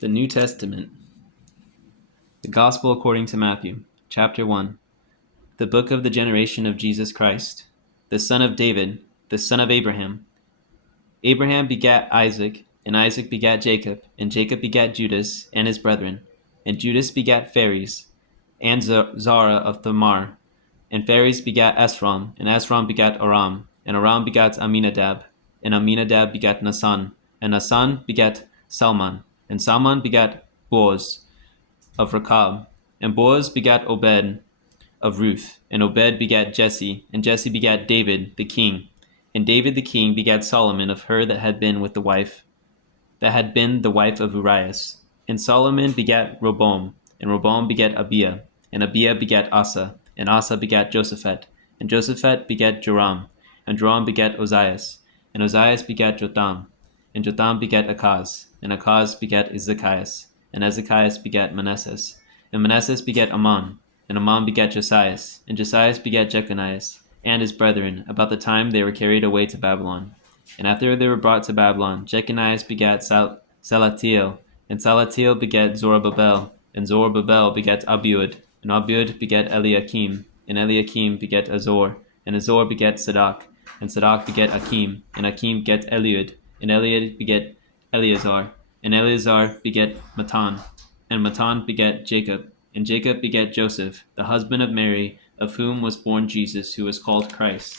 The New Testament. The Gospel according to Matthew, chapter 1. The book of the generation of Jesus Christ, the son of David, the son of Abraham. Abraham begat Isaac, and Isaac begat Jacob, and Jacob begat Judas and his brethren. And Judas begat Phares, and Zara of Thamar. And Phares begat Esrom, and Esrom begat Aram, and Aram begat Aminadab, and Aminadab begat Nasan, and Nasan begat Salman, and Salman begat Boaz of Rechab, and Boaz begat Obed of Ruth, and Obed begat Jesse, and Jesse begat David the king, and David the king begat Solomon of her that had been the wife of Urias. And Solomon begat Rehoboam, and Rehoboam begat Abiah, and Abiah begat Asa, and Asa begat Josaphat, and Josaphat begat Joram, and Joram begat Ozias, and Ozias begat Jotham, and Jotham begat Achaz, and Achaz begat Ezekias, and Ezekias begat Manasseh, and Manasseh begat Amon, and Amon begat Josias, and Josias begat Jeconias, and his brethren, about the time they were carried away to Babylon. And after they were brought to Babylon, Jeconias begat Salatiel, and Salatiel begat Zorobabel, and Zorobabel begat Abiud, and Abiud begat Eliakim, and Eliakim begat Azor, and Azor begat Sadoc, and Sadoc begat Akim, and Akim begat Eliud, and Eliud begat Eleazar, and Eleazar begat Matan, and Matan begat Jacob, and Jacob begat Joseph, the husband of Mary, of whom was born Jesus, who was called Christ.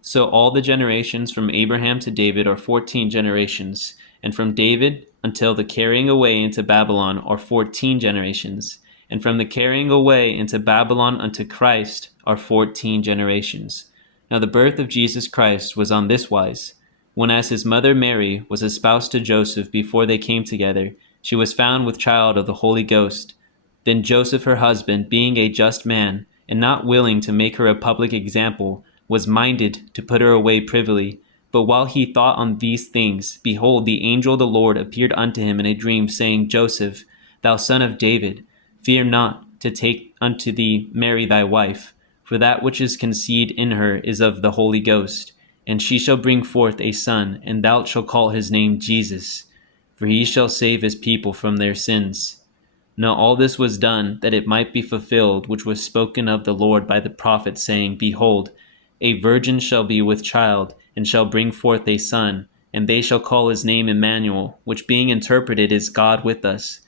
So all the generations from Abraham to David are 14 generations, and from David until the carrying away into Babylon are 14 generations, and from the carrying away into Babylon unto Christ are 14 generations. Now the birth of Jesus Christ was on this wise. When as his mother Mary was espoused to Joseph before they came together, she was found with child of the Holy Ghost. Then Joseph her husband, being a just man, and not willing to make her a public example, was minded to put her away privily. But while he thought on these things, behold, the angel of the Lord appeared unto him in a dream, saying, Joseph, thou son of David, fear not to take unto thee Mary thy wife, for that which is conceived in her is of the Holy Ghost. And she shall bring forth a son, and thou shalt call his name Jesus, for he shall save his people from their sins. Now all this was done, that it might be fulfilled, which was spoken of the Lord by the prophet, saying, Behold, a virgin shall be with child, and shall bring forth a son, and they shall call his name Emmanuel, which being interpreted is God with us.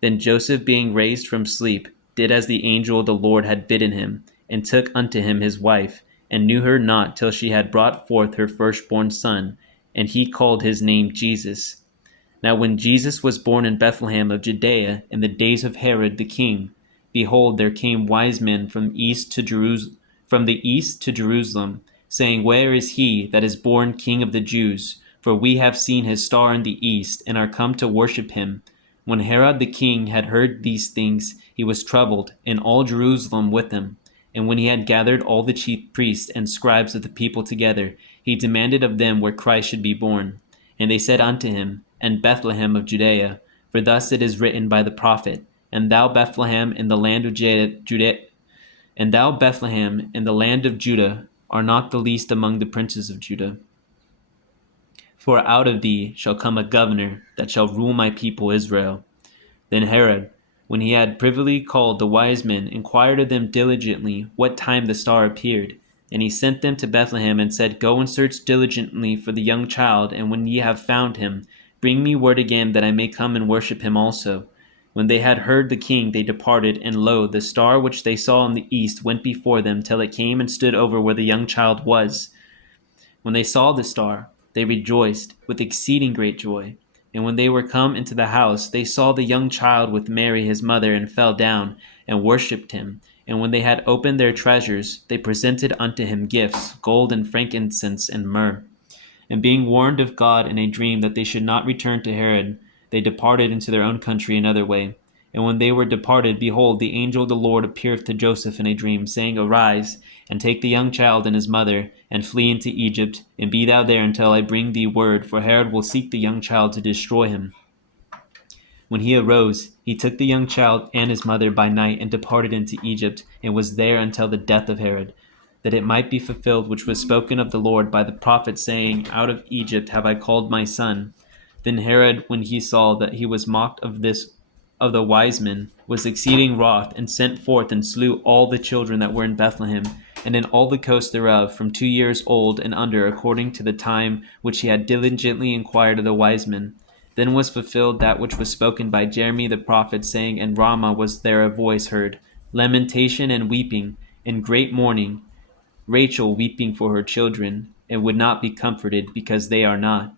Then Joseph, being raised from sleep, did as the angel of the Lord had bidden him, and took unto him his wife, and knew her not till she had brought forth her firstborn son, and he called his name Jesus. Now when Jesus was born in Bethlehem of Judea in the days of Herod the king, behold, there came wise men from the east to Jerusalem, saying, Where is he that is born King of the Jews? For we have seen his star in the east, and are come to worship him. When Herod the king had heard these things, he was troubled, and all Jerusalem with him. And when he had gathered all the chief priests and scribes of the people together, he demanded of them where Christ should be born. And they said unto him, In Bethlehem of Judea, for thus it is written by the prophet, And thou Bethlehem in the land of and thou Bethlehem in the land of Judah art not the least among the princes of Judah. For out of thee shall come a governor that shall rule my people Israel. Then Herod, when he had privily called the wise men, inquired of them diligently what time the star appeared. And he sent them to Bethlehem, and said, Go and search diligently for the young child, and when ye have found him, bring me word again, that I may come and worship him also. When they had heard the king, they departed, and lo, the star which they saw in the east went before them, till it came and stood over where the young child was. When they saw the star, they rejoiced with exceeding great joy. And when they were come into the house, they saw the young child with Mary his mother, and fell down, and worshipped him. And when they had opened their treasures, they presented unto him gifts, gold and frankincense and myrrh. And being warned of God in a dream that they should not return to Herod, they departed into their own country another way. And when they were departed, behold, the angel of the Lord appeared to Joseph in a dream, saying, Arise, and take the young child and his mother, and flee into Egypt, and be thou there until I bring thee word, for Herod will seek the young child to destroy him. When he arose, he took the young child and his mother by night, and departed into Egypt, and was there until the death of Herod, that it might be fulfilled which was spoken of the Lord by the prophet, saying, Out of Egypt have I called my son. Then Herod, when he saw that he was mocked of the wise men, was exceeding wroth, and sent forth and slew all the children that were in Bethlehem, and in all the coast thereof, from 2 years old and under, according to the time which he had diligently inquired of the wise men. Then was fulfilled that which was spoken by Jeremy the prophet, saying, In Ramah was there a voice heard, lamentation and weeping, and great mourning, Rachel weeping for her children, and would not be comforted, because they are not.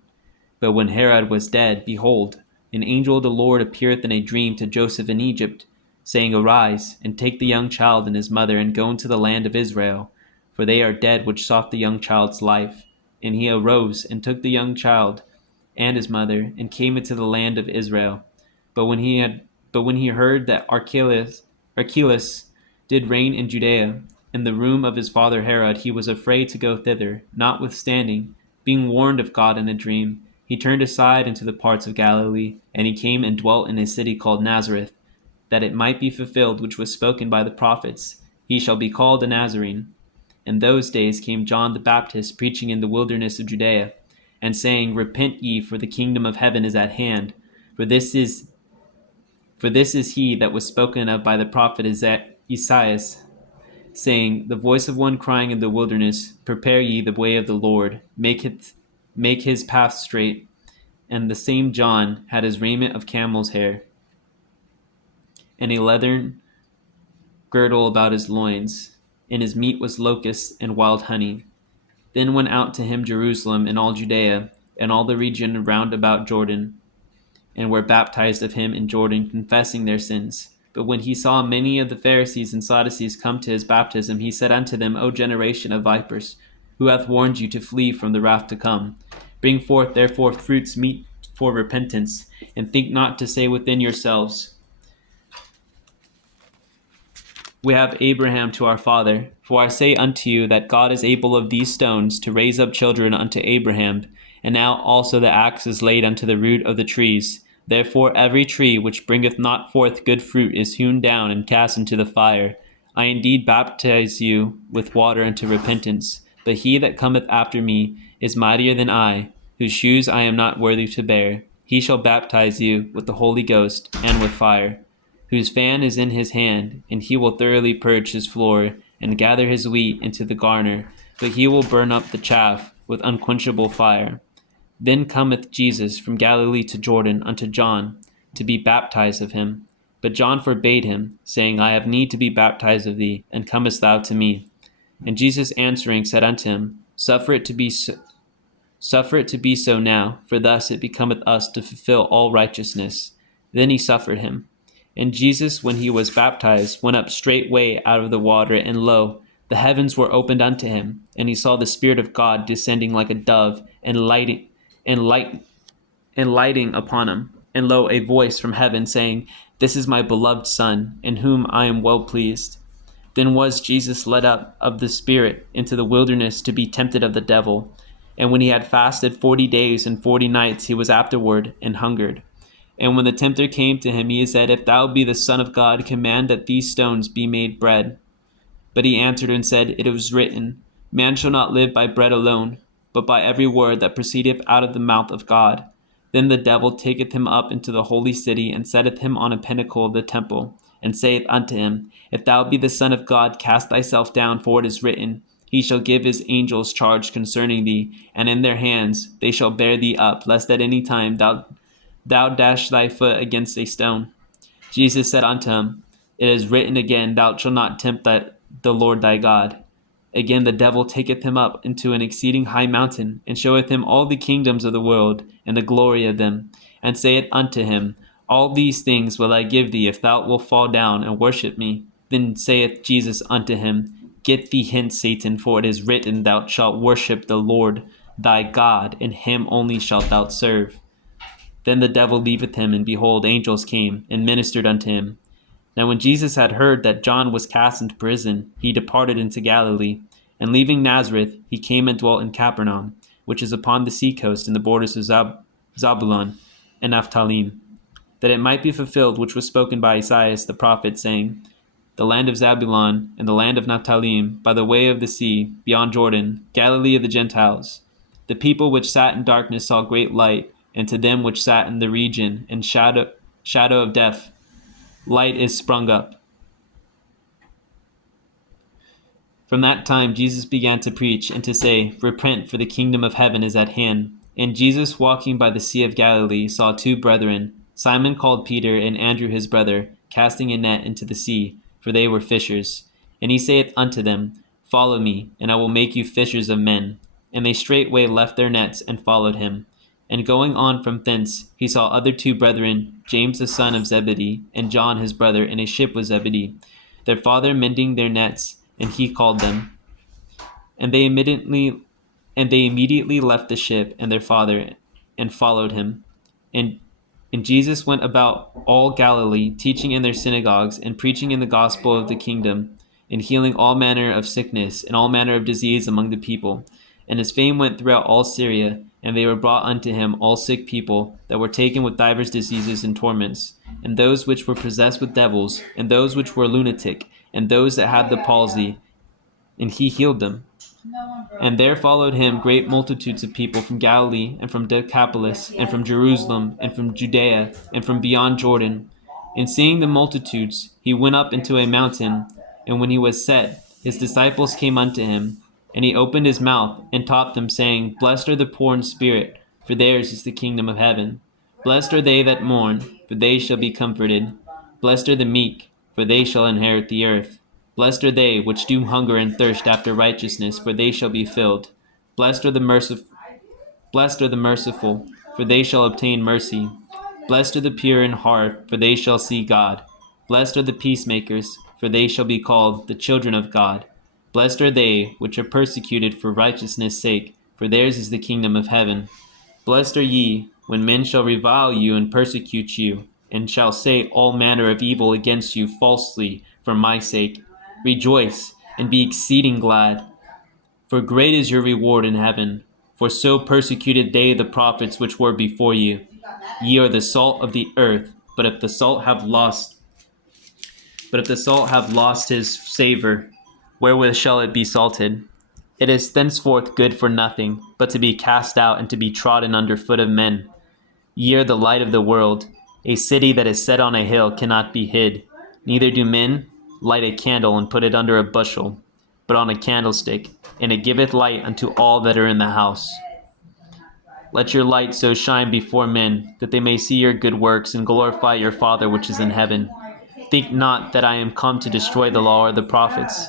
But when Herod was dead, behold, an angel of the Lord appeareth in a dream to Joseph in Egypt, saying, Arise, and take the young child and his mother, and go into the land of Israel, for they are dead which sought the young child's life. And he arose, and took the young child and his mother, and came into the land of Israel. But when he heard that Archelaus did reign in Judea, in the room of his father Herod, he was afraid to go thither. Notwithstanding, being warned of God in a dream, he turned aside into the parts of Galilee, and he came and dwelt in a city called Nazareth, that it might be fulfilled which was spoken by the prophets, He shall be called a Nazarene. In those days came John the Baptist preaching in the wilderness of Judea, and saying, Repent ye, for the kingdom of heaven is at hand. For this is he that was spoken of by the prophet Esaias, saying, The voice of one crying in the wilderness, Prepare ye the way of the Lord, make his path straight. And the same John had his raiment of camel's hair, and a leathern girdle about his loins, and his meat was locusts and wild honey. Then went out to him Jerusalem and all Judea, and all the region round about Jordan, and were baptized of him in Jordan, confessing their sins. But when he saw many of the Pharisees and Sadducees come to his baptism, he said unto them, O generation of vipers, who hath warned you to flee from the wrath to come? Bring forth therefore fruits meet for repentance, and think not to say within yourselves, We have Abraham to our father. For I say unto you that God is able of these stones to raise up children unto Abraham. And now also the axe is laid unto the root of the trees. Therefore every tree which bringeth not forth good fruit is hewn down and cast into the fire. I indeed baptize you with water unto repentance, but he that cometh after me is mightier than I, whose shoes I am not worthy to bear. He shall baptize you with the Holy Ghost and with fire, whose fan is in his hand, and he will thoroughly purge his floor, and gather his wheat into the garner, but he will burn up the chaff with unquenchable fire. Then cometh Jesus from Galilee to Jordan unto John, to be baptized of him. But John forbade him, saying, I have need to be baptized of thee, and comest thou to me? And Jesus answering said unto him, Suffer it to be so now, for thus it becometh us to fulfill all righteousness. Then he suffered him. And Jesus, when he was baptized, went up straightway out of the water, and lo, the heavens were opened unto him, and he saw the Spirit of God descending like a dove, and lighting upon him. And lo, a voice from heaven saying, This is my beloved Son, in whom I am well pleased. Then was Jesus led up of the Spirit into the wilderness to be tempted of the devil. And when he had fasted 40 days and 40 nights, he was afterward and hungered. And when the tempter came to him, he said, If thou be the Son of God, command that these stones be made bread. But he answered and said, It is written, Man shall not live by bread alone, but by every word that proceedeth out of the mouth of God. Then the devil taketh him up into the holy city, and setteth him on a pinnacle of the temple, and saith unto him, If thou be the Son of God, cast thyself down, for it is written, He shall give his angels charge concerning thee, and in their hands they shall bear thee up, lest at any time thou dash thy foot against a stone. Jesus said unto him, It is written again, Thou shalt not tempt the Lord thy God. Again the devil taketh him up into an exceeding high mountain, and showeth him all the kingdoms of the world, and the glory of them, and saith unto him, All these things will I give thee, if thou wilt fall down and worship me. Then saith Jesus unto him, Get thee hence, Satan, for it is written, Thou shalt worship the Lord thy God, and him only shalt thou serve. Then the devil leaveth him, and behold, angels came, and ministered unto him. Now when Jesus had heard that John was cast into prison, he departed into Galilee. And leaving Nazareth, he came and dwelt in Capernaum, which is upon the sea coast in the borders of Zabulon and Naphtali, that it might be fulfilled which was spoken by Esaias the prophet, saying, The land of Zabulon and the land of Naphtali, by the way of the sea, beyond Jordan, Galilee of the Gentiles. The people which sat in darkness saw great light, and to them which sat in the region and shadow of death, light is sprung up. From that time Jesus began to preach and to say, Repent, for the kingdom of heaven is at hand. And Jesus, walking by the sea of Galilee, saw two brethren, Simon called Peter, and Andrew his brother, casting a net into the sea, for they were fishers. And he saith unto them, Follow me, and I will make you fishers of men. And they straightway left their nets and followed him. And going on from thence, he saw other two brethren, James the son of Zebedee, and John his brother, in a ship with Zebedee, their father mending their nets. And he called them. And they immediately left the ship and their father, and followed him. And Jesus went about all Galilee, teaching in their synagogues, and preaching in the gospel of the kingdom, and healing all manner of sickness and all manner of disease among the people. And his fame went throughout all Syria, and they were brought unto him all sick people that were taken with divers diseases and torments, and those which were possessed with devils, and those which were lunatic, and those that had the palsy, and he healed them. And there followed him great multitudes of people from Galilee, and from Decapolis, and from Jerusalem, and from Judea, and from beyond Jordan. And seeing the multitudes, he went up into a mountain, and when he was set, his disciples came unto him. And he opened his mouth, and taught them, saying, Blessed are the poor in spirit, for theirs is the kingdom of heaven. Blessed are they that mourn, for they shall be comforted. Blessed are the meek, for they shall inherit the earth. Blessed are they which do hunger and thirst after righteousness, for they shall be filled. Blessed are the merciful, for they shall obtain mercy. Blessed are the pure in heart, for they shall see God. Blessed are the peacemakers, for they shall be called the children of God. Blessed are they which are persecuted for righteousness' sake, for theirs is the kingdom of heaven. Blessed are ye, when men shall revile you and persecute you, and shall say all manner of evil against you falsely for my sake. Rejoice, and be exceeding glad, for great is your reward in heaven. For so persecuted they the prophets which were before you. Ye are the salt of the earth, but if the salt have lost his savor, wherewith shall it be salted? It is thenceforth good for nothing, but to be cast out and to be trodden under foot of men. Ye are the light of the world. A city that is set on a hill cannot be hid. Neither do men light a candle and put it under a bushel, but on a candlestick, and it giveth light unto all that are in the house. Let your light so shine before men, that they may see your good works, and glorify your Father which is in heaven. Think not that I am come to destroy the law or the prophets.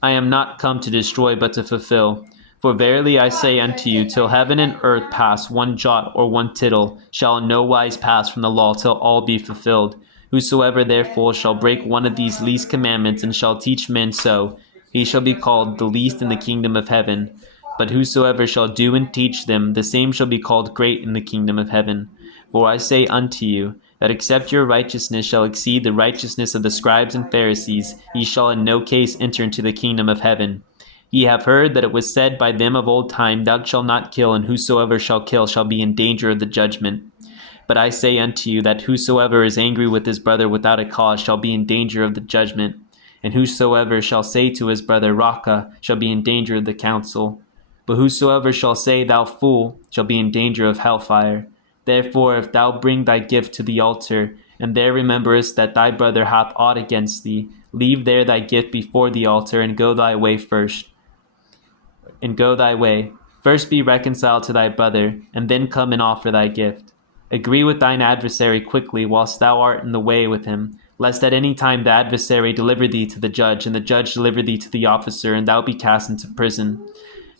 I am not come to destroy, but to fulfill. For verily I say unto you, till heaven and earth pass, one jot or one tittle shall in no wise pass from the law, till all be fulfilled. Whosoever therefore shall break one of these least commandments, and shall teach men so, he shall be called the least in the kingdom of heaven. But whosoever shall do and teach them, the same shall be called great in the kingdom of heaven. For I say unto you, that except your righteousness shall exceed the righteousness of the scribes and Pharisees, ye shall in no case enter into the kingdom of heaven. Ye have heard that it was said by them of old time, Thou shalt not kill, and whosoever shall kill shall be in danger of the judgment. But I say unto you, that whosoever is angry with his brother without a cause shall be in danger of the judgment. And whosoever shall say to his brother, Raca, shall be in danger of the council. But whosoever shall say, Thou fool, shall be in danger of hellfire. Therefore, if thou bring thy gift to the altar, and there rememberest that thy brother hath aught against thee, leave there thy gift before the altar, and go thy way. First be reconciled to thy brother, and then come and offer thy gift. Agree with thine adversary quickly, whilst thou art in the way with him, lest at any time the adversary deliver thee to the judge, and the judge deliver thee to the officer, and thou be cast into prison.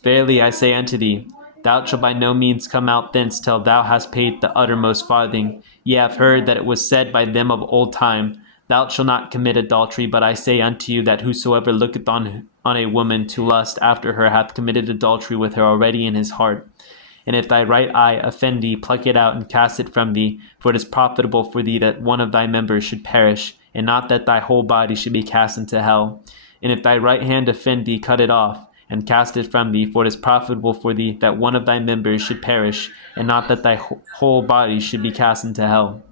Verily I say unto thee, thou shalt by no means come out thence till thou hast paid the uttermost farthing. Ye have heard that it was said by them of old time, Thou shalt not commit adultery. But I say unto you, that whosoever looketh on a woman to lust after her hath committed adultery with her already in his heart. And if thy right eye offend thee, pluck it out and cast it from thee. For it is profitable for thee that one of thy members should perish, and not that thy whole body should be cast into hell. And if thy right hand offend thee, cut it off, and cast it from thee. For it is profitable for thee that one of thy members should perish, and not that thy whole body should be cast into hell.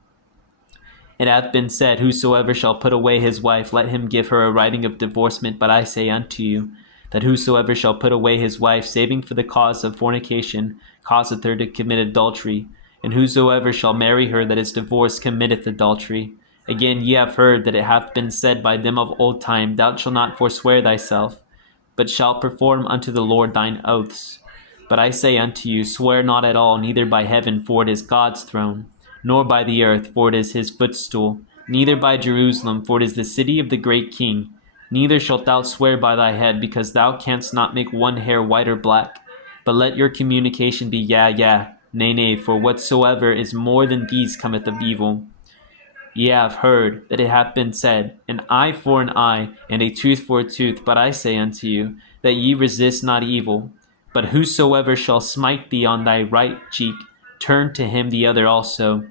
It hath been said, Whosoever shall put away his wife, let him give her a writing of divorcement. But I say unto you, that whosoever shall put away his wife, saving for the cause of fornication, causeth her to commit adultery. And whosoever shall marry her that is divorced committeth adultery. Again, ye have heard that it hath been said by them of old time, Thou shalt not forswear thyself, but shalt perform unto the Lord thine oaths. But I say unto you, swear not at all, neither by heaven, for it is God's throne, nor by the earth, for it is his footstool, neither by Jerusalem, for it is the city of the great King. Neither shalt thou swear by thy head, because thou canst not make one hair white or black. But let your communication be yea, yea, nay, nay, for whatsoever is more than these cometh of evil. Ye have heard that it hath been said, An eye for an eye, and a tooth for a tooth. But I say unto you, that ye resist not evil. But whosoever shall smite thee on thy right cheek, turn to him the other also.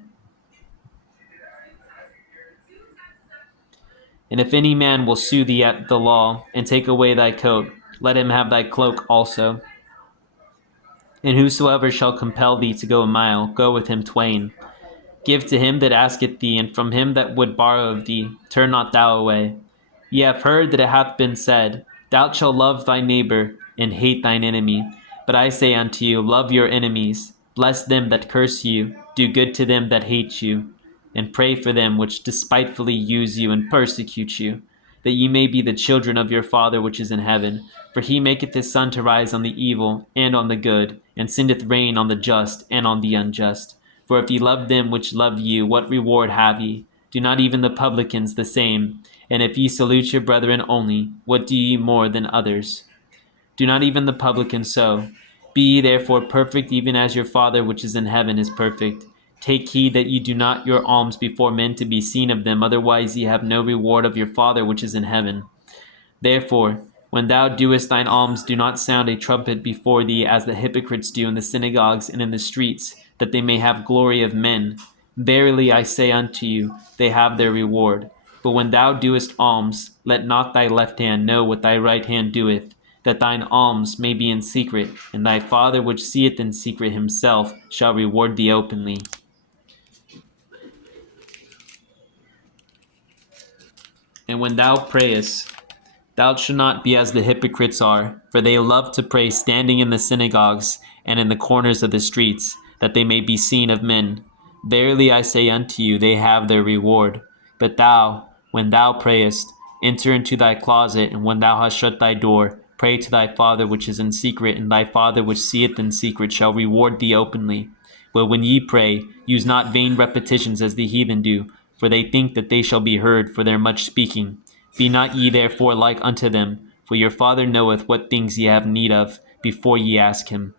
And if any man will sue thee at the law, and take away thy coat, let him have thy cloak also. And whosoever shall compel thee to go a mile, go with him twain. Give to him that asketh thee, and from him that would borrow of thee, turn not thou away. Ye have heard that it hath been said, Thou shalt love thy neighbor, and hate thine enemy. But I say unto you, love your enemies, bless them that curse you, do good to them that hate you, and pray for them which despitefully use you and persecute you, that ye may be the children of your Father which is in heaven. For he maketh his sun to rise on the evil and on the good, and sendeth rain on the just and on the unjust. For if ye love them which love you, what reward have ye? Do not even the publicans the same? And if ye salute your brethren only, what do ye more than others? Do not even the publicans so? Be ye therefore perfect, even as your Father which is in heaven is perfect. Take heed that ye do not your alms before men to be seen of them, otherwise ye have no reward of your Father which is in heaven. Therefore, when thou doest thine alms, do not sound a trumpet before thee, as the hypocrites do in the synagogues and in the streets, that they may have glory of men. Verily I say unto you, they have their reward. But when thou doest alms, let not thy left hand know what thy right hand doeth, that thine alms may be in secret, and thy Father which seeth in secret himself shall reward thee openly. And when thou prayest, thou shalt not be as the hypocrites are, for they love to pray standing in the synagogues and in the corners of the streets, that they may be seen of men. Verily I say unto you, they have their reward. But thou, when thou prayest, enter into thy closet, and when thou hast shut thy door, pray to thy Father which is in secret, and thy Father which seeth in secret shall reward thee openly. But when ye pray, use not vain repetitions as the heathen do, for they think that they shall be heard for their much speaking. Be not ye therefore like unto them, for your Father knoweth what things ye have need of, before ye ask him.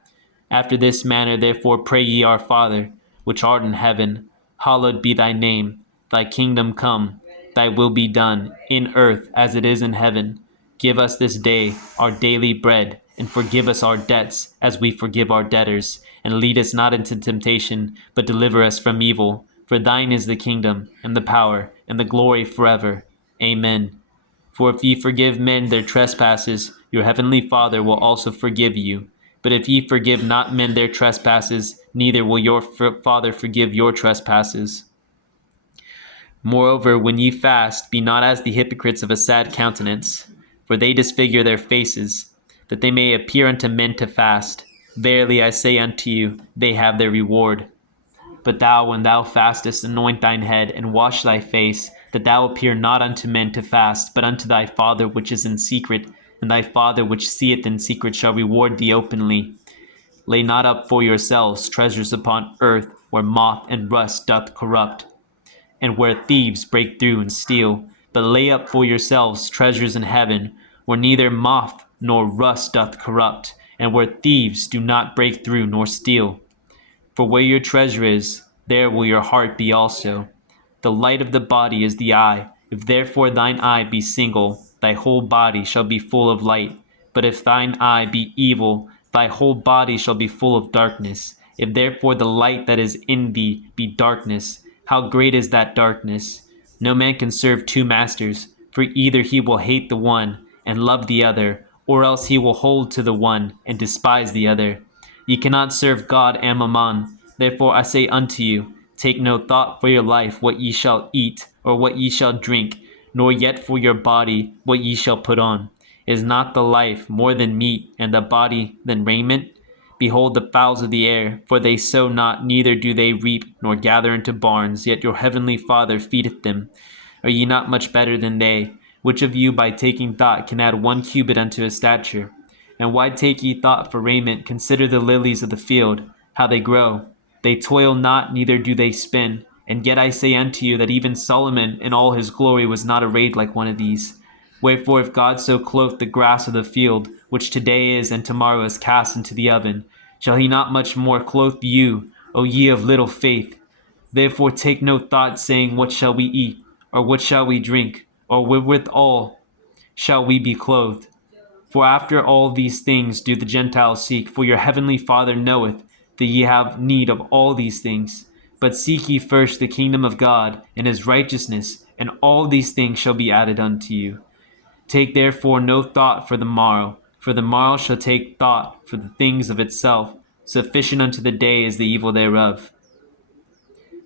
After this manner therefore pray ye, Our Father, which art in heaven, hallowed be thy name. Thy kingdom come, thy will be done, in earth as it is in heaven. Give us this day our daily bread, and forgive us our debts, as we forgive our debtors. And lead us not into temptation, but deliver us from evil. For thine is the kingdom, and the power, and the glory forever. Amen. For if ye forgive men their trespasses, your heavenly Father will also forgive you. But if ye forgive not men their trespasses, neither will your Father forgive your trespasses. Moreover, when ye fast, be not as the hypocrites of a sad countenance, for they disfigure their faces, that they may appear unto men to fast. Verily I say unto you, they have their reward. But thou, when thou fastest, anoint thine head, and wash thy face, that thou appear not unto men to fast, but unto thy Father which is in secret, and thy Father which seeth in secret shall reward thee openly. Lay not up for yourselves treasures upon earth, where moth and rust doth corrupt, and where thieves break through and steal. But lay up for yourselves treasures in heaven, where neither moth nor rust doth corrupt, and where thieves do not break through nor steal. For where your treasure is, there will your heart be also. The light of the body is the eye. If therefore thine eye be single, thy whole body shall be full of light. But if thine eye be evil, thy whole body shall be full of darkness. If therefore the light that is in thee be darkness, how great is that darkness? No man can serve two masters, for either he will hate the one and love the other, or else he will hold to the one and despise the other. Ye cannot serve God and Mammon. Therefore I say unto you, take no thought for your life, what ye shall eat, or what ye shall drink, nor yet for your body, what ye shall put on. Is not the life more than meat, and the body than raiment? Behold the fowls of the air, for they sow not, neither do they reap, nor gather into barns, yet your heavenly Father feedeth them. Are ye not much better than they? Which of you by taking thought can add 1 cubit unto his stature? And why take ye thought for raiment? Consider the lilies of the field, how they grow. They toil not, neither do they spin. And yet I say unto you that even Solomon in all his glory was not arrayed like one of these. Wherefore if God so clothe the grass of the field, which today is and tomorrow is cast into the oven, shall he not much more clothe you, O ye of little faith? Therefore take no thought, saying, what shall we eat? Or what shall we drink? Or wherewithal shall we be clothed? For after all these things do the Gentiles seek. For your heavenly Father knoweth that ye have need of all these things. But seek ye first the kingdom of God and his righteousness, and all these things shall be added unto you. Take therefore no thought for the morrow shall take thought for the things of itself. Sufficient unto the day is the evil thereof.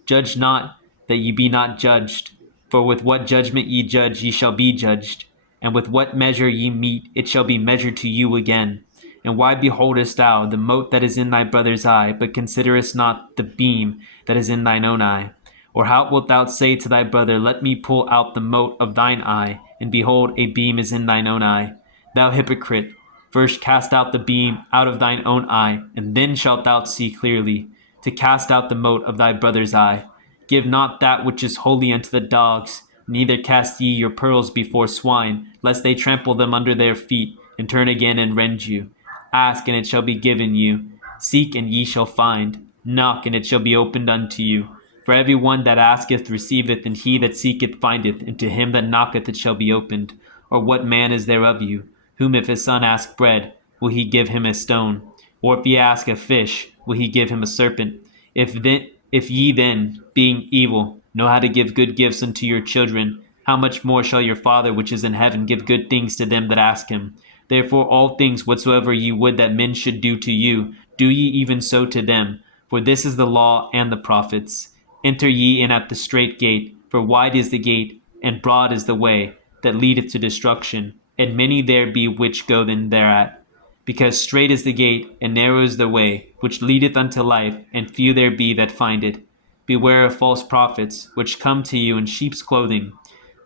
Judge not, that ye be not judged. For with what judgment ye judge, ye shall be judged. And with what measure ye mete, it shall be measured to you again. And why beholdest thou the mote that is in thy brother's eye, but considerest not the beam that is in thine own eye? Or how wilt thou say to thy brother, let me pull out the mote of thine eye, and behold, a beam is in thine own eye? Thou hypocrite, first cast out the beam out of thine own eye, and then shalt thou see clearly to cast out the mote of thy brother's eye. Give not that which is holy unto the dogs, neither cast ye your pearls before swine, lest they trample them under their feet, and turn again and rend you. Ask, and it shall be given you. Seek, and ye shall find. Knock, and it shall be opened unto you. For every one that asketh receiveth, and he that seeketh findeth, and to him that knocketh it shall be opened. Or what man is there of you, whom if his son ask bread, will he give him a stone? Or if he ask a fish, will he give him a serpent? If ye then, being evil, know how to give good gifts unto your children, how much more shall your Father which is in heaven give good things to them that ask him? Therefore all things whatsoever ye would that men should do to you, do ye even so to them. For this is the law and the prophets. Enter ye in at the strait gate, for wide is the gate, and broad is the way that leadeth to destruction, and many there be which go in thereat. Because strait is the gate, and narrow is the way, which leadeth unto life, and few there be that find it. Beware of false prophets, which come to you in sheep's clothing,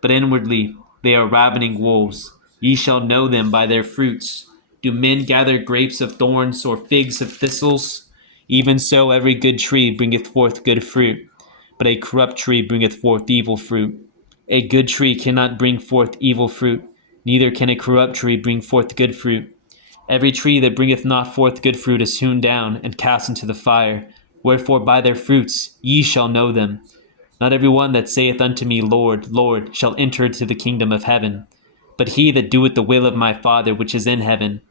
but inwardly they are ravening wolves. Ye shall know them by their fruits. Do men gather grapes of thorns, or figs of thistles? Even so every good tree bringeth forth good fruit, but a corrupt tree bringeth forth evil fruit. A good tree cannot bring forth evil fruit, neither can a corrupt tree bring forth good fruit. Every tree that bringeth not forth good fruit is hewn down, and cast into the fire. Wherefore by their fruits ye shall know them. Not every one that saith unto me, Lord, Lord, shall enter into the kingdom of heaven, but he that doeth the will of my Father which is in heaven.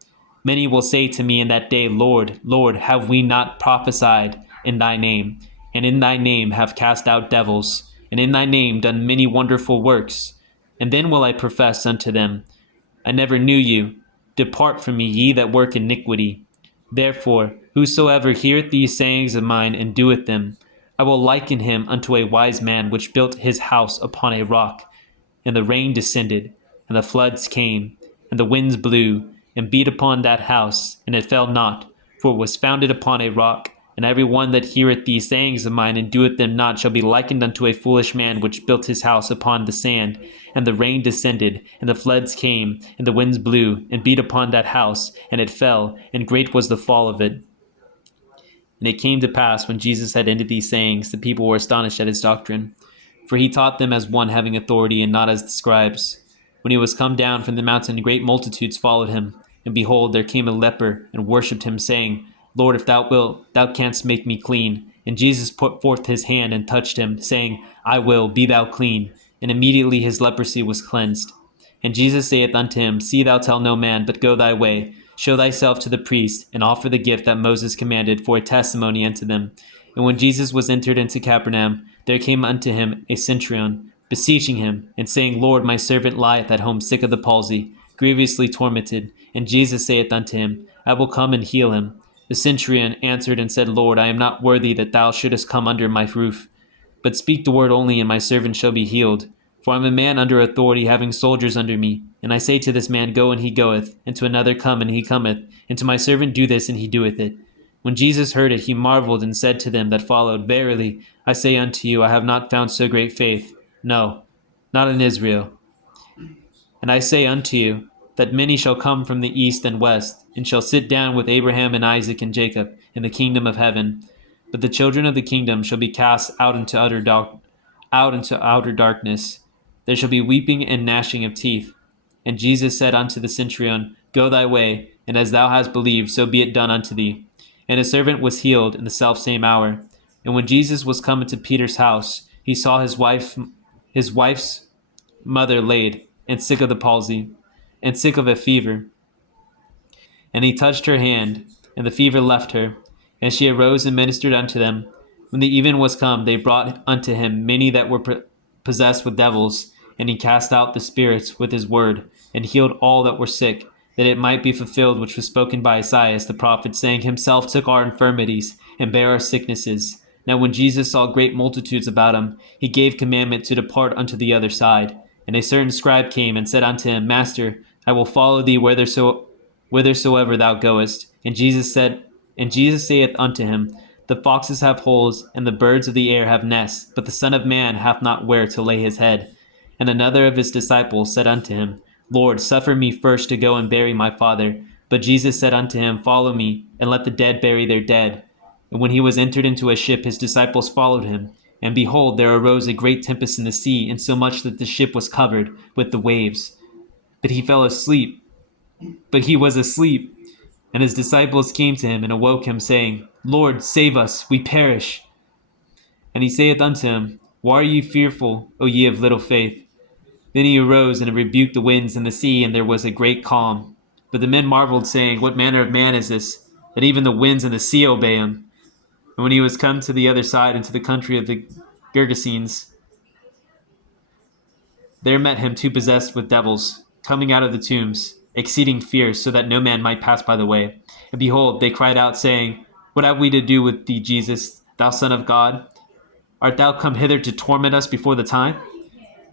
Many will say to me in that day, Lord, Lord, have we not prophesied in thy name, and in thy name have cast out devils, and in thy name done many wonderful works? And then will I profess unto them, I never knew you. Depart from me, ye that work iniquity. Therefore, whosoever heareth these sayings of mine and doeth them, I will liken him unto a wise man which built his house upon a rock. And the rain descended, and the floods came, and the winds blew, and beat upon that house, and it fell not, for it was founded upon a rock. And every one that heareth these sayings of mine and doeth them not shall be likened unto a foolish man which built his house upon the sand. And the rain descended, and the floods came, and the winds blew, and beat upon that house, and it fell, and great was the fall of it. And it came to pass, when Jesus had ended these sayings, the people were astonished at his doctrine. For he taught them as one having authority, and not as the scribes. When he was come down from the mountain, great multitudes followed him. And behold, there came a leper, and worshipped him, saying, Lord, if thou wilt, thou canst make me clean. And Jesus put forth his hand and touched him, saying, I will, be thou clean. And immediately his leprosy was cleansed. And Jesus saith unto him, See thou tell no man, but go thy way. Show thyself to the priest, and offer the gift that Moses commanded for a testimony unto them. And when Jesus was entered into Capernaum, there came unto him a centurion, beseeching him, and saying, Lord, my servant lieth at home sick of the palsy, grievously tormented. And Jesus saith unto him, I will come and heal him. The centurion answered and said, Lord, I am not worthy that thou shouldest come under my roof, but speak the word only, and my servant shall be healed. For I am a man under authority, having soldiers under me. And I say to this man, Go, and he goeth, and to another, Come, and he cometh, and to my servant, Do this, and he doeth it. When Jesus heard it, he marveled and said to them that followed, Verily, I say unto you, I have not found so great faith, no, not in Israel. And I say unto you, that many shall come from the east and west, and shall sit down with Abraham and Isaac and Jacob in the kingdom of heaven. But the children of the kingdom shall be cast out into outer darkness. There shall be weeping and gnashing of teeth. And Jesus said unto the centurion, Go thy way, and as thou hast believed, so be it done unto thee. And his servant was healed in the selfsame hour. And when Jesus was come into Peter's house, he saw his wife's mother laid, and sick of the palsy, and sick of a fever. And he touched her hand, and the fever left her, and she arose and ministered unto them. When the even was come, they brought unto him many that were possessed with devils, and he cast out the spirits with his word, and healed all that were sick, that it might be fulfilled which was spoken by Isaiah the prophet, saying, Himself took our infirmities, and bare our sicknesses. Now when Jesus saw great multitudes about him, he gave commandment to depart unto the other side. And a certain scribe came and said unto him, Master, I will follow thee whithersoever thou goest. And Jesus saith unto him, The foxes have holes, and the birds of the air have nests, but the Son of Man hath not where to lay his head. And another of his disciples said unto him, Lord, suffer me first to go and bury my father. But Jesus said unto him, Follow me, and let the dead bury their dead. And when he was entered into a ship, his disciples followed him. And behold, there arose a great tempest in the sea, insomuch that the ship was covered with the waves. But he was asleep. And his disciples came to him and awoke him, saying, Lord, save us, we perish. And he saith unto him, Why are ye fearful, O ye of little faith? Then he arose and rebuked the winds and the sea, and there was a great calm. But the men marveled, saying, What manner of man is this, that even the winds and the sea obey him? And when he was come to the other side, into the country of the Gergesenes, there met him two possessed with devils, coming out of the tombs, exceeding fierce, so that no man might pass by the way. And behold, they cried out, saying, What have we to do with thee, Jesus, thou Son of God? Art thou come hither to torment us before the time?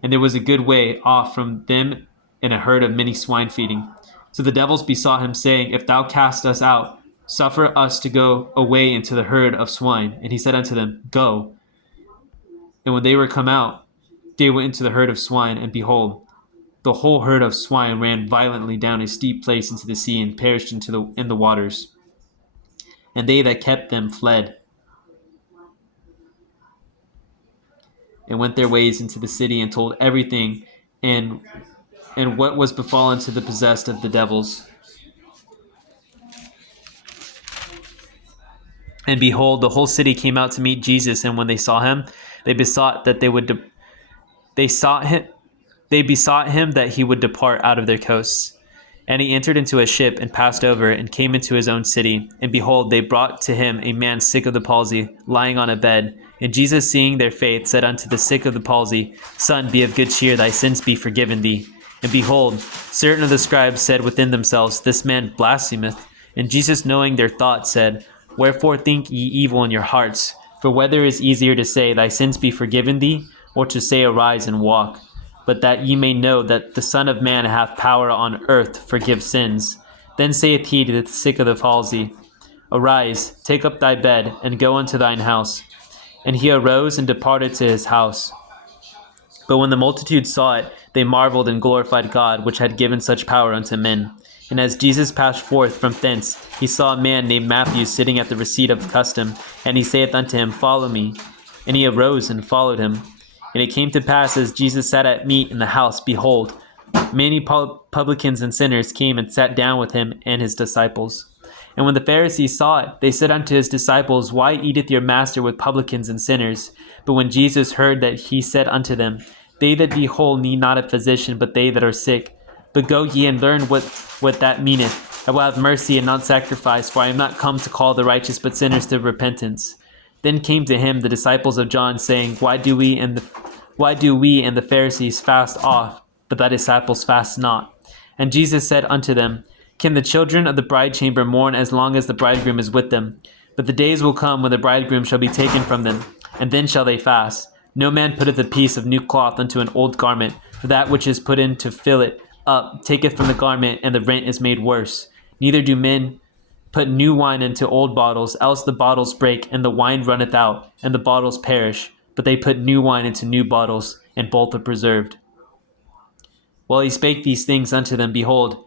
And there was a good way off from them and a herd of many swine feeding. So the devils besought him, saying, If thou cast us out, suffer us to go away into the herd of swine. And he said unto them, Go. And when they were come out, they went into the herd of swine, and behold, the whole herd of swine ran violently down a steep place into the sea, and perished in the waters. And they that kept them fled, and went their ways into the city, and told everything, and what was befallen to the possessed of the devils. And behold, the whole city came out to meet Jesus, and when they saw him, they besought him that he would depart out of their coasts. And he entered into a ship and passed over, and came into his own city. And behold, they brought to him a man sick of the palsy, lying on a bed. And Jesus, seeing their faith, said unto the sick of the palsy, Son, be of good cheer, thy sins be forgiven thee. And behold, certain of the scribes said within themselves, This man blasphemeth. And Jesus, knowing their thoughts, said, Wherefore think ye evil in your hearts? For whether is easier to say, Thy sins be forgiven thee, or to say, Arise and walk? But that ye may know that the Son of Man hath power on earth to forgive sins. Then saith he to the sick of the palsy, Arise, take up thy bed, and go unto thine house. And he arose and departed to his house. But when the multitude saw it, they marveled and glorified God, which had given such power unto men. And as Jesus passed forth from thence, he saw a man named Matthew sitting at the receipt of custom, and he saith unto him, Follow me. And he arose and followed him. And it came to pass, as Jesus sat at meat in the house, behold, many publicans and sinners came and sat down with him and his disciples. And when the Pharisees saw it, they said unto his disciples, Why eateth your master with publicans and sinners? But when Jesus heard that, he said unto them, They that be whole need not a physician, but they that are sick. But go ye and learn what that meaneth. I will have mercy and not sacrifice, for I am not come to call the righteous, but sinners to repentance. Then came to him the disciples of John, saying, Why do we and the Pharisees fast oft, but thy disciples fast not? And Jesus said unto them, Can the children of the bridechamber mourn as long as the bridegroom is with them? But the days will come when the bridegroom shall be taken from them, and then shall they fast. No man putteth a piece of new cloth unto an old garment, for that which is put in to fill it up taketh from the garment, and the rent is made worse. Neither do men put new wine into old bottles, else the bottles break, and the wine runneth out, and the bottles perish. But they put new wine into new bottles, and both are preserved. While he spake these things unto them, behold,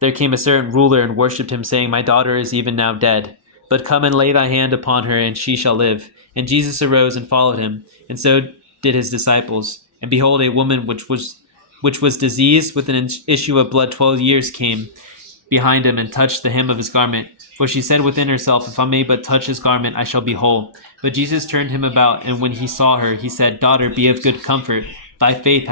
there came a certain ruler and worshipped him, saying, My daughter is even now dead. But come and lay thy hand upon her, and she shall live. And Jesus arose and followed him, and so did his disciples. And behold, a woman which was diseased with an issue of blood 12 years came behind him and touched the hem of his garment. For she said within herself, If I may but touch his garment, I shall be whole. But Jesus turned him about, and when he saw her, he said, Daughter, be of good comfort. Thy faith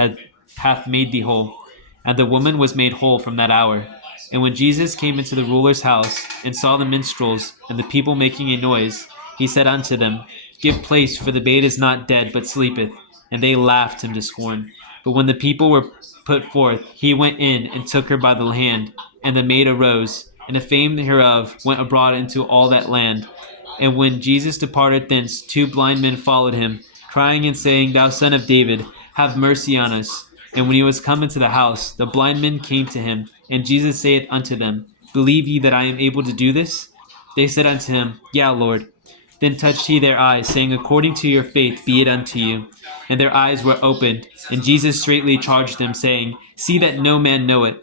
hath made thee whole. And the woman was made whole from that hour. And when Jesus came into the ruler's house, and saw the minstrels and the people making a noise, he said unto them, Give place, for the babe is not dead, but sleepeth. And they laughed him to scorn. But when the people were put forth, he went in and took her by the hand. And the maid arose, and the fame hereof went abroad into all that land. And when Jesus departed thence, 2 blind men followed him, crying and saying, Thou son of David, have mercy on us. And when he was come into the house, the blind men came to him, and Jesus saith unto them, Believe ye that I am able to do this? They said unto him, Yea, Lord. Then touched he their eyes, saying, According to your faith be it unto you. And their eyes were opened. And Jesus straightly charged them, saying, See that no man know it.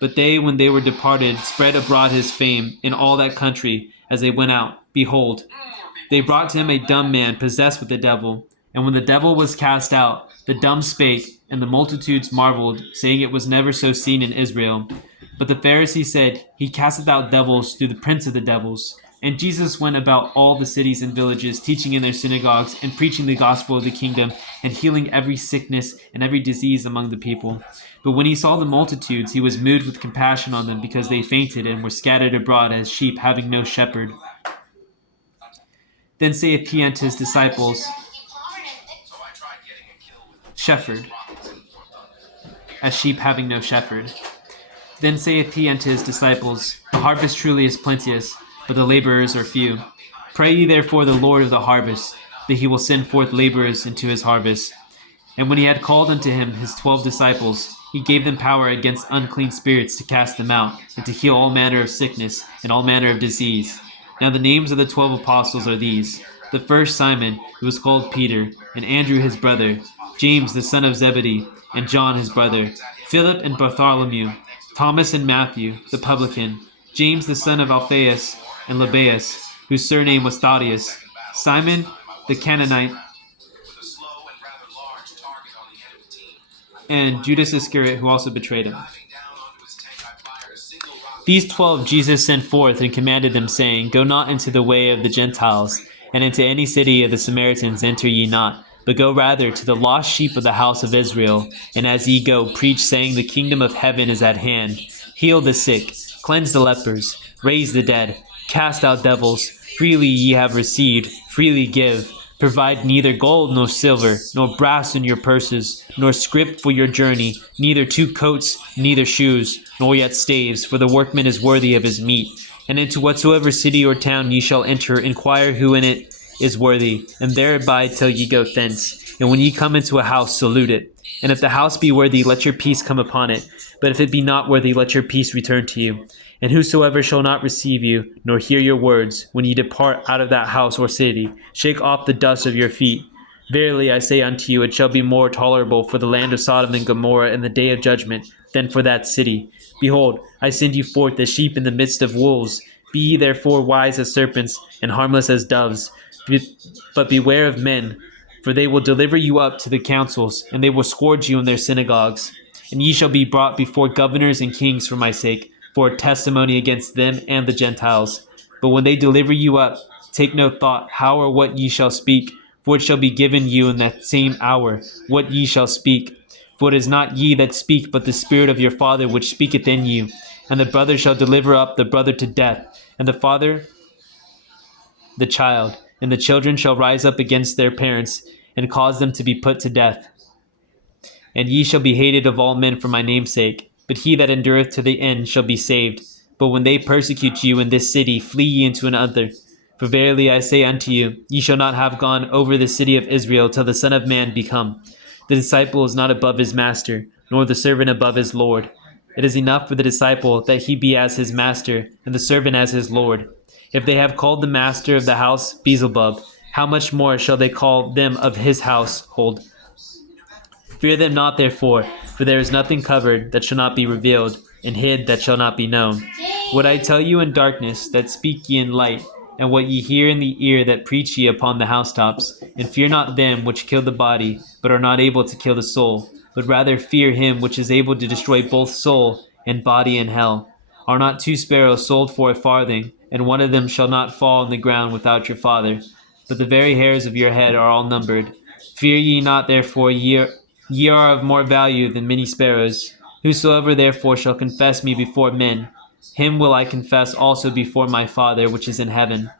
But they, when they were departed, spread abroad his fame in all that country. As they went out, behold, they brought to him a dumb man possessed with the devil. And when the devil was cast out, the dumb spake, and the multitudes marveled, saying it was never so seen in Israel. But the Pharisees said, He casteth out devils through the prince of the devils. And Jesus went about all the cities and villages, teaching in their synagogues, and preaching the gospel of the kingdom, and healing every sickness and every disease among the people. But when he saw the multitudes, he was moved with compassion on them, because they fainted and were scattered abroad as sheep having no shepherd. Then saith he unto his disciples, Shepherd, as sheep having no shepherd. Then saith he unto his disciples, The harvest truly is plenteous, but the laborers are few. Pray ye therefore the Lord of the harvest, that he will send forth laborers into his harvest. And when he had called unto him his 12 disciples, he gave them power against unclean spirits to cast them out, and to heal all manner of sickness and all manner of disease. Now the names of the 12 apostles are these: the first Simon, who was called Peter, and Andrew his brother, James the son of Zebedee, and John his brother, Philip and Bartholomew, Thomas and Matthew, the publican, James the son of Alphaeus and Lebbaeus, whose surname was Thaddeus, Simon the Canaanite, and Judas Iscariot, who also betrayed him. These 12 Jesus sent forth and commanded them, saying, Go not into the way of the Gentiles, and into any city of the Samaritans enter ye not, but go rather to the lost sheep of the house of Israel. And as ye go, preach, saying, The kingdom of heaven is at hand. Heal the sick, cleanse the lepers, raise the dead, cast out devils. Freely ye have received, freely give. Provide neither gold nor silver, nor brass in your purses, nor scrip for your journey, neither 2 coats, neither shoes, nor yet staves, for the workman is worthy of his meat. And into whatsoever city or town ye shall enter, inquire who in it is worthy, and there abide till ye go thence. And when ye come into a house, salute it. And if the house be worthy, let your peace come upon it. But if it be not worthy, let your peace return to you. And whosoever shall not receive you, nor hear your words, when ye depart out of that house or city, shake off the dust of your feet. Verily I say unto you, it shall be more tolerable for the land of Sodom and Gomorrah in the day of judgment than for that city. Behold, I send you forth as sheep in the midst of wolves. Be ye therefore wise as serpents, and harmless as doves. But beware of men, for they will deliver you up to the councils, and they will scourge you in their synagogues. And ye shall be brought before governors and kings for my sake, for a testimony against them and the Gentiles. But when they deliver you up, take no thought how or what ye shall speak, for it shall be given you in that same hour what ye shall speak. For it is not ye that speak, but the Spirit of your Father which speaketh in you. And the brother shall deliver up the brother to death, and the father the child, and the children shall rise up against their parents, and cause them to be put to death. And ye shall be hated of all men for my name's sake, but he that endureth to the end shall be saved. But when they persecute you in this city, flee ye into another. For verily I say unto you, ye shall not have gone over the city of Israel till the Son of Man be come. The disciple is not above his master, nor the servant above his Lord. It is enough for the disciple that he be as his master, and the servant as his Lord. If they have called the master of the house Beelzebub, how much more shall they call them of his household? Fear them not, therefore, for there is nothing covered that shall not be revealed, and hid that shall not be known. What I tell you in darkness, that speak ye in light, and what ye hear in the ear, that preach ye upon the housetops. And fear not them which kill the body, but are not able to kill the soul, but rather fear him which is able to destroy both soul and body in hell. Are not 2 sparrows sold for a farthing, and one of them shall not fall on the ground without your Father? But the very hairs of your head are all numbered. Fear ye not, therefore, ye are of more value than many sparrows. Whosoever therefore shall confess me before men, him will I confess also before my Father which is in heaven.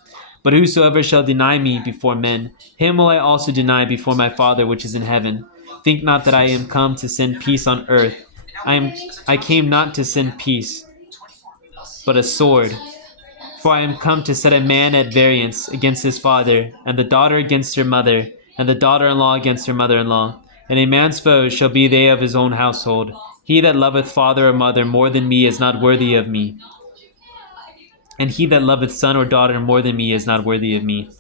But whosoever shall deny me before men, him will I also deny before my Father which is in heaven. Think not that I am come to send peace on earth. I came not to send peace, but a sword. For I am come to set a man at variance against his father, and the daughter against her mother, and the daughter-in-law against her mother-in-law. And a man's foes shall be they of his own household. He that loveth father or mother more than me is not worthy of me. And he that loveth son or daughter more than me is not worthy of me.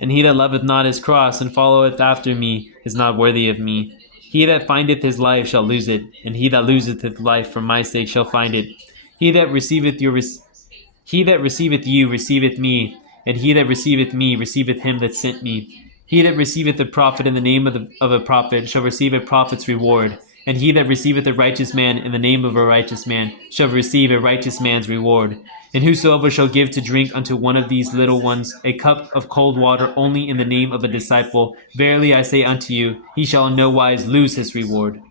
And he that loveth not his cross and followeth after me is not worthy of me. He that findeth his life shall lose it, and he that loseth his life for my sake shall find it. He that receiveth you receiveth me, and he that receiveth me receiveth him that sent me. He that receiveth a prophet in the name of a prophet shall receive a prophet's reward, and he that receiveth a righteous man in the name of a righteous man shall receive a righteous man's reward. And whosoever shall give to drink unto one of these little ones a cup of cold water only in the name of a disciple, verily I say unto you, he shall in no wise lose his reward.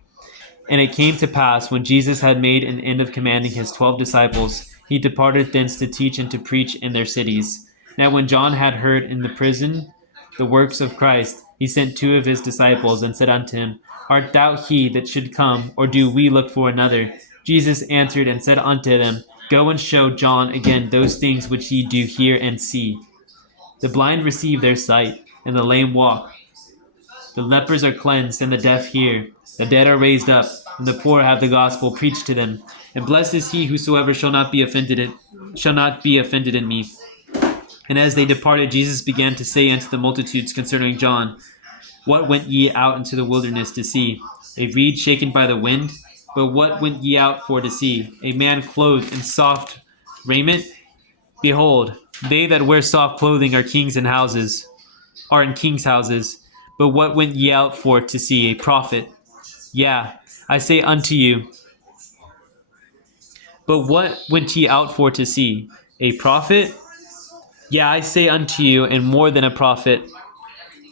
And it came to pass, when Jesus had made an end of commanding his 12 disciples, he departed thence to teach and to preach in their cities. Now when John had heard in the prison the works of Christ, he sent 2 of his disciples, and said unto him, Art thou he that should come, or do we look for another? Jesus answered and said unto them, Go and show John again those things which ye do hear and see. The blind receive their sight, and the lame walk. The lepers are cleansed, and the deaf hear. The dead are raised up, and the poor have the gospel preached to them. And blessed is he whosoever shall not be offended in me. And as they departed, Jesus began to say unto the multitudes concerning John, What went ye out into the wilderness to see? A reed shaken by the wind? But what went ye out for to see? A man clothed in soft raiment? Behold, they that wear soft clothing are in kings' houses. But what went ye out for to see? A prophet? Yeah, I say unto you. But what went ye out for to see? A prophet? Yeah, I say unto you, and more than a prophet.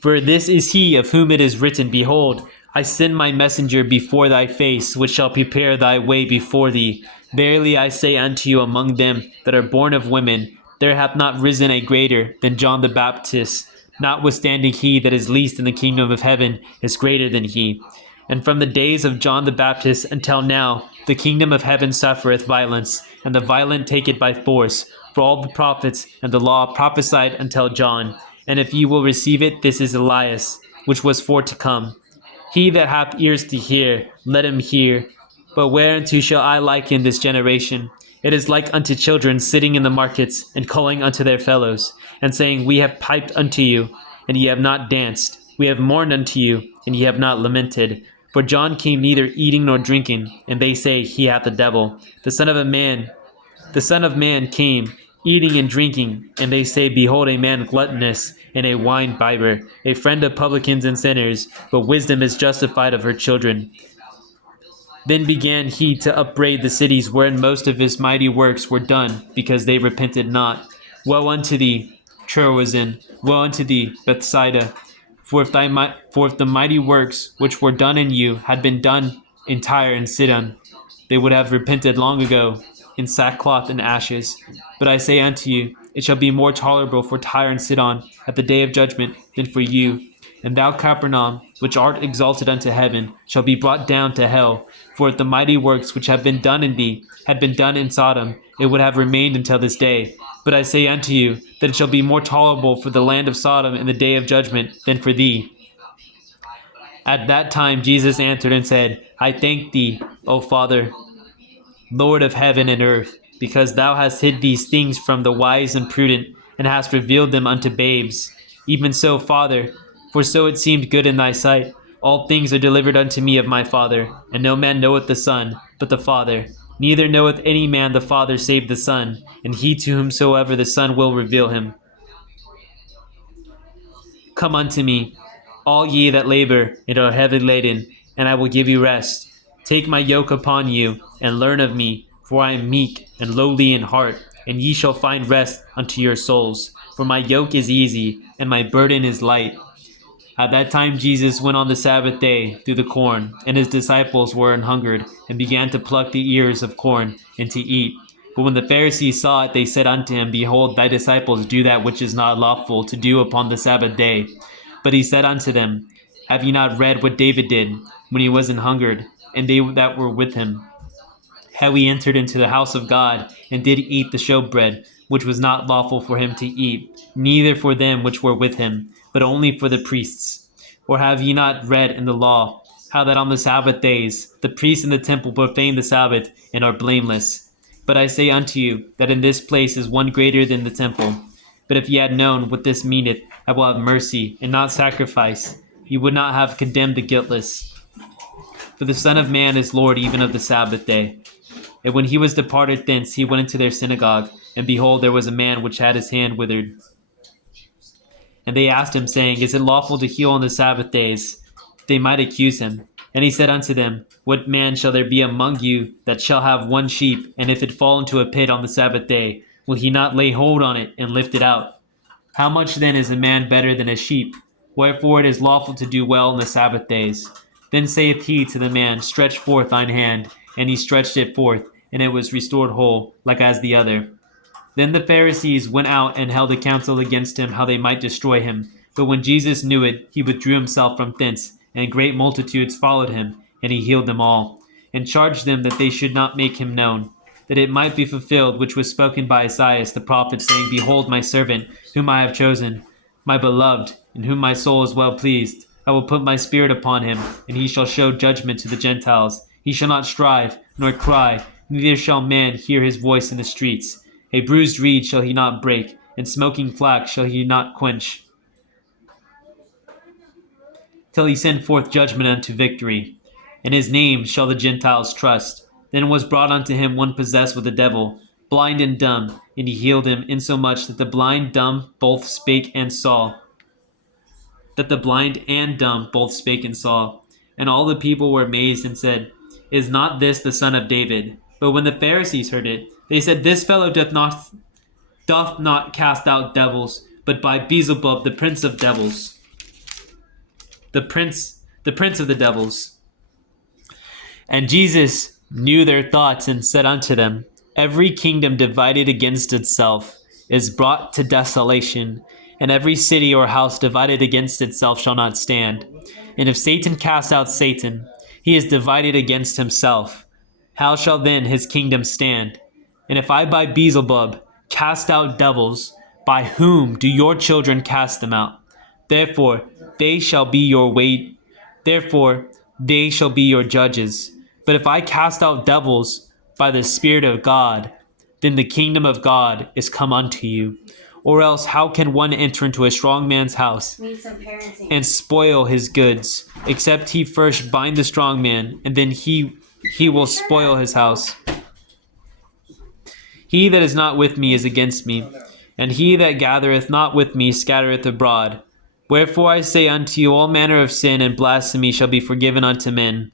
For this is he of whom it is written, Behold, I send my messenger before thy face, which shall prepare thy way before thee. Verily I say unto you, among them that are born of women, there hath not risen a greater than John the Baptist. Notwithstanding he that is least in the kingdom of heaven is greater than he. And from the days of John the Baptist until now, the kingdom of heaven suffereth violence, and the violent take it by force. For all the prophets and the law prophesied until John. And if ye will receive it, this is Elias, which was for to come. He that hath ears to hear, let him hear. But whereunto shall I liken this generation? It is like unto children sitting in the markets, and calling unto their fellows, and saying, We have piped unto you, and ye have not danced. We have mourned unto you, and ye have not lamented. For John came neither eating nor drinking, and they say, He hath a devil. The Son of Man came, eating and drinking, and they say, Behold, a man gluttonous, and a wine bibber, a friend of publicans and sinners, but wisdom is justified of her children. Then began he to upbraid the cities wherein most of his mighty works were done, because they repented not. Woe unto thee, Chorazin! Woe unto thee, Bethsaida! For if the mighty works which were done in you had been done in Tyre and Sidon, they would have repented long ago in sackcloth and ashes. But I say unto you, it shall be more tolerable for Tyre and Sidon at the day of judgment than for you. And thou, Capernaum, which art exalted unto heaven, shall be brought down to hell. For if the mighty works which have been done in thee had been done in Sodom, it would have remained until this day. But I say unto you, that it shall be more tolerable for the land of Sodom in the day of judgment than for thee. At that time Jesus answered and said, I thank thee, O Father, Lord of heaven and earth, because thou hast hid these things from the wise and prudent, and hast revealed them unto babes. Even so, Father, for so it seemed good in thy sight. All things are delivered unto me of my Father, and no man knoweth the Son, but the Father. Neither knoweth any man the Father save the Son, and he to whomsoever the Son will reveal him. Come unto me, all ye that labor and are heavy laden, and I will give you rest. Take my yoke upon you, and learn of me, for I am meek and lowly in heart, and ye shall find rest unto your souls. For my yoke is easy, and my burden is light. At that time Jesus went on the Sabbath day through the corn, and his disciples were an hungered, and began to pluck the ears of corn, and to eat. But when the Pharisees saw it, they said unto him, Behold, thy disciples do that which is not lawful to do upon the Sabbath day. But he said unto them, Have ye not read what David did, when he was an hungered, and they that were with him? How he entered into the house of God, and did eat the showbread, which was not lawful for him to eat, neither for them which were with him, but only for the priests. Or have ye not read in the law, how that on the Sabbath days the priests in the temple profane the Sabbath, and are blameless? But I say unto you, that in this place is one greater than the temple. But if ye had known what this meaneth, I will have mercy, and not sacrifice, ye would not have condemned the guiltless. For the Son of Man is Lord even of the Sabbath day. And when he was departed thence, he went into their synagogue, and behold, there was a man which had his hand withered. And they asked him, saying, Is it lawful to heal on the Sabbath days? They might accuse him. And he said unto them, What man shall there be among you that shall have one sheep, and if it fall into a pit on the Sabbath day, will he not lay hold on it and lift it out? How much then is a man better than a sheep? Wherefore it is lawful to do well on the Sabbath days. Then saith he to the man, Stretch forth thine hand. And he stretched it forth, and it was restored whole, like as the other. Then the Pharisees went out and held a council against him, how they might destroy him. But when Jesus knew it, he withdrew himself from thence, and great multitudes followed him, and he healed them all, and charged them that they should not make him known, that it might be fulfilled which was spoken by Isaiah the prophet, saying, Behold my servant, whom I have chosen, my beloved, in whom my soul is well pleased. I will put my spirit upon him, and he shall show judgment to the Gentiles. He shall not strive, nor cry, neither shall man hear his voice in the streets. A bruised reed shall he not break, and smoking flax shall he not quench, till he send forth judgment unto victory. In his name shall the Gentiles trust. Then was brought unto him one possessed with a devil, blind and dumb, and he healed him, insomuch that the blind dumb both spake and saw. And all the people were amazed and said, Is not this the son of David? But when the Pharisees heard it, they said, This fellow doth not cast out devils, but by Beelzebub, the prince of devils. The prince of the devils. And Jesus knew their thoughts, and said unto them, Every kingdom divided against itself is brought to desolation, and every city or house divided against itself shall not stand. And if Satan cast out Satan, he is divided against himself. How shall then his kingdom stand? And if I by Beelzebub cast out devils, by whom do your children cast them out? Therefore they shall be your judges. But if I cast out devils by the Spirit of God, then the kingdom of God is come unto you. Or else how can one enter into a strong man's house and spoil his goods, except he first bind the strong man, and then he will spoil his house? He that is not with me is against me, and he that gathereth not with me scattereth abroad. Wherefore I say unto you, all manner of sin and blasphemy shall be forgiven unto men,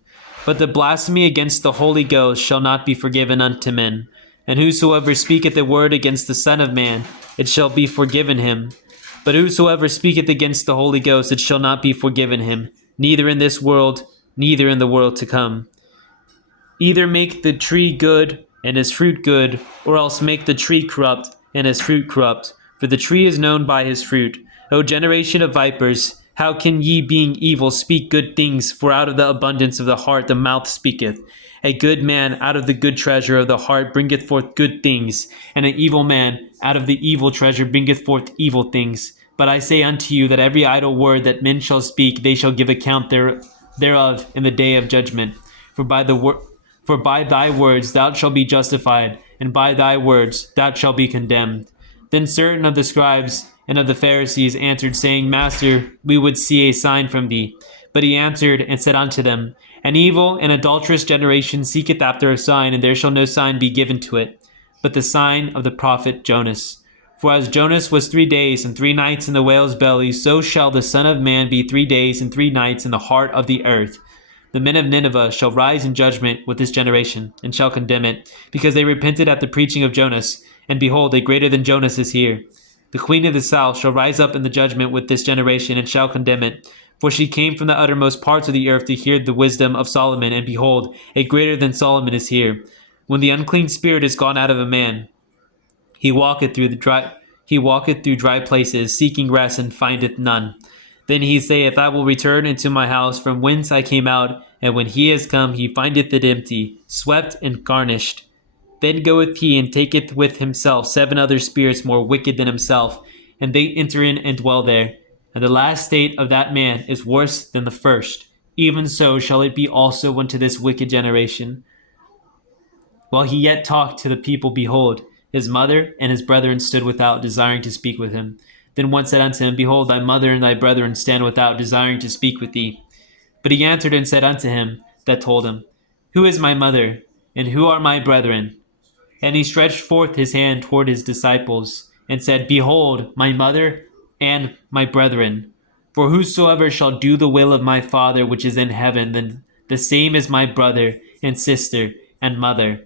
but the blasphemy against the Holy Ghost shall not be forgiven unto men. And whosoever speaketh a word against the Son of Man, it shall be forgiven him. But whosoever speaketh against the Holy Ghost, it shall not be forgiven him, neither in this world, neither in the world to come. Either make the tree good, and his fruit good, or else make the tree corrupt, and his fruit corrupt. For the tree is known by his fruit. O generation of vipers, how can ye, being evil, speak good things? For out of the abundance of the heart the mouth speaketh. A good man out of the good treasure of the heart bringeth forth good things, and an evil man out of the evil treasure bringeth forth evil things. But I say unto you that every idle word that men shall speak, they shall give account thereof in the day of judgment. For by the For by thy words thou shalt be justified, and by thy words thou shalt be condemned. Then certain of the scribes and of the Pharisees answered, saying, Master, we would see a sign from thee. But he answered and said unto them, An evil and adulterous generation seeketh after a sign, and there shall no sign be given to it, but the sign of the prophet Jonas. For as Jonas was 3 days and 3 nights in the whale's belly, so shall the Son of Man be 3 days and 3 nights in the heart of the earth. The men of Nineveh shall rise in judgment with this generation, and shall condemn it, because they repented at the preaching of Jonas. And behold, a greater than Jonas is here. The queen of the south shall rise up in the judgment with this generation, and shall condemn it. For she came from the uttermost parts of the earth to hear the wisdom of Solomon, and behold, a greater than Solomon is here. When the unclean spirit is gone out of a man, he walketh through dry places, seeking rest, and findeth none. Then he saith, I will return into my house from whence I came out. And when he is come, he findeth it empty, swept and garnished. Then goeth he and taketh with himself 7 other spirits more wicked than himself, and they enter in and dwell there. And the last state of that man is worse than the first. Even so shall it be also unto this wicked generation. While he yet talked to the people, behold, his mother and his brethren stood without, desiring to speak with him. Then one said unto him, Behold, thy mother and thy brethren stand without, desiring to speak with thee. But he answered and said unto him that told him, Who is my mother, and who are my brethren? And he stretched forth his hand toward his disciples, and said, Behold, my mother and my brethren. For whosoever shall do the will of my Father which is in heaven, then the same is my brother and sister and mother.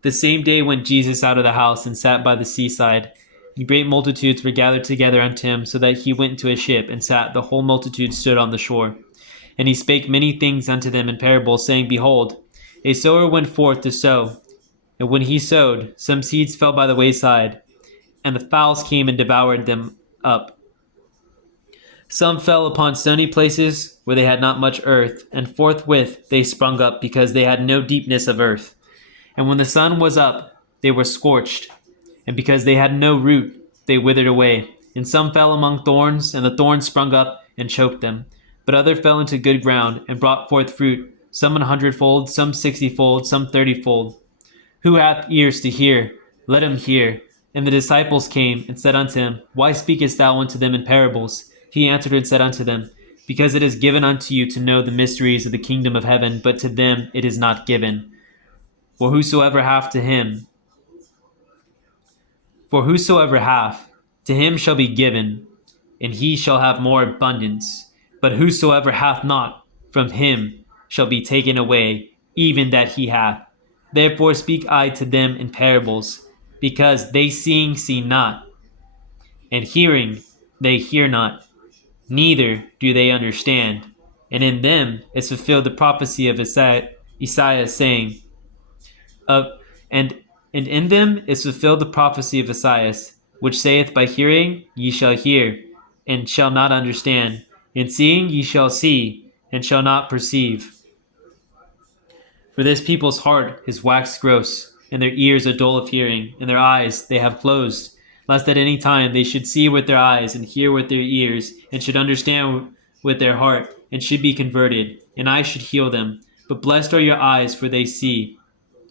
The same day went Jesus out of the house, and sat by the seaside. And great multitudes were gathered together unto him, so that he went into a ship, and sat. The whole multitude stood on the shore. And he spake many things unto them in parables, saying, Behold, a sower went forth to sow. And when he sowed, some seeds fell by the wayside, and the fowls came and devoured them up. Some fell upon stony places, where they had not much earth, and forthwith they sprung up, because they had no deepness of earth. And when the sun was up, they were scorched, and because they had no root, they withered away. And some fell among thorns, and the thorns sprung up and choked them. But other fell into good ground, and brought forth fruit, some 100-fold, some 60-fold, some 30-fold. Who hath ears to hear? Let him hear. And the disciples came, and said unto him, Why speakest thou unto them in parables? He answered and said unto them, Because it is given unto you to know the mysteries of the kingdom of heaven, but to them it is not given. For whosoever hath, to him shall be given, and he shall have more abundance. But whosoever hath not, from him shall be taken away, even that he hath. Therefore speak I to them in parables, because they seeing see not, and hearing they hear not, neither do they understand. And in them is fulfilled the prophecy of Isaiah, saying, and in them is fulfilled the prophecy of Isaiah, which saith, By hearing ye shall hear, and shall not understand, and seeing ye shall see, and shall not perceive. For this people's heart is waxed gross, and their ears are dull of hearing, and their eyes they have closed, lest at any time they should see with their eyes, and hear with their ears, and should understand with their heart, and should be converted, and I should heal them. But blessed are your eyes, for they see,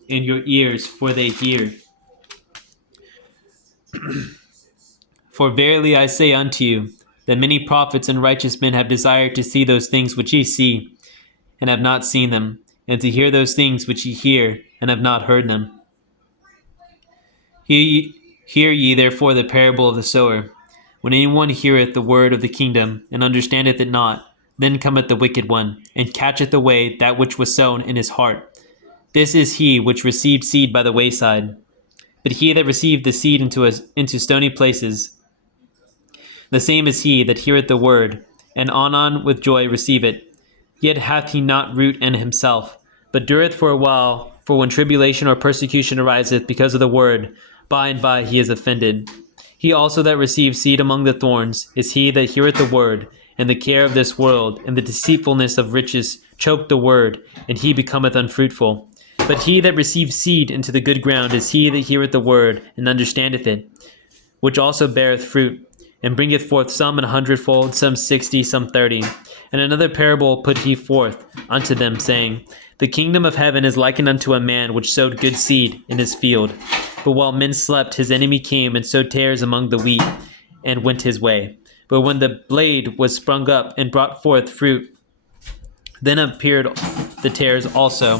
and your ears, for they hear. For verily I say unto you, that many prophets and righteous men have desired to see those things which ye see, and have not seen them, and to hear those things which ye hear, and have not heard them. Hear ye therefore the parable of the sower. When anyone heareth the word of the kingdom, and understandeth it not, then cometh the wicked one, and catcheth away that which was sown in his heart. This is he which received seed by the wayside. But he that received the seed into stony places, the same is he that heareth the word, and anon with joy receive it. Yet hath he not root in himself, but dureth for a while. For when tribulation or persecution ariseth because of the word, by and by he is offended. He also that receives seed among the thorns is he that heareth the word, and the care of this world, and the deceitfulness of riches choke the word, and he becometh unfruitful. But he that receives seed into the good ground is he that heareth the word, and understandeth it, which also beareth fruit, and bringeth forth some an 100-fold, some 60, some 30. And another parable put he forth unto them, saying, The kingdom of heaven is likened unto a man which sowed good seed in his field. But while men slept, his enemy came and sowed tares among the wheat, and went his way. But when the blade was sprung up and brought forth fruit, then appeared the tares also.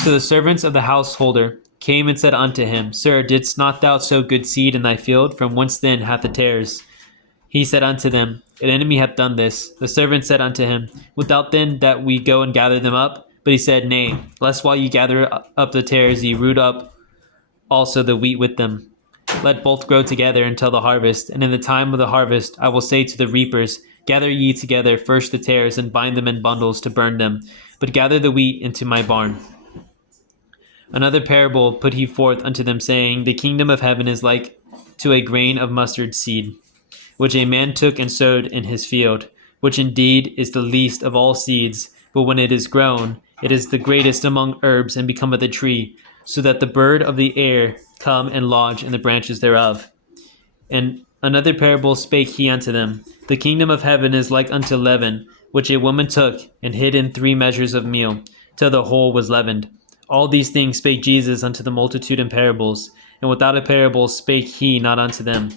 So the servants of the householder came and said unto him, Sir, didst not thou sow good seed in thy field? From whence then hath the tares? He said unto them, An enemy hath done this. The servant said unto him, Without then that we go and gather them up? But he said, Nay, lest while ye gather up the tares, ye root up also the wheat with them. Let both grow together until the harvest. And in the time of the harvest I will say to the reapers, Gather ye together first the tares, and bind them in bundles to burn them, but gather the wheat into my barn. Another parable put he forth unto them, saying, The kingdom of heaven is like to a grain of mustard seed, which a man took and sowed in his field, which indeed is the least of all seeds, but when it is grown, it is the greatest among herbs, and becometh a tree, so that the bird of the air come and lodge in the branches thereof. And another parable spake he unto them, The kingdom of heaven is like unto leaven, which a woman took and hid in 3 measures of meal, till the whole was leavened. All these things spake Jesus unto the multitude in parables, and without a parable spake he not unto them,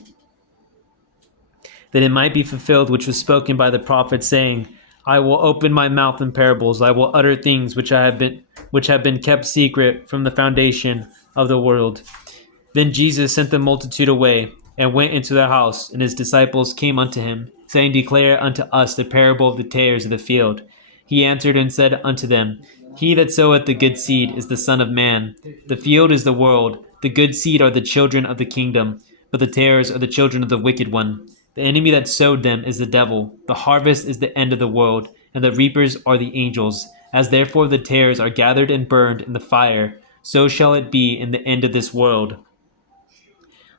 that it might be fulfilled which was spoken by the prophet, saying, I will open my mouth in parables, I will utter things which have been kept secret from the foundation of the world. Then Jesus sent the multitude away, and went into their house, and his disciples came unto him, saying, Declare unto us the parable of the tares of the field. He answered and said unto them, He that soweth the good seed is the Son of Man. The field is the world. The good seed are the children of the kingdom, but the tares are the children of the wicked one. The enemy that sowed them is the devil. The harvest is the end of the world, and the reapers are the angels. As therefore the tares are gathered and burned in the fire, so shall it be in the end of this world.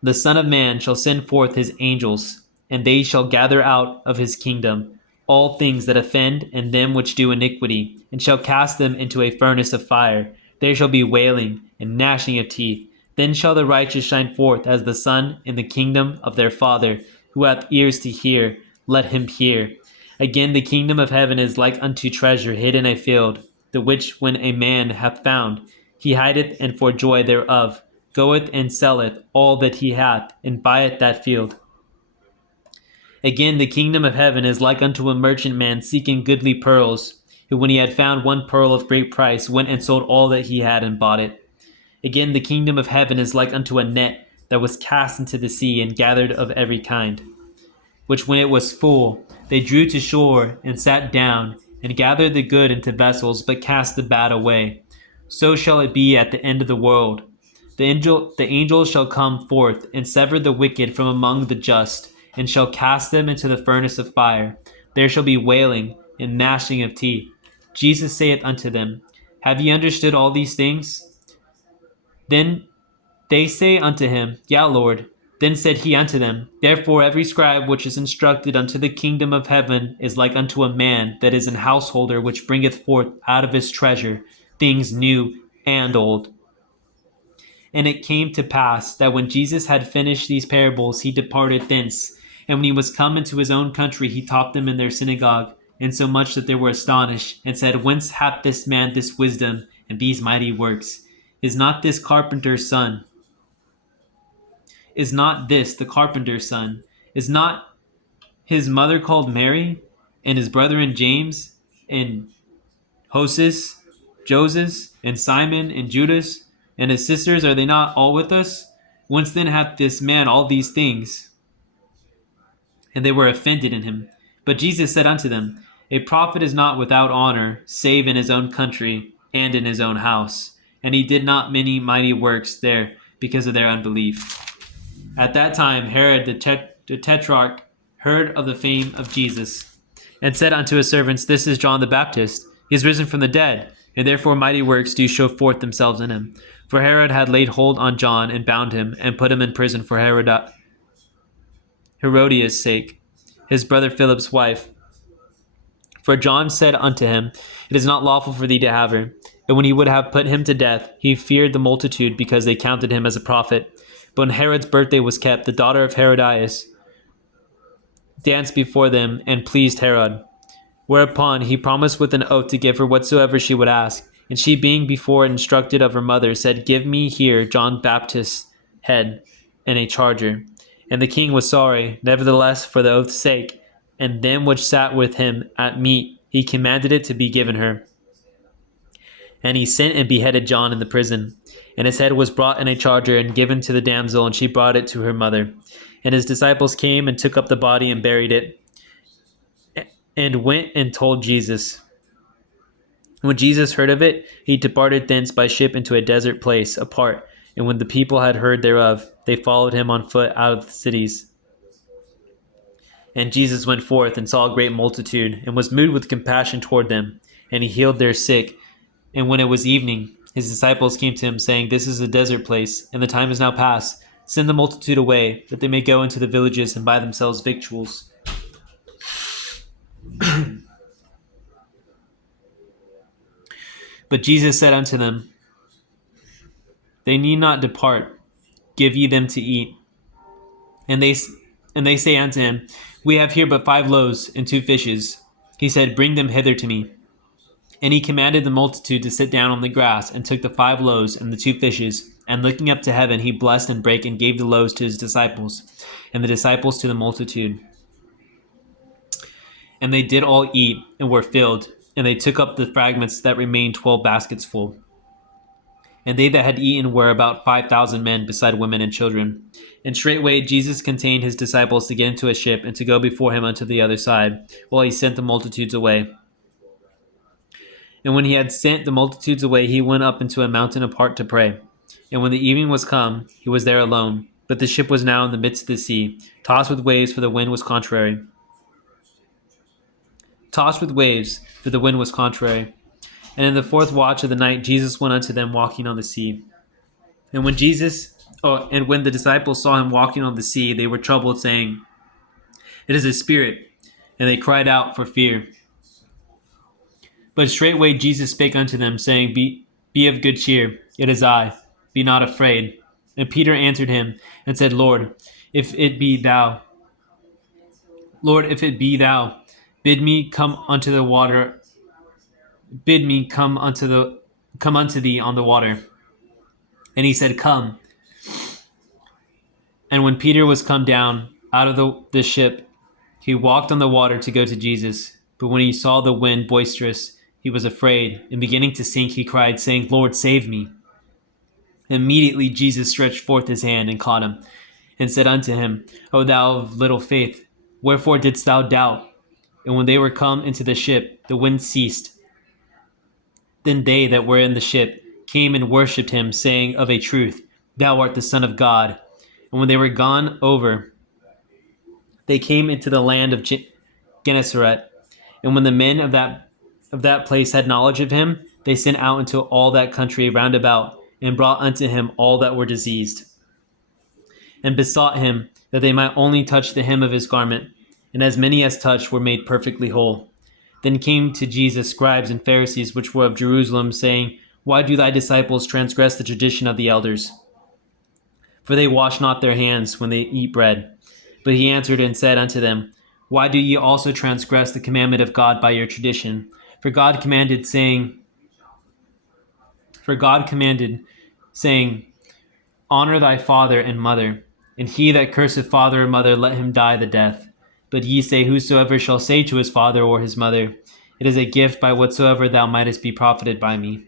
The Son of Man shall send forth his angels, and they shall gather out of his kingdom all things that offend and them which do iniquity, and shall cast them into a furnace of fire. There shall be wailing and gnashing of teeth. Then shall the righteous shine forth as the sun in the kingdom of their Father. Who hath ears to hear, let him hear. Again, the kingdom of heaven is like unto treasure hid in a field, the which when a man hath found, he hideth, and for joy thereof goeth and selleth all that he hath, and buyeth that field. Again, the kingdom of heaven is like unto a merchant man seeking goodly pearls, who when he had found one pearl of great price, went and sold all that he had and bought it. Again, the kingdom of heaven is like unto a net that was cast into the sea, and gathered of every kind, which when it was full, they drew to shore, and sat down, and gathered the good into vessels, but cast the bad away. So shall it be at the end of the world. The angel shall come forth, and sever the wicked from among the just, and shall cast them into the furnace of fire. There shall be wailing and gnashing of teeth. Jesus saith unto them, Have ye understood all these things? Then they say unto him, Yea, Lord. Then said he unto them, Therefore every scribe which is instructed unto the kingdom of heaven is like unto a man that is an householder, which bringeth forth out of his treasure things new and old. And it came to pass that when Jesus had finished these parables, he departed thence. And when he was come into his own country, he taught them in their synagogue, insomuch that they were astonished, and said, Whence hath this man this wisdom and these mighty works? Is not this the carpenter's son? Is not his mother called Mary, and his brethren James, and Joses, Joses, and Simon, and Judas, and his sisters, are they not all with us? Whence then hath this man all these things? And they were offended in him. But Jesus said unto them, A prophet is not without honor, save in his own country, and in his own house. And he did not many mighty works there, because of their unbelief. At that time Herod the Tetrarch heard of the fame of Jesus, and said unto his servants, This is John the Baptist. He is risen from the dead, and therefore mighty works do show forth themselves in him. For Herod had laid hold on John, and bound him, and put him in prison for Herodias' sake, his brother Philip's wife. For John said unto him, It is not lawful for thee to have her. And when he would have put him to death, he feared the multitude, because they counted him as a prophet. But when Herod's birthday was kept, the daughter of Herodias, danced before them and pleased Herod. Whereupon he promised with an oath to give her whatsoever she would ask. And she, being before instructed of her mother, said, Give me here John Baptist's head and a charger. And the king was sorry, nevertheless, for the oath's sake, and them which sat with him at meat, he commanded it to be given her. And he sent and beheaded John in the prison. And his head was brought in a charger and given to the damsel, and she brought it to her mother. And his disciples came and took up the body and buried it, and went and told Jesus. When Jesus heard of it, he departed thence by ship into a desert place apart. And when the people had heard thereof, they followed him on foot out of the cities. And Jesus went forth and saw a great multitude, and was moved with compassion toward them. And he healed their sick. And when it was evening, his disciples came to him, saying, This is a desert place, and the time is now past. Send the multitude away, that they may go into the villages and buy themselves victuals. But Jesus said unto them, They need not depart. Give ye them to eat. And they say unto him, We have here but 5 loaves and 2 fishes. He said, Bring them hither to me. And he commanded the multitude to sit down on the grass, and took the 5 loaves and the 2 fishes, and looking up to heaven, he blessed and brake, and gave the loaves to his disciples, and the disciples to the multitude. And they did all eat, and were filled, and they took up the fragments that remained 12 baskets full. And they that had eaten were about 5,000 men, beside women and children. And straightway Jesus contained his disciples to get into a ship, and to go before him unto the other side, while he sent the multitudes away. And when he had sent the multitudes away, he went up into a mountain apart to pray. And when the evening was come, he was there alone. But the ship was now in the midst of the sea, tossed with waves, for the wind was contrary. And in the 4th watch of the night, Jesus went unto them walking on the sea. And when the disciples saw him walking on the sea, they were troubled, saying, It is a spirit. And they cried out for fear. But straightway Jesus spake unto them, saying, Be of good cheer, it is I, be not afraid. And Peter answered him, and said, Lord, if it be thou, bid me come unto thee on the water. And he said, Come. And when Peter was come down out of the ship, he walked on the water to go to Jesus. But when he saw the wind boisterous, he was afraid, and beginning to sink, he cried, saying, Lord, save me. Immediately Jesus stretched forth his hand and caught him, and said unto him, O thou of little faith, wherefore didst thou doubt? And when they were come into the ship, the wind ceased. Then they that were in the ship came and worshipped him, saying, Of a truth, thou art the Son of God. And when they were gone over, they came into the land of Gennesaret. And when the men of that place had knowledge of him, they sent out into all that country round about, and brought unto him all that were diseased, and besought him that they might only touch the hem of his garment. And as many as touched were made perfectly whole. Then came to Jesus scribes and Pharisees which were of Jerusalem, saying, Why do thy disciples transgress the tradition of the elders? For they wash not their hands when they eat bread. But he answered and said unto them, Why do ye also transgress the commandment of God by your tradition? For God commanded, saying, Honor thy father and mother, and he that curseth father or mother, let him die the death. But ye say, Whosoever shall say to his father or his mother, It is a gift by whatsoever thou mightest be profited by me,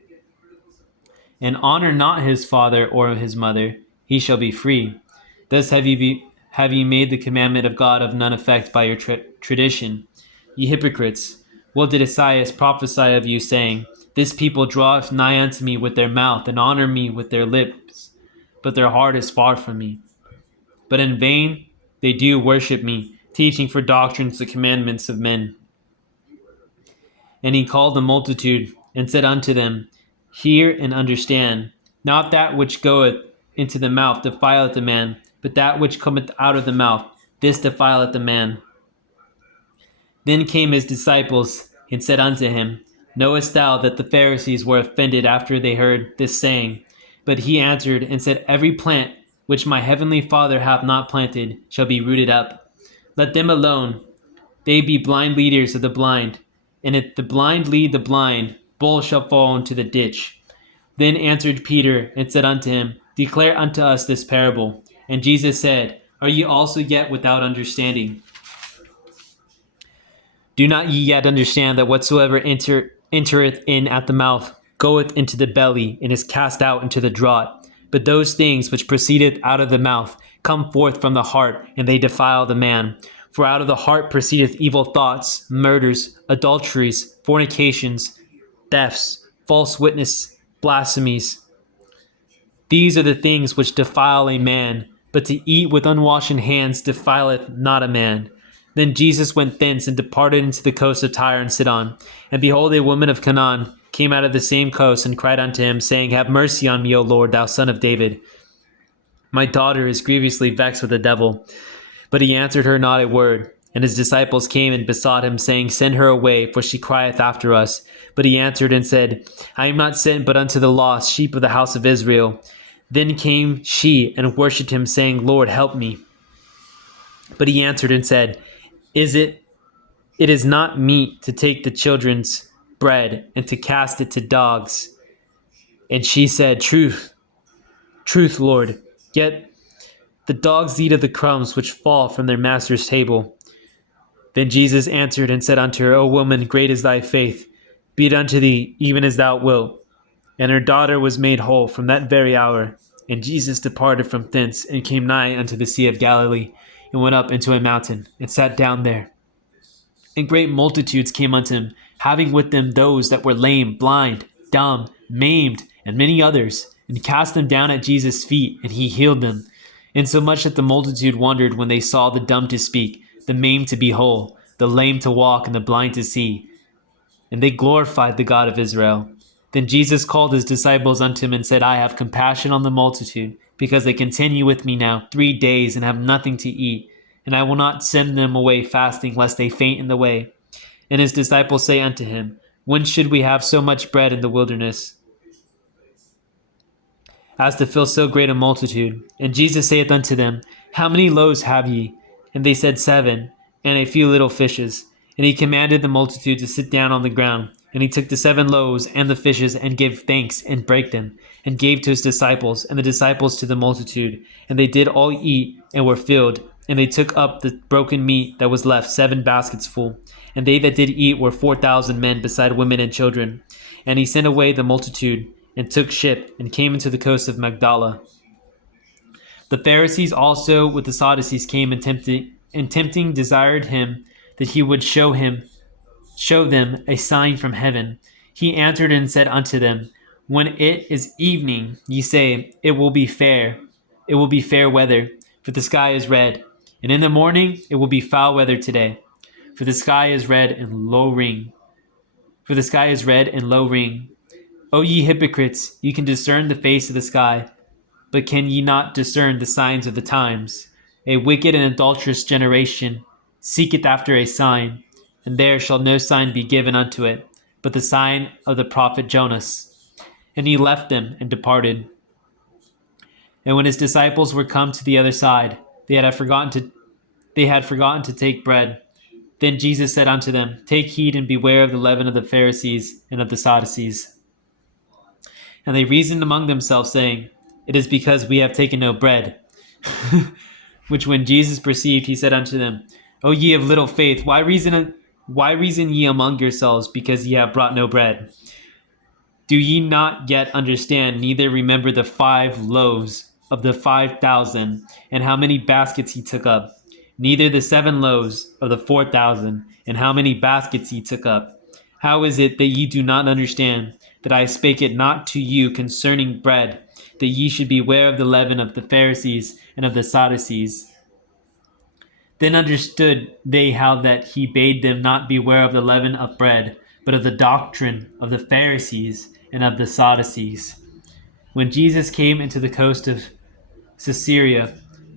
and honor not his father or his mother, he shall be free. Thus have ye made the commandment of God of none effect by your tradition. Ye hypocrites, well did Esaias prophesy of you, saying, This people draweth nigh unto me with their mouth, and honor me with their lips, but their heart is far from me. But in vain they do worship me, teaching for doctrines the commandments of men. And he called the multitude, and said unto them, Hear and understand. Not that which goeth into the mouth defileth the man, but that which cometh out of the mouth, this defileth the man. Then came his disciples, and said unto him, Knowest thou that the Pharisees were offended after they heard this saying? But he answered and said, Every plant which my heavenly Father hath not planted shall be rooted up. Let them alone. They be blind leaders of the blind. And if the blind lead the blind, both shall fall into the ditch. Then answered Peter and said unto him, Declare unto us this parable. And Jesus said, Are ye also yet without understanding? Do not ye yet understand that whatsoever entereth in at the mouth goeth into the belly, and is cast out into the draught? But those things which proceedeth out of the mouth come forth from the heart, and they defile the man. For out of the heart proceedeth evil thoughts, murders, adulteries, fornications, thefts, false witness, blasphemies. These are the things which defile a man, but to eat with unwashen hands defileth not a man. Then Jesus went thence and departed into the coast of Tyre and Sidon. And behold, a woman of Canaan came out of the same coast and cried unto him, saying, Have mercy on me, O Lord, thou son of David. My daughter is grievously vexed with the devil. But he answered her not a word. And his disciples came and besought him, saying, Send her away, for she crieth after us. But he answered and said, I am not sent but unto the lost sheep of the house of Israel. Then came she and worshipped him, saying, Lord, help me. But he answered and said, It is not meet to take the children's bread and to cast it to dogs. And she said, Truth, truth, Lord. Yet the dogs eat of the crumbs which fall from their master's table. Then Jesus answered and said unto her, O woman, great is thy faith. Be it unto thee even as thou wilt. And her daughter was made whole from that very hour. And Jesus departed from thence, and came nigh unto the Sea of Galilee, and went up into a mountain, and sat down there. And great multitudes came unto him, having with them those that were lame, blind, dumb, maimed, and many others, and cast them down at Jesus' feet, and he healed them. Insomuch that the multitude wondered when they saw the dumb to speak, the maimed to be whole, the lame to walk, and the blind to see. And they glorified the God of Israel. Then Jesus called his disciples unto him and said, I have compassion on the multitude, because they continue with me now 3 days and have nothing to eat. And I will not send them away fasting, lest they faint in the way. And his disciples say unto him, When should we have so much bread in the wilderness, as to fill so great a multitude? And Jesus saith unto them, How many loaves have ye? And they said, 7, and a few little fishes. And he commanded the multitude to sit down on the ground. And he took the 7 loaves and the fishes, and gave thanks, and brake them, and gave to his disciples, and the disciples to the multitude. And they did all eat, and were filled. And they took up the broken meat that was left, 7 baskets full. And they that did eat were 4,000 men, beside women and children. And he sent away the multitude, and took ship, and came into the coast of Magdala. The Pharisees also with the Sadducees came, and tempting desired him that he would show them a sign from heaven. He answered and said unto them, When it is evening, ye say, It will be fair weather, for the sky is red. And in the morning, it will be foul weather today, for the sky is red and low ring. O ye hypocrites, ye can discern the face of the sky, but can ye not discern the signs of the times? A wicked and adulterous generation seeketh after a sign, and there shall no sign be given unto it, but the sign of the prophet Jonas. And he left them and departed. And when his disciples were come to the other side, they had forgotten to take bread. Then Jesus said unto them, Take heed and beware of the leaven of the Pharisees and of the Sadducees. And they reasoned among themselves, saying, It is because we have taken no bread. Which when Jesus perceived, he said unto them, O ye of little faith, why reason ye among yourselves, because ye have brought no bread? Do ye not yet understand, neither remember the 5 loaves of the 5,000, and how many baskets he took up? Neither the 7 loaves of the 4,000, and how many baskets he took up? How is it that ye do not understand, that I spake it not to you concerning bread, that ye should beware of the leaven of the Pharisees and of the Sadducees? Then understood they how that he bade them not beware of the leaven of bread, but of the doctrine of the Pharisees and of the Sadducees. When Jesus came into the coast of Caesarea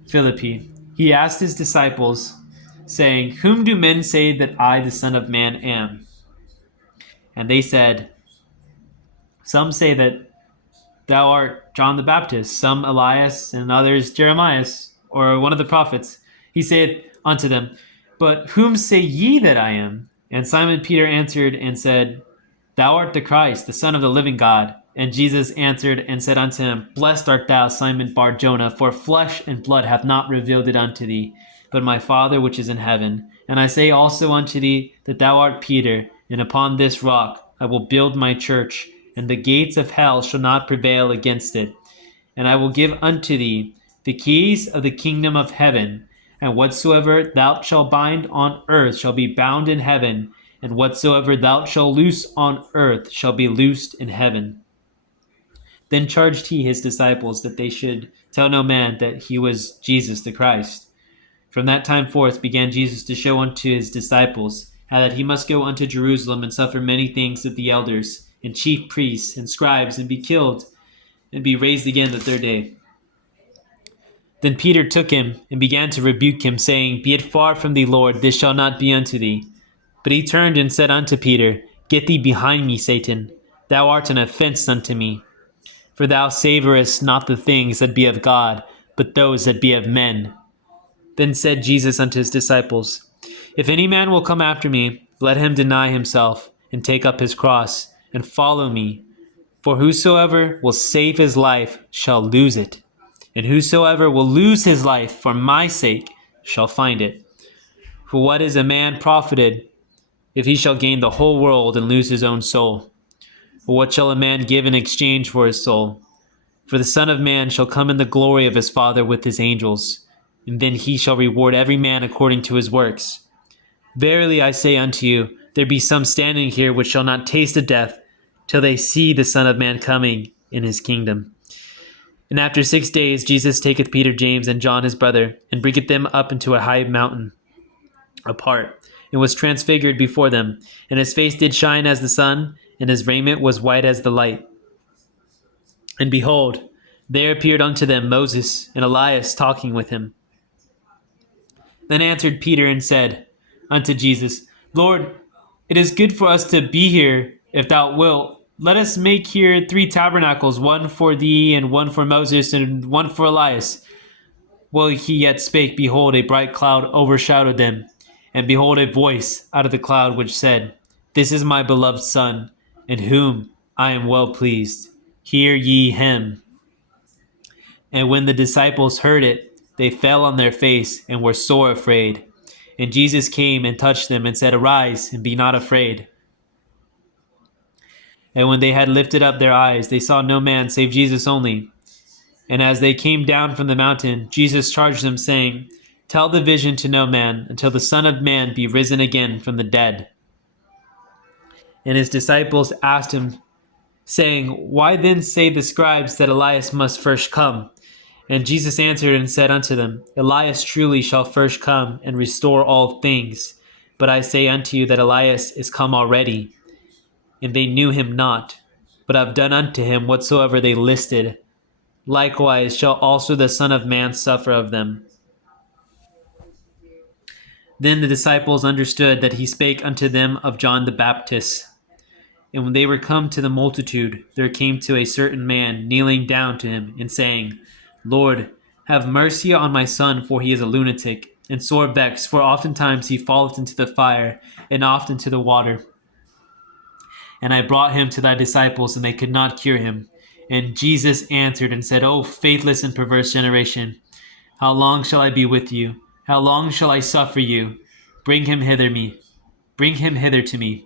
Philippi, he asked his disciples, saying, Whom do men say that I, the Son of Man, am? And they said, Some say that thou art John the Baptist, some Elias, and others Jeremias, or one of the prophets. He saith unto them, But whom say ye that I am? And Simon Peter answered and said, Thou art the Christ, the Son of the living God. And Jesus answered and said unto him, Blessed art thou, Simon Bar-Jonah, for flesh and blood hath not revealed it unto thee, but my Father which is in heaven. And I say also unto thee that thou art Peter, and upon this rock I will build my church, and the gates of hell shall not prevail against it. And I will give unto thee the keys of the kingdom of heaven, and whatsoever thou shalt bind on earth shall be bound in heaven, and whatsoever thou shalt loose on earth shall be loosed in heaven. Then charged he his disciples that they should tell no man that he was Jesus the Christ. From that time forth began Jesus to show unto his disciples how that he must go unto Jerusalem and suffer many things of the elders and chief priests and scribes, and be killed, and be raised again the third day. Then Peter took him and began to rebuke him, saying, Be it far from thee, Lord, this shall not be unto thee. But he turned and said unto Peter, Get thee behind me, Satan. Thou art an offense unto me. For thou savorest not the things that be of God, but those that be of men. Then said Jesus unto his disciples, If any man will come after me, let him deny himself, and take up his cross, and follow me. For whosoever will save his life shall lose it, and whosoever will lose his life for my sake shall find it. For what is a man profited if he shall gain the whole world and lose his own soul? Or what shall a man give in exchange for his soul? For the Son of Man shall come in the glory of his Father with his angels, and then he shall reward every man according to his works. Verily I say unto you, there be some standing here which shall not taste of death, till they see the Son of Man coming in his kingdom. And after 6 days Jesus taketh Peter, James, and John his brother, and bringeth them up into a high mountain apart, and was transfigured before them. And his face did shine as the sun, and his raiment was white as the light. And behold, there appeared unto them Moses and Elias talking with him. Then answered Peter and said unto Jesus, Lord, it is good for us to be here, if thou wilt. Let us make here 3 tabernacles, one for thee, and one for Moses, and one for Elias. While he yet spake, behold, a bright cloud overshadowed them. And behold, a voice out of the cloud which said, This is my beloved Son, in whom I am well pleased. Hear ye him. And when the disciples heard it, they fell on their face and were sore afraid. And Jesus came and touched them and said, Arise, and be not afraid. And when they had lifted up their eyes, they saw no man save Jesus only. And as they came down from the mountain, Jesus charged them, saying, Tell the vision to no man, until the Son of Man be risen again from the dead. And his disciples asked him, saying, Why then say the scribes that Elias must first come? And Jesus answered and said unto them, Elias truly shall first come and restore all things. But I say unto you that Elias is come already, and they knew him not, but have done unto him whatsoever they listed. Likewise shall also the Son of Man suffer of them. Then the disciples understood that he spake unto them of John the Baptist. And when they were come to the multitude, there came to a certain man kneeling down to him, and saying, Lord, have mercy on my son, for he is a lunatic, and sore vexed, for oftentimes he falleth into the fire, and oft into the water. And I brought him to thy disciples, and they could not cure him. And Jesus answered and said, O faithless and perverse generation, how long shall I be with you? How long shall I suffer you? Bring him hither to me.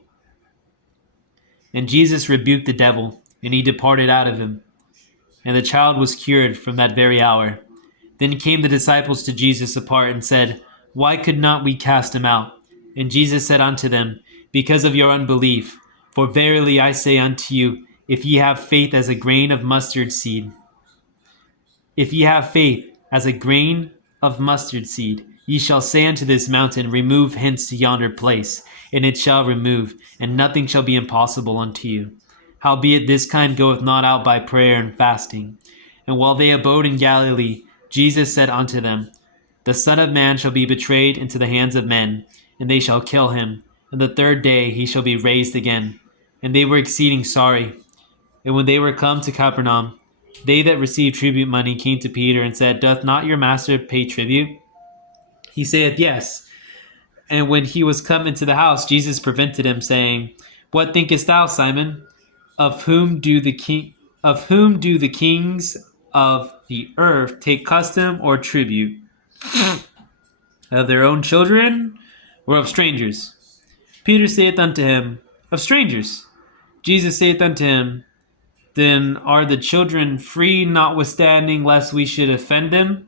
And Jesus rebuked the devil, and he departed out of him. And the child was cured from that very hour. Then came the disciples to Jesus apart, and said, Why could not we cast him out? And Jesus said unto them, Because of your unbelief. For verily I say unto you, if ye have faith as a grain of mustard seed, ye shall say unto this mountain, Remove hence to yonder place, and it shall remove, and nothing shall be impossible unto you. Howbeit this kind goeth not out by prayer and fasting. And while they abode in Galilee, Jesus said unto them, The Son of Man shall be betrayed into the hands of men, and they shall kill him, and the third day he shall be raised again. And they were exceeding sorry. And when they were come to Capernaum, they that received tribute money came to Peter, and said, Doth not your master pay tribute? He saith, Yes. And when he was come into the house, Jesus prevented him, saying, What thinkest thou, Simon? Of whom do the kings of the earth take custom or tribute? Of their own children, or of strangers? Peter saith unto him, Of strangers. Jesus saith unto him, Then are the children free, notwithstanding, lest we should offend them?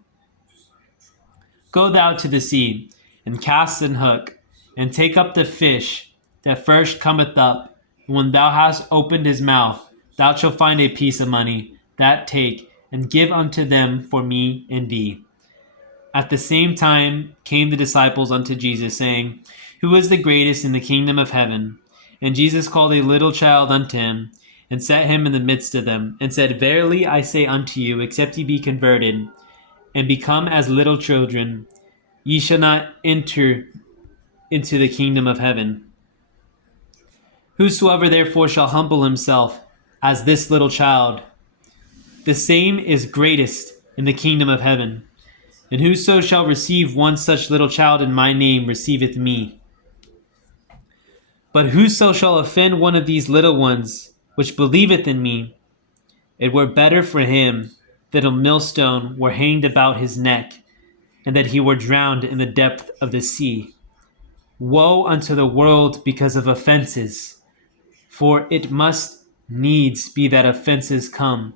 Go thou to the sea, and cast an hook, and take up the fish that first cometh up. And when thou hast opened his mouth, thou shalt find a piece of money. That take, and give unto them for me and thee. At the same time came the disciples unto Jesus, saying, Who is the greatest in the kingdom of heaven? And Jesus called a little child unto him, and set him in the midst of them, and said, Verily I say unto you, except ye be converted, and become as little children, ye shall not enter into the kingdom of heaven. Whosoever therefore shall humble himself as this little child, the same is greatest in the kingdom of heaven. And whoso shall receive one such little child in my name receiveth me. But whoso shall offend one of these little ones which believeth in me, it were better for him that a millstone were hanged about his neck, and that he were drowned in the depth of the sea. Woe unto the world because of offenses, for it must needs be that offenses come.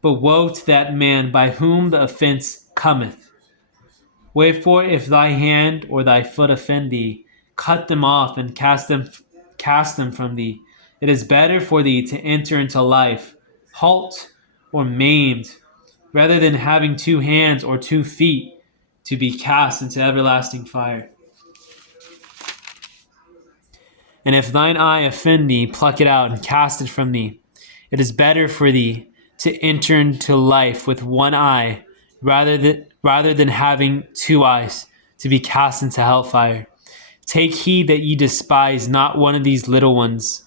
But woe to that man by whom the offense cometh. Wherefore, if thy hand or thy foot offend thee, cut them off and cast them from thee. It is better for thee to enter into life halt or maimed, rather than having 2 hands or 2 feet to be cast into everlasting fire. And if thine eye offend thee, pluck it out and cast it from thee. It is better for thee to enter into life with 1 eye, rather than having 2 eyes to be cast into hellfire. Take heed that ye despise not one of these little ones.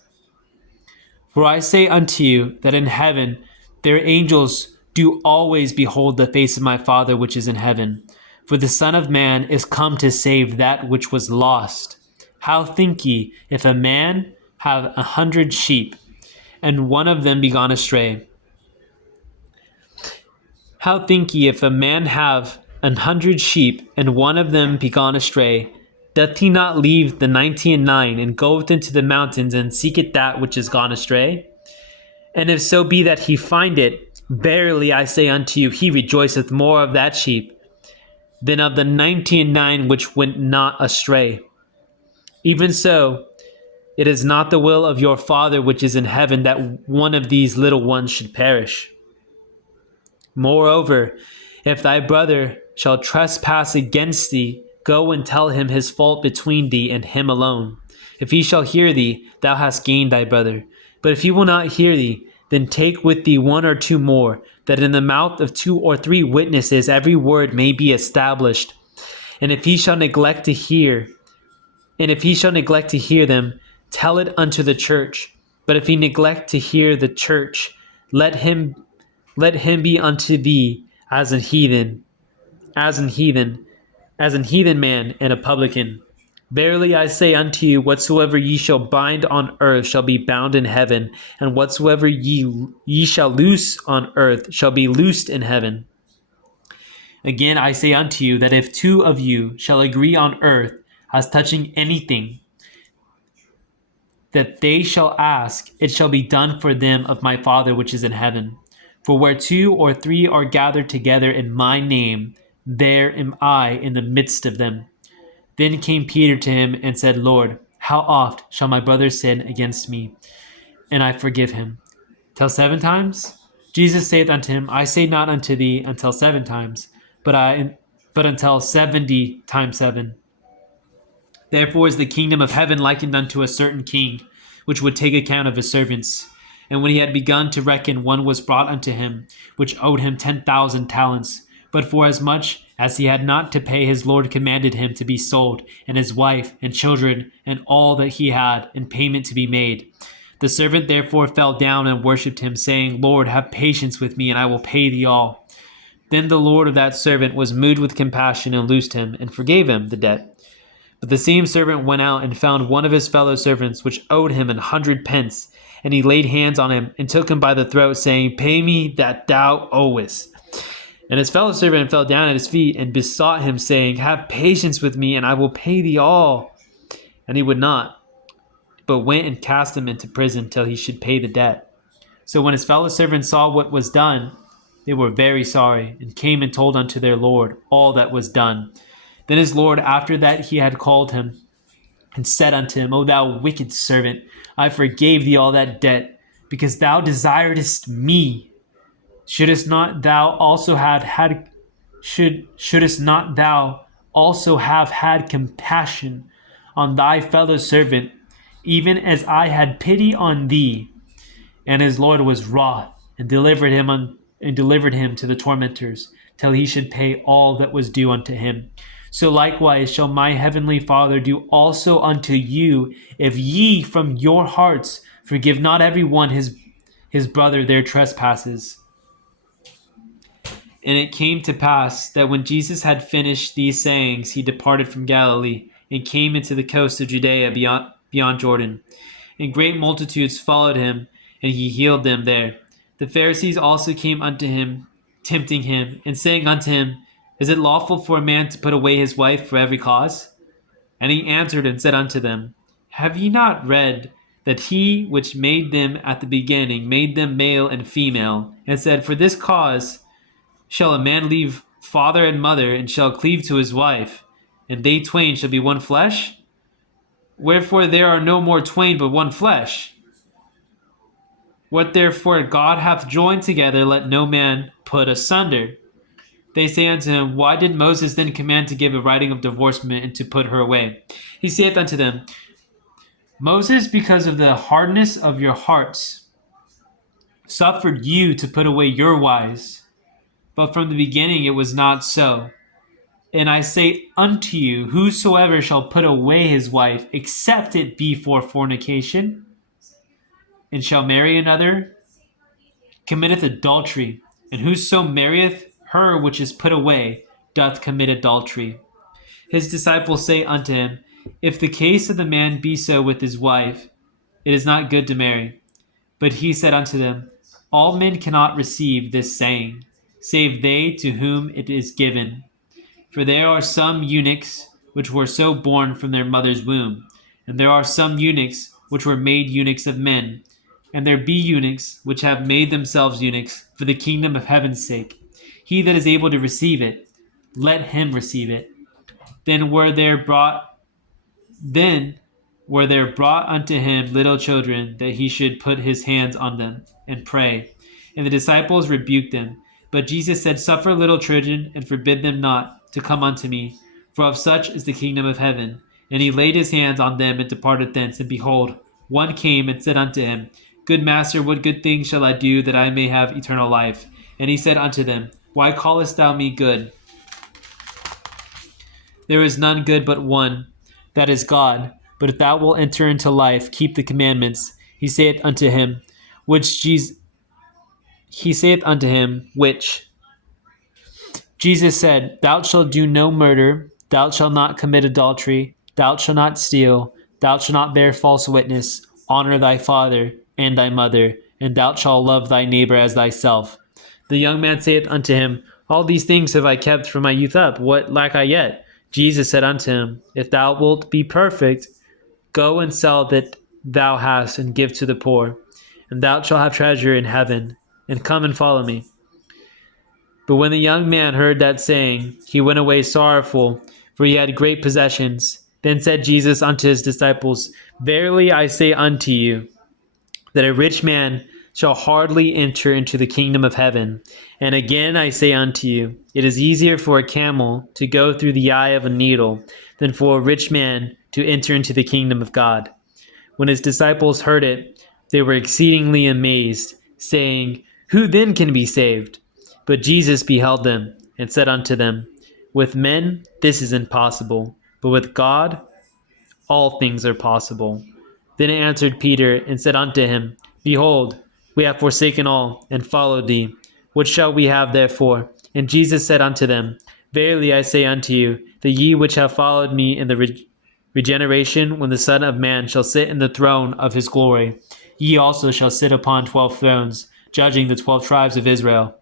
For I say unto you that in heaven their angels do always behold the face of my Father which is in heaven. For the Son of Man is come to save that which was lost. How think ye, if a man have 100 sheep, and one of them be gone astray? How think ye, if a man have 100 sheep, and one of them be gone astray, doth he not leave the 99 and goeth into the mountains and seeketh that which is gone astray? And if so be that he find it, verily I say unto you, he rejoiceth more of that sheep than of the 99 which went not astray. Even so, it is not the will of your Father which is in heaven that one of these little ones should perish. Moreover, if thy brother shall trespass against thee, go and tell him his fault between thee and him alone. If he shall hear thee, thou hast gained thy brother. But if he will not hear thee, then take with thee 1 or 2 more, that in the mouth of 2 or 3 witnesses every word may be established. And if he shall neglect to hear them, tell it unto the church. But if he neglect to hear the church, let him be unto thee as an heathen man and a publican. Verily I say unto you, whatsoever ye shall bind on earth shall be bound in heaven, and whatsoever ye shall loose on earth shall be loosed in heaven. Again I say unto you, that if 2 of you shall agree on earth as touching anything that they shall ask, it shall be done for them of my Father which is in heaven. For where 2 or 3 are gathered together in my name, there am I in the midst of them. Then came Peter to him and said, Lord, how oft shall my brother sin against me, and I forgive him? Till 7 times? Jesus saith unto him, I say not unto thee until 7 times, but until 70 times 7. Therefore is the kingdom of heaven likened unto a certain king, which would take account of his servants. And when he had begun to reckon, one was brought unto him, which owed him 10,000 talents. But forasmuch as he had not to pay, his Lord commanded him to be sold, and his wife, and children, and all that he had, in payment to be made. The servant therefore fell down and worshipped him, saying, Lord, have patience with me, and I will pay thee all. Then the Lord of that servant was moved with compassion, and loosed him, and forgave him the debt. But the same servant went out and found one of his fellow servants, which owed him 100 pence. And he laid hands on him and took him by the throat, saying, Pay me that thou owest. And his fellow servant fell down at his feet and besought him, saying, Have patience with me, and I will pay thee all. And he would not, but went and cast him into prison till he should pay the debt. So when his fellow servants saw what was done, they were very sorry, and came and told unto their Lord all that was done. Then his Lord, after that he had called him, and said unto him, O thou wicked servant, I forgave thee all that debt, because thou desiredst me. Shouldest not thou also have had compassion on thy fellow servant, even as I had pity on thee? And his Lord was wroth, and delivered him to the tormentors, till he should pay all that was due unto him. So likewise shall my heavenly Father do also unto you, if ye from your hearts forgive not every one his brother their trespasses. And it came to pass that when Jesus had finished these sayings, he departed from Galilee, and came into the coast of Judea beyond Jordan. And great multitudes followed him, and he healed them there. The Pharisees also came unto him, tempting him, and saying unto him, Is it lawful for a man to put away his wife for every cause? And he answered and said unto them, Have ye not read that he which made them at the beginning made them male and female, and said, For this cause shall a man leave father and mother, and shall cleave to his wife, and they twain shall be one flesh? Wherefore there are no more twain, but one flesh. What therefore God hath joined together, let no man put asunder. They say unto him, Why did Moses then command to give a writing of divorcement, and to put her away? He saith unto them, Moses, because of the hardness of your hearts, suffered you to put away your wives. But from the beginning it was not so. And I say unto you, whosoever shall put away his wife, except it be for fornication, and shall marry another, committeth adultery. And whoso marrieth her which is put away, doth commit adultery. His disciples say unto him, If the case of the man be so with his wife, it is not good to marry. But he said unto them, All men cannot receive this saying, save they to whom it is given. For there are some eunuchs which were so born from their mother's womb, and there are some eunuchs which were made eunuchs of men, and there be eunuchs which have made themselves eunuchs for the kingdom of heaven's sake. He that is able to receive it, let him receive it. Then were there brought unto him little children, that he should put his hands on them and pray. And the disciples rebuked them. But Jesus said, Suffer little children, and forbid them not to come unto me, for of such is the kingdom of heaven. And he laid his hands on them, and departed thence. And behold, one came and said unto him, Good master, what good thing shall I do, that I may have eternal life? And he said unto them, Why callest thou me good? There is none good but one, that is God. But if thou wilt enter into life, keep the commandments. He saith unto him, which Jesus said, Thou shalt do no murder, thou shalt not commit adultery, thou shalt not steal, thou shalt not bear false witness, honor thy father and thy mother, and thou shalt love thy neighbor as thyself. The young man saith unto him, All these things have I kept from my youth up. What lack I yet? Jesus said unto him, If thou wilt be perfect, go and sell that thou hast, and give to the poor, and thou shalt have treasure in heaven, and come and follow me. But when the young man heard that saying, he went away sorrowful, for he had great possessions. Then said Jesus unto his disciples, Verily I say unto you, that a rich man shall hardly enter into the kingdom of heaven. And again I say unto you, it is easier for a camel to go through the eye of a needle than for a rich man to enter into the kingdom of God. When his disciples heard it, they were exceedingly amazed, saying, Who then can be saved? But Jesus beheld them, and said unto them, With men this is impossible, but with God all things are possible. Then answered Peter, and said unto him, Behold, we have forsaken all, and followed thee. What shall we have therefore? And Jesus said unto them, Verily I say unto you, that ye which have followed me in the regeneration, when the Son of Man shall sit in the throne of his glory. Ye also shall sit upon 12 thrones, judging the 12 tribes of Israel.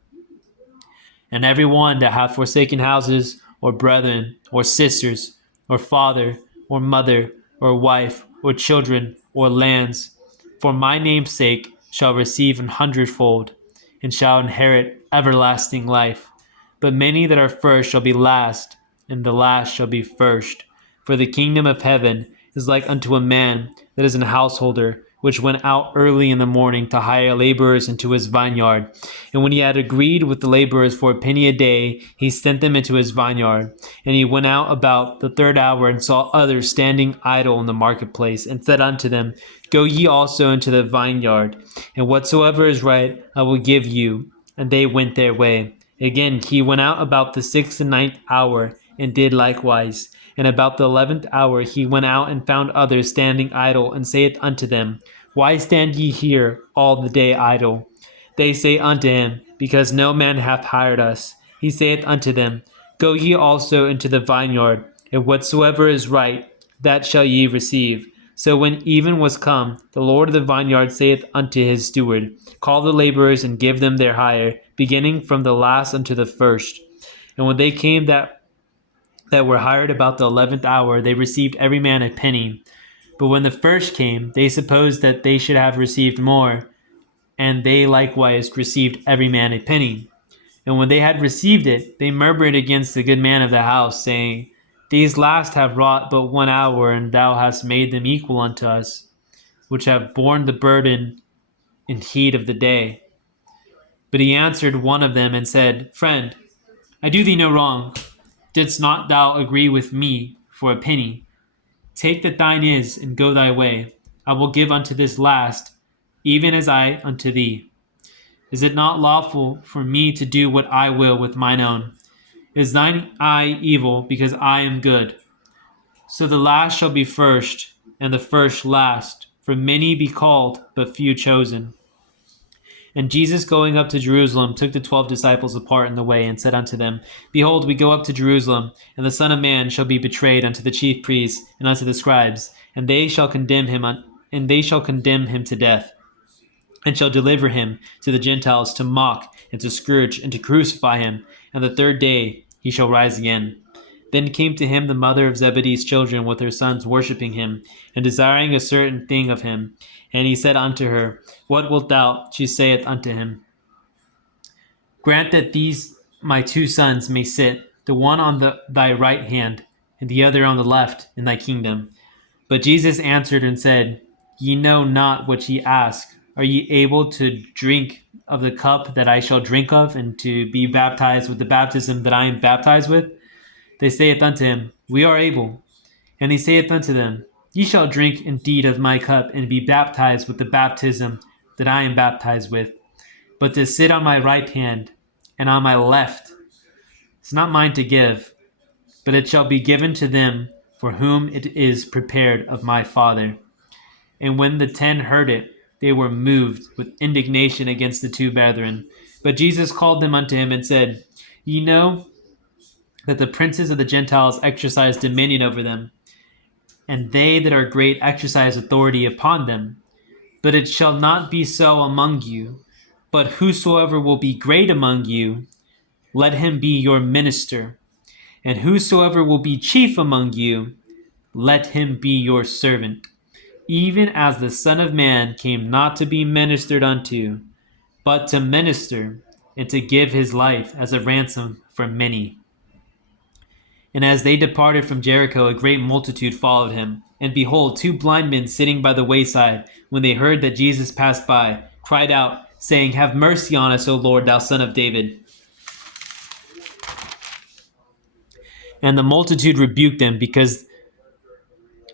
And every one that hath forsaken houses, or brethren, or sisters, or father, or mother, or wife, or children, or lands, for my name's sake, shall receive an hundredfold, and shall inherit everlasting life. But many that are first shall be last, and the last shall be first. For the kingdom of heaven is like unto a man that is an householder, which went out early in the morning to hire laborers into his vineyard. And when he had agreed with the laborers for a penny a day, he sent them into his vineyard. And he went out about the third hour, and saw others standing idle in the marketplace, and said unto them, Go ye also into the vineyard, and whatsoever is right I will give you. And they went their way. Again he went out about the 6th and 9th hour, and did likewise. And about the 11th hour he went out and found others standing idle, and saith unto them, Why stand ye here all the day idle? They say unto him, Because no man hath hired us. He saith unto them, Go ye also into the vineyard, and whatsoever is right, that shall ye receive. So when even was come, the Lord of the vineyard saith unto his steward, Call the laborers, and give them their hire, beginning from the last unto the first. And when they came that were hired about the 11th hour, they received every man a penny. But when the first came, they supposed that they should have received more, and they likewise received every man a penny. And when they had received it, they murmured against the good man of the house, saying, These last have wrought but 1 hour, and thou hast made them equal unto us, which have borne the burden and heat of the day. But he answered one of them and said, Friend, I do thee no wrong. Didst not thou agree with me for a penny? Take that thine is, and go thy way. I will give unto this last, even as I unto thee. Is it not lawful for me to do what I will with mine own? Is thine eye evil, because I am good? So the last shall be first, and the first last. For many be called, but few chosen. And Jesus, going up to Jerusalem, took the 12 disciples apart in the way, and said unto them, Behold, we go up to Jerusalem, and the Son of Man shall be betrayed unto the chief priests and unto the scribes, and they shall condemn him to death, and shall deliver him to the Gentiles to mock and to scourge and to crucify him, and the third day he shall rise again. Then came to him the mother of Zebedee's children with her sons, worshipping him, and desiring a certain thing of him. And he said unto her, What wilt thou? She saith unto him, Grant that these my 2 sons may sit, the one on thy right hand, and the other on the left, in thy kingdom. But Jesus answered and said, Ye know not what ye ask. Are ye able to drink of the cup that I shall drink of, and to be baptized with the baptism that I am baptized with? They saith unto him, We are able. And he saith unto them, Ye shall drink indeed of my cup, and be baptized with the baptism that I am baptized with. But to sit on my right hand and on my left is not mine to give, but it shall be given to them for whom it is prepared of my Father. And when the 10 heard it, they were moved with indignation against the 2 brethren. But Jesus called them unto him and said, Ye know that the princes of the Gentiles exercise dominion over them, and they that are great exercise authority upon them. But it shall not be so among you. But whosoever will be great among you, let him be your minister. And whosoever will be chief among you, let him be your servant. Even as the Son of Man came not to be ministered unto, but to minister, and to give his life as a ransom for many. And as they departed from Jericho, a great multitude followed him. And behold, 2 blind men sitting by the wayside, when they heard that Jesus passed by, cried out, saying, Have mercy on us, O Lord, thou Son of David. And the multitude rebuked them, because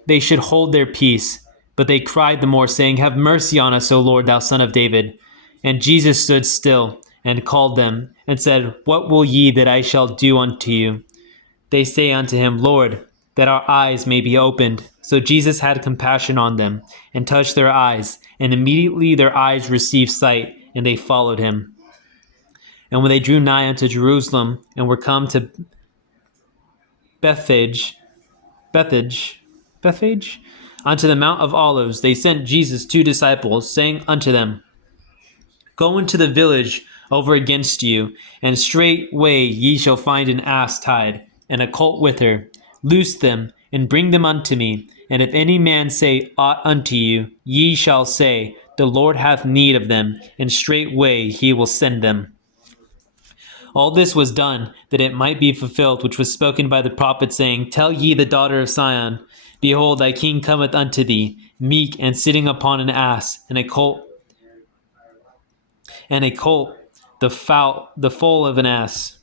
they should hold their peace. But they cried the more, saying, Have mercy on us, O Lord, thou Son of David. And Jesus stood still, and called them, and said, What will ye that I shall do unto you? They say unto him, Lord, that our eyes may be opened. So Jesus had compassion on them, and touched their eyes, and immediately their eyes received sight, and they followed him. And when they drew nigh unto Jerusalem, and were come to Bethphage, Bethphage? Unto the Mount of Olives they sent Jesus 2 disciples, saying unto them, Go into the village over against you, and straightway ye shall find an ass tied, and a colt with her. Loose them, and bring them unto me. And if any man say aught unto you, ye shall say, The Lord hath need of them, and straightway he will send them. All this was done, that it might be fulfilled, which was spoken by the prophet, saying, Tell ye the daughter of Sion, Behold, thy king cometh unto thee, meek, and sitting upon an ass, and a colt, the foal of an ass.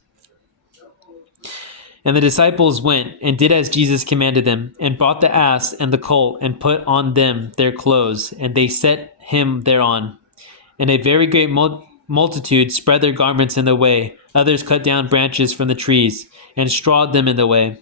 And the disciples went, and did as Jesus commanded them, and brought the ass and the colt, and put on them their clothes, and they set him thereon. And a very great multitude spread their garments in the way. Others cut down branches from the trees, and strawed them in the way.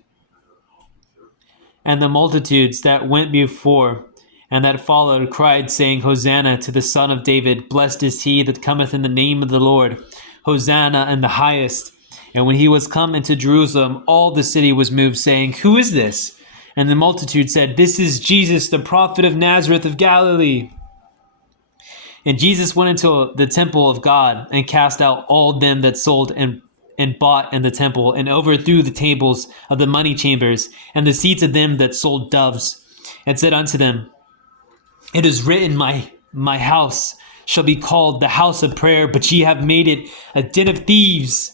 And the multitudes that went before and that followed cried, saying, Hosanna to the Son of David. Blessed is he that cometh in the name of the Lord. Hosanna in the highest. And when he was come into Jerusalem, all the city was moved, saying, Who is this? And the multitude said, This is Jesus, the prophet of Nazareth of Galilee. And Jesus went into the temple of God, and cast out all them that sold and bought in the temple, and overthrew the tables of the money chambers, and the seats of them that sold doves, and said unto them, It is written, my house shall be called the house of prayer, but ye have made it a den of thieves.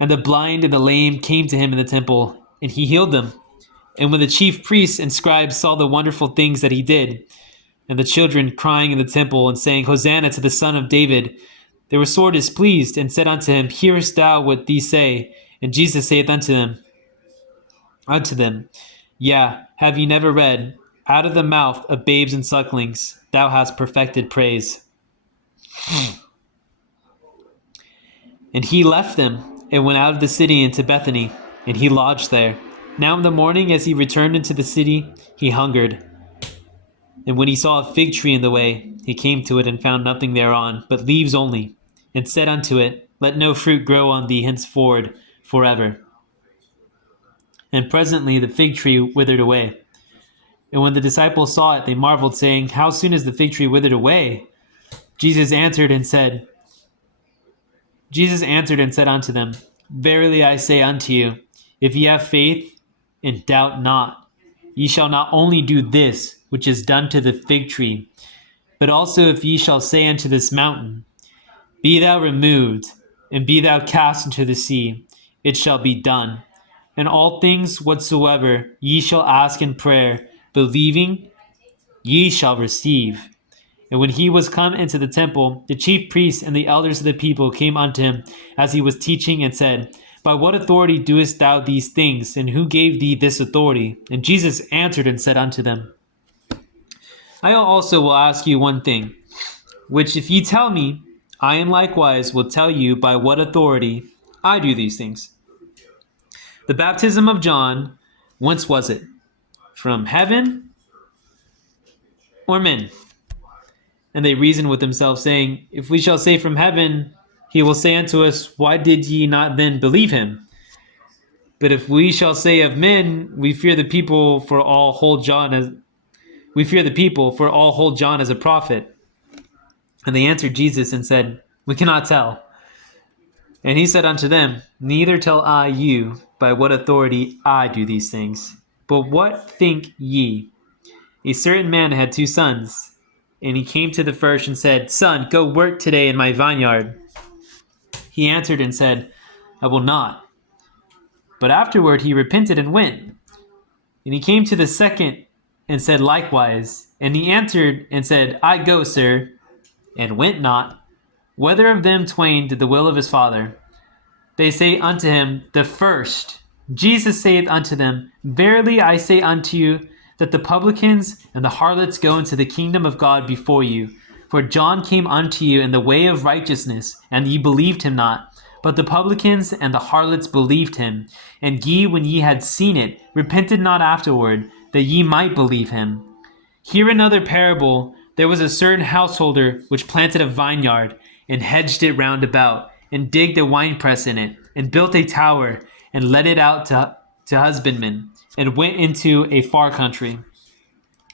And the blind and the lame came to him in the temple, and he healed them. And when the chief priests and scribes saw the wonderful things that he did, and the children crying in the temple and saying, Hosanna to the Son of David, they were sore displeased, and said unto him, Hearest thou what these say? And Jesus saith unto them, Yea, have ye never read, Out of the mouth of babes and sucklings thou hast perfected praise? And he left them, and went out of the city into Bethany, and he lodged there. Now in the morning, as he returned into the city, he hungered. And when he saw a fig tree in the way, he came to it, and found nothing thereon, but leaves only, and said unto it, Let no fruit grow on thee henceforward forever. And presently the fig tree withered away. And when the disciples saw it, they marveled, saying, How soon is the fig tree withered away? Jesus answered and said unto them, Verily I say unto you, if ye have faith, and doubt not, ye shall not only do this, which is done to the fig tree, but also if ye shall say unto this mountain, Be thou removed, and be thou cast into the sea, it shall be done. And all things whatsoever ye shall ask in prayer, believing, ye shall receive. And when he was come into the temple, the chief priests and the elders of the people came unto him as he was teaching, and said, By what authority doest thou these things, and who gave thee this authority? And Jesus answered and said unto them, I also will ask you one thing, which if ye tell me, I in likewise will tell you by what authority I do these things. The baptism of John, whence was it? From heaven or men? And they reasoned with themselves, saying, If we shall say from heaven, he will say unto us, Why did ye not then believe him? But if we shall say of men, we fear the people, for all hold John as a prophet. And they answered Jesus and said, We cannot tell. And he said unto them, Neither tell I you by what authority I do these things. But what think ye? A certain man had 2 sons. And he came to the first and said, Son, go work today in my vineyard. He answered and said, I will not. But afterward he repented and went. And he came to the second and said likewise. And he answered and said, I go, sir, and went not. Whether of them twain did the will of his father? They say unto him, The first. Jesus saith unto them, Verily I say unto you, that the publicans and the harlots go into the kingdom of God before you. For John came unto you in the way of righteousness, and ye believed him not. But the publicans and the harlots believed him. And ye, when ye had seen it, repented not afterward, that ye might believe him. Hear another parable. There was a certain householder which planted a vineyard, and hedged it round about, and digged a winepress in it, and built a tower, and let it out to husbandmen, and went into a far country.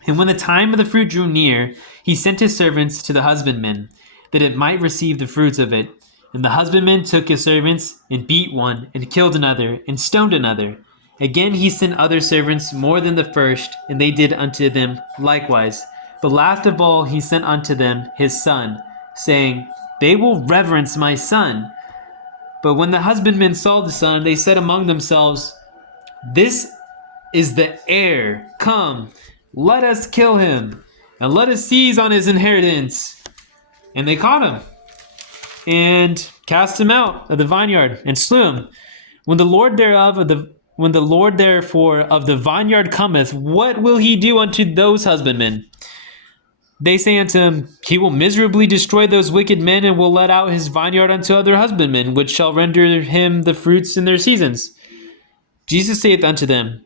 And when the time of the fruit drew near, he sent his servants to the husbandmen, that it might receive the fruits of it. And the husbandmen took his servants, and beat one, and killed another, and stoned another. Again he sent other servants more than the first, and they did unto them likewise. But last of all he sent unto them his son, saying, They will reverence my son. But when the husbandmen saw the son, they said among themselves, This is the heir. Come, let us kill him, and let us seize on his inheritance. And they caught him, and cast him out of the vineyard, and slew him. When the Lord therefore of the vineyard cometh, what will he do unto those husbandmen? They say unto him, He will miserably destroy those wicked men, and will let out his vineyard unto other husbandmen, which shall render him the fruits in their seasons. Jesus saith unto them,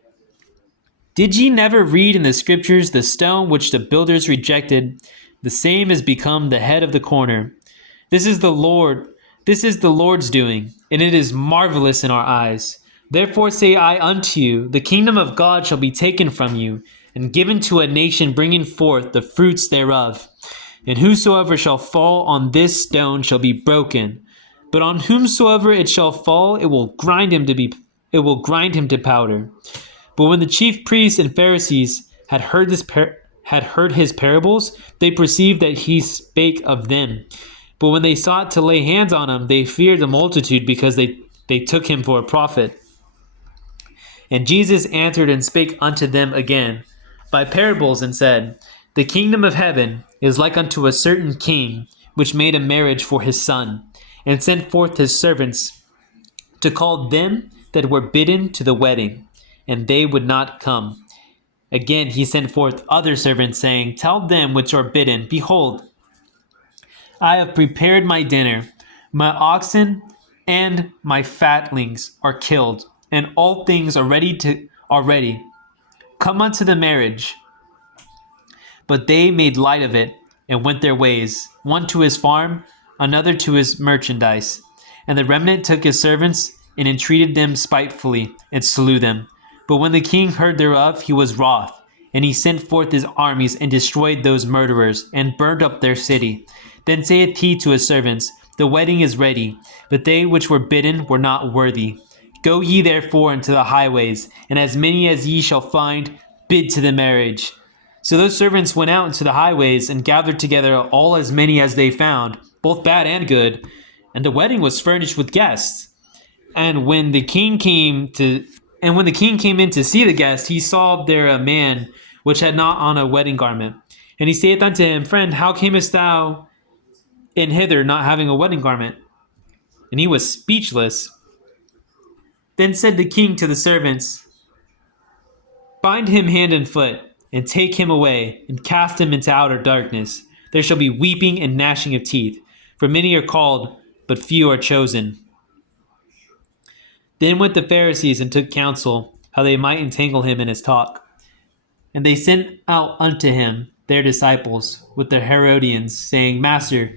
Did ye never read in the scriptures, the stone which the builders rejected, the same is become the head of the corner? This is the Lord's doing, and it is marvelous in our eyes. Therefore say I unto you, the kingdom of God shall be taken from you, and given to a nation bringing forth the fruits thereof. And whosoever shall fall on this stone shall be broken, but on whomsoever it shall fall, it will grind him to powder. But when the chief priests and Pharisees had heard his parables, they perceived that he spake of them. But when they sought to lay hands on him, they feared the multitude, because they took him for a prophet. And Jesus answered and spake unto them again by parables, and said, The kingdom of heaven is like unto a certain king, which made a marriage for his son, and sent forth his servants to call them that were bidden to the wedding, and they would not come. Again he sent forth other servants, saying, Tell them which are bidden, Behold, I have prepared my dinner. My oxen and my fatlings are killed, and all things are ready. Come unto the marriage. But they made light of it, and went their ways, one to his farm, another to his merchandise. And the remnant took his servants, and entreated them spitefully, and slew them. But when the king heard thereof, he was wroth, and he sent forth his armies, and destroyed those murderers, and burned up their city. Then saith he to his servants, The wedding is ready, but they which were bidden were not worthy. Go ye therefore into the highways, and as many as ye shall find, bid to the marriage. So those servants went out into the highways, and gathered together all as many as they found, both bad and good. And the wedding was furnished with guests. And when the king came in to see the guests, he saw there a man which had not on a wedding garment. And he saith unto him, Friend, how camest thou in hither, not having a wedding garment? And he was speechless. Then said the king to the servants, Bind him hand and foot, and take him away, and cast him into outer darkness. There shall be weeping and gnashing of teeth, for many are called, but few are chosen. Then went the Pharisees and took counsel, how they might entangle him in his talk. And they sent out unto him their disciples with the Herodians, saying, Master,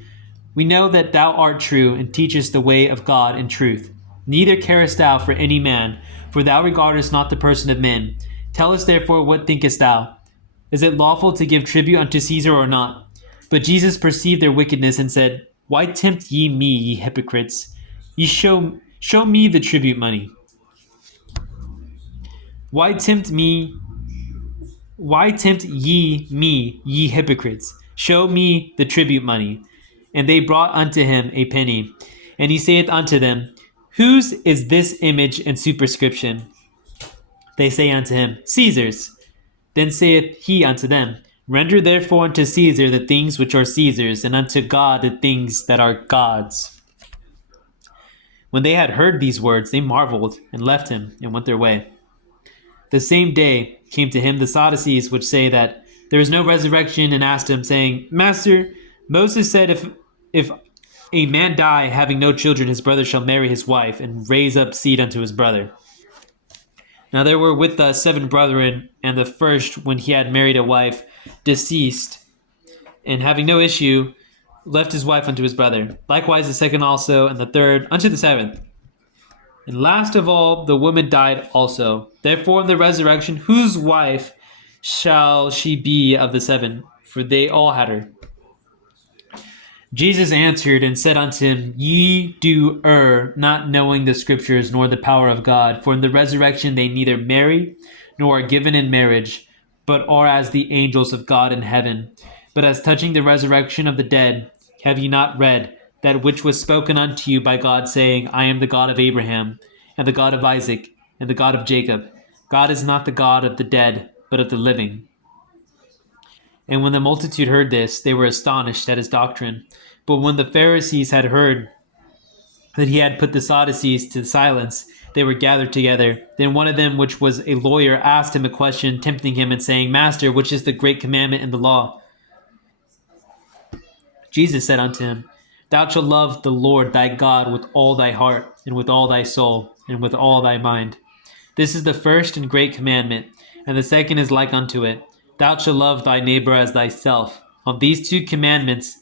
we know that thou art true, and teachest the way of God in truth. Neither carest thou for any man, for thou regardest not the person of men. Tell us therefore, what thinkest thou? Is it lawful to give tribute unto Caesar or not? But Jesus perceived their wickedness, and said, Why tempt ye me, ye hypocrites? Ye show me the tribute money. Why tempt ye me, ye hypocrites? Show me the tribute money. And they brought unto him a penny. And he saith unto them, Whose is this image and superscription? They say unto him, Caesar's. Then saith he unto them, Render therefore unto Caesar the things which are Caesar's, and unto God the things that are God's. When they had heard these words, they marveled, and left him, and went their way. The same day came to him the Sadducees, which say that there is no resurrection, and asked him, saying, Master, Moses said, if a man die having no children, his brother shall marry his wife, and raise up seed unto his brother. Now there were with us 7 brethren, and the first, when he had married a wife, deceased, and having no issue, left his wife unto his brother. Likewise the second also, and the third unto the 7th. And last of all, the woman died also. Therefore in the resurrection, whose wife shall she be of the 7? For they all had her. Jesus answered and said unto him, Ye do err, not knowing the Scriptures nor the power of God. For in the resurrection they neither marry nor are given in marriage, but are as the angels of God in heaven. But as touching the resurrection of the dead, have ye not read that which was spoken unto you by God, saying, I am the God of Abraham, and the God of Isaac, and the God of Jacob? God is not the God of the dead, but of the living. And when the multitude heard this, they were astonished at his doctrine. But when the Pharisees had heard that he had put the Sadducees to silence, they were gathered together. Then one of them, which was a lawyer, asked him a question, tempting him and saying, Master, which is the great commandment in the law? Jesus said unto him, Thou shalt love the Lord thy God with all thy heart, and with all thy soul, and with all thy mind. This is the first and great commandment, and the second is like unto it. Thou shalt love thy neighbor as thyself. On these 2 commandments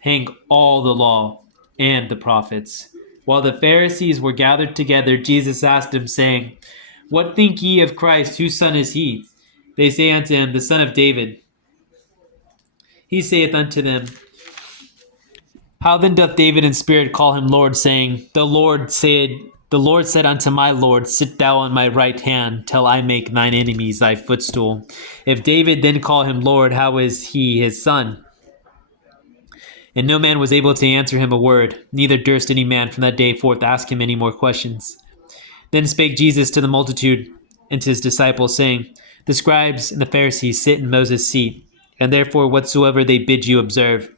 hang all the law and the prophets. While the Pharisees were gathered together, Jesus asked them, saying, What think ye of Christ? Whose son is he? They say unto him, The son of David. He saith unto them, How then doth David in spirit call him Lord, saying, The Lord said unto my Lord, Sit thou on my right hand, till I make thine enemies thy footstool. If David then call him Lord, how is he his son? And no man was able to answer him a word, neither durst any man from that day forth ask him any more questions. Then spake Jesus to the multitude and to his disciples, saying, The scribes and the Pharisees sit in Moses' seat, and therefore whatsoever they bid you observe,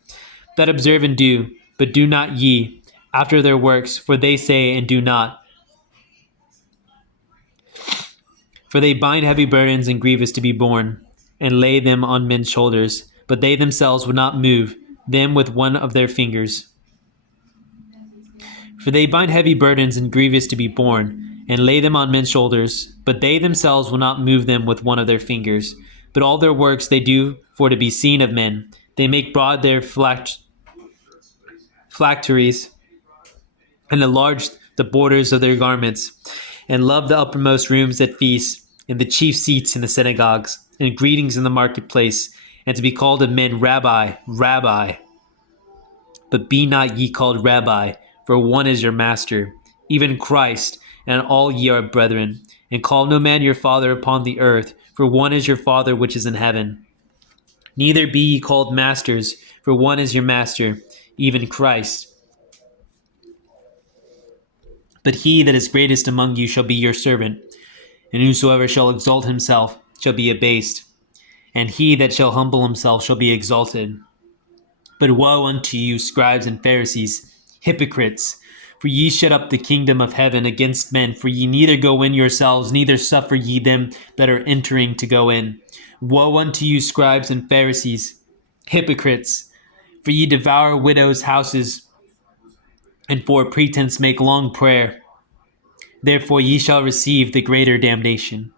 that observe and do, but do not ye after their works, for they say and do not. For they bind heavy burdens and grievous to be borne, and lay them on men's shoulders, but they themselves would not move them with one of their fingers. For they bind heavy burdens and grievous to be borne, and lay them on men's shoulders, but they themselves will not move them with one of their fingers. But all their works they do for to be seen of men. They make broad their phylacteries, and enlarge the borders of their garments, and love the uppermost rooms at feasts, and the chief seats in the synagogues, and greetings in the marketplace, and to be called of men, Rabbi, Rabbi. But be not ye called Rabbi, for one is your master, even Christ, and all ye are brethren. And call no man your father upon the earth, for one is your Father which is in heaven. Neither be ye called masters, for one is your master, even Christ. But he that is greatest among you shall be your servant, and whosoever shall exalt himself shall be abased, and he that shall humble himself shall be exalted. But woe unto you, scribes and Pharisees, hypocrites! For ye shut up the kingdom of heaven against men, for ye neither go in yourselves, neither suffer ye them that are entering to go in. Woe unto you, scribes and Pharisees, hypocrites! For ye devour widows' houses, and for a pretense make long prayer. Therefore ye shall receive the greater damnation.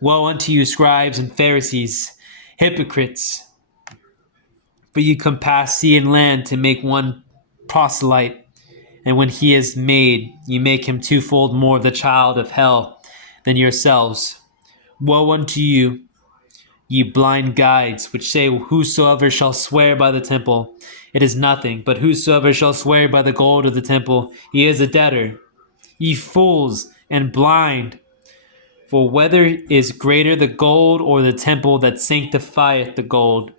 Woe unto you, scribes and Pharisees, hypocrites! For you compass sea and land to make one proselyte, and when he is made, you make him 2-fold more the child of hell than yourselves. Woe unto you, ye blind guides, which say, Whosoever shall swear by the temple, it is nothing, but whosoever shall swear by the gold of the temple, he is a debtor. Ye fools and blind! For whether is greater the gold or the temple that sanctifieth the gold?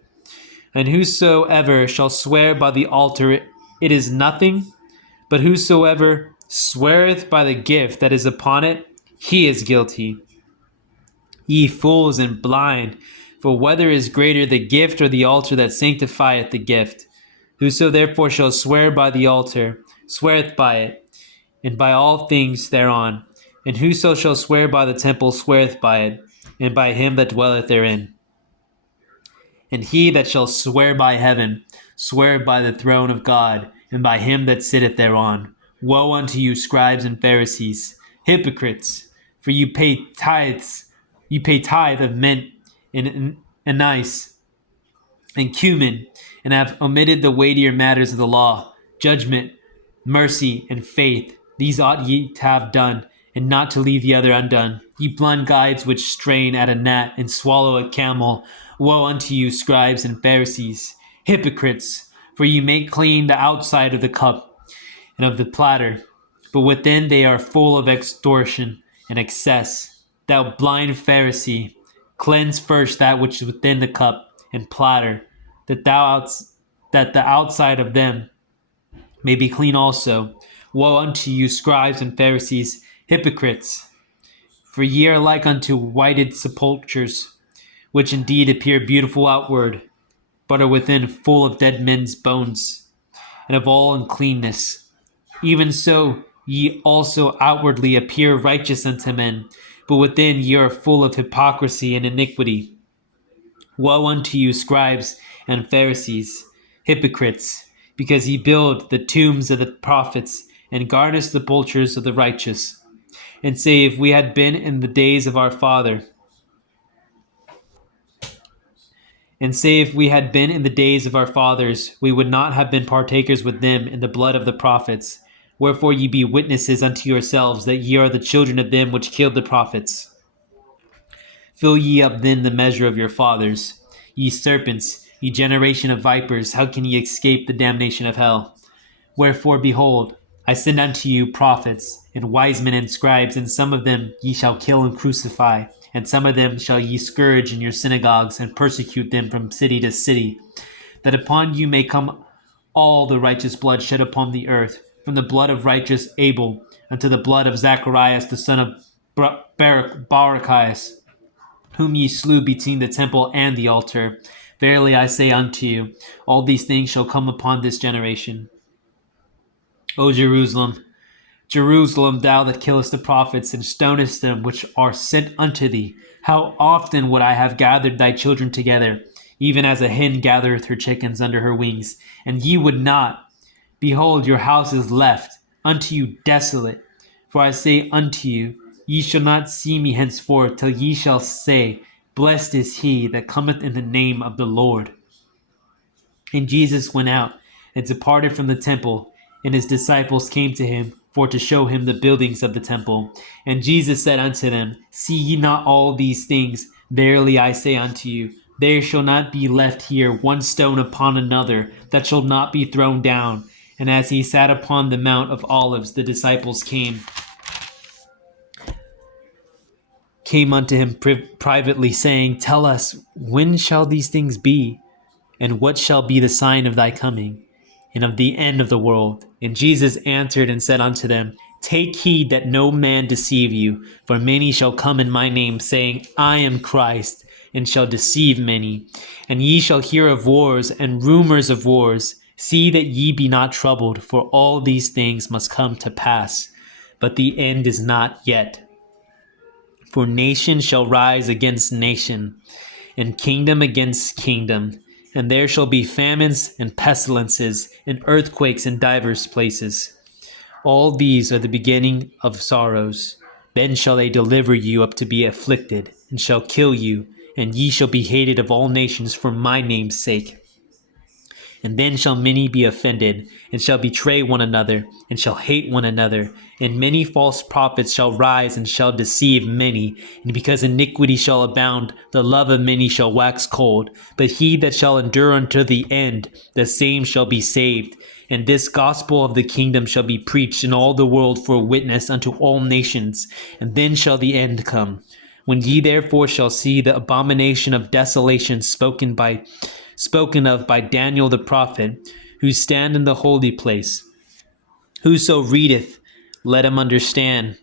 And whosoever shall swear by the altar, it is nothing, but whosoever sweareth by the gift that is upon it, he is guilty. Ye fools and blind! For whether is greater the gift or the altar that sanctifieth the gift? Whoso therefore shall swear by the altar, sweareth by it, and by all things thereon. And whoso shall swear by the temple, sweareth by it, and by him that dwelleth therein. And he that shall swear by heaven, swear by the throne of God, and by him that sitteth thereon. Woe unto you, scribes and Pharisees, hypocrites! For you pay tithe of mint and anise and cumin, and have omitted the weightier matters of the law, judgment, mercy, and faith. These ought ye to have done, and not to leave the other undone. Ye blind guides which strain at a gnat and swallow a camel, woe unto you, scribes and Pharisees, hypocrites! For ye make clean the outside of the cup and of the platter, but within they are full of extortion and excess. Thou blind Pharisee, cleanse first that which is within the cup and platter, that the outside of them may be clean also. Woe unto you, scribes and Pharisees, hypocrites! For ye are like unto whited sepulchres, which indeed appear beautiful outward, but are within full of dead men's bones, and of all uncleanness. Even so ye also outwardly appear righteous unto men, but within ye are full of hypocrisy and iniquity. Woe unto you, scribes and Pharisees, hypocrites! Because ye build the tombs of the prophets, and garnish the sepulchres of the righteous, and say, if we had been in the days of our father, we would not have been partakers with them in the blood of the prophets. Wherefore ye be witnesses unto yourselves that ye are the children of them which killed the prophets. Fill ye up then the measure of your fathers. Ye serpents, ye generation of vipers, how can ye escape the damnation of hell? Wherefore, behold, I send unto you prophets, and wise men and scribes, and some of them ye shall kill and crucify, and some of them shall ye scourge in your synagogues, and persecute them from city to city, that upon you may come all the righteous blood shed upon the earth, from the blood of righteous Abel unto the blood of Zacharias the son of Barachias, whom ye slew between the temple and the altar. Verily I say unto you, all these things shall come upon this generation. O Jerusalem, Jerusalem, thou that killest the prophets and stonest them which are sent unto thee, how often would I have gathered thy children together, even as a hen gathereth her chickens under her wings, and ye would not. Behold, your house is left unto you desolate. For I say unto you, ye shall not see me henceforth, till ye shall say, Blessed is he that cometh in the name of the Lord. And Jesus went out and departed from the temple, and his disciples came to him for to show him the buildings of the temple. And Jesus said unto them, See ye not all these things? Verily I say unto you, there shall not be left here one stone upon another that shall not be thrown down. And as he sat upon the Mount of Olives, the disciples came unto him privately, saying, Tell us, when shall these things be? And what shall be the sign of thy coming, and of the end of the world? And Jesus answered and said unto them, Take heed that no man deceive you, for many shall come in my name, saying, I am Christ, and shall deceive many. And ye shall hear of wars and rumors of wars. See that ye be not troubled, for all these things must come to pass, but the end is not yet. For nation shall rise against nation, and kingdom against kingdom, and there shall be famines and pestilences and earthquakes in divers places. All these are the beginning of sorrows. Then shall they deliver you up to be afflicted, and shall kill you, and ye shall be hated of all nations for my name's sake. And then shall many be offended, and shall betray one another, and shall hate one another. And many false prophets shall rise, and shall deceive many. And because iniquity shall abound, the love of many shall wax cold. But he that shall endure unto the end, the same shall be saved. And this gospel of the kingdom shall be preached in all the world for a witness unto all nations. And then shall the end come. When ye therefore shall see the abomination of desolation spoken of by Daniel the prophet, who stand in the holy place. Whoso readeth, let him understand.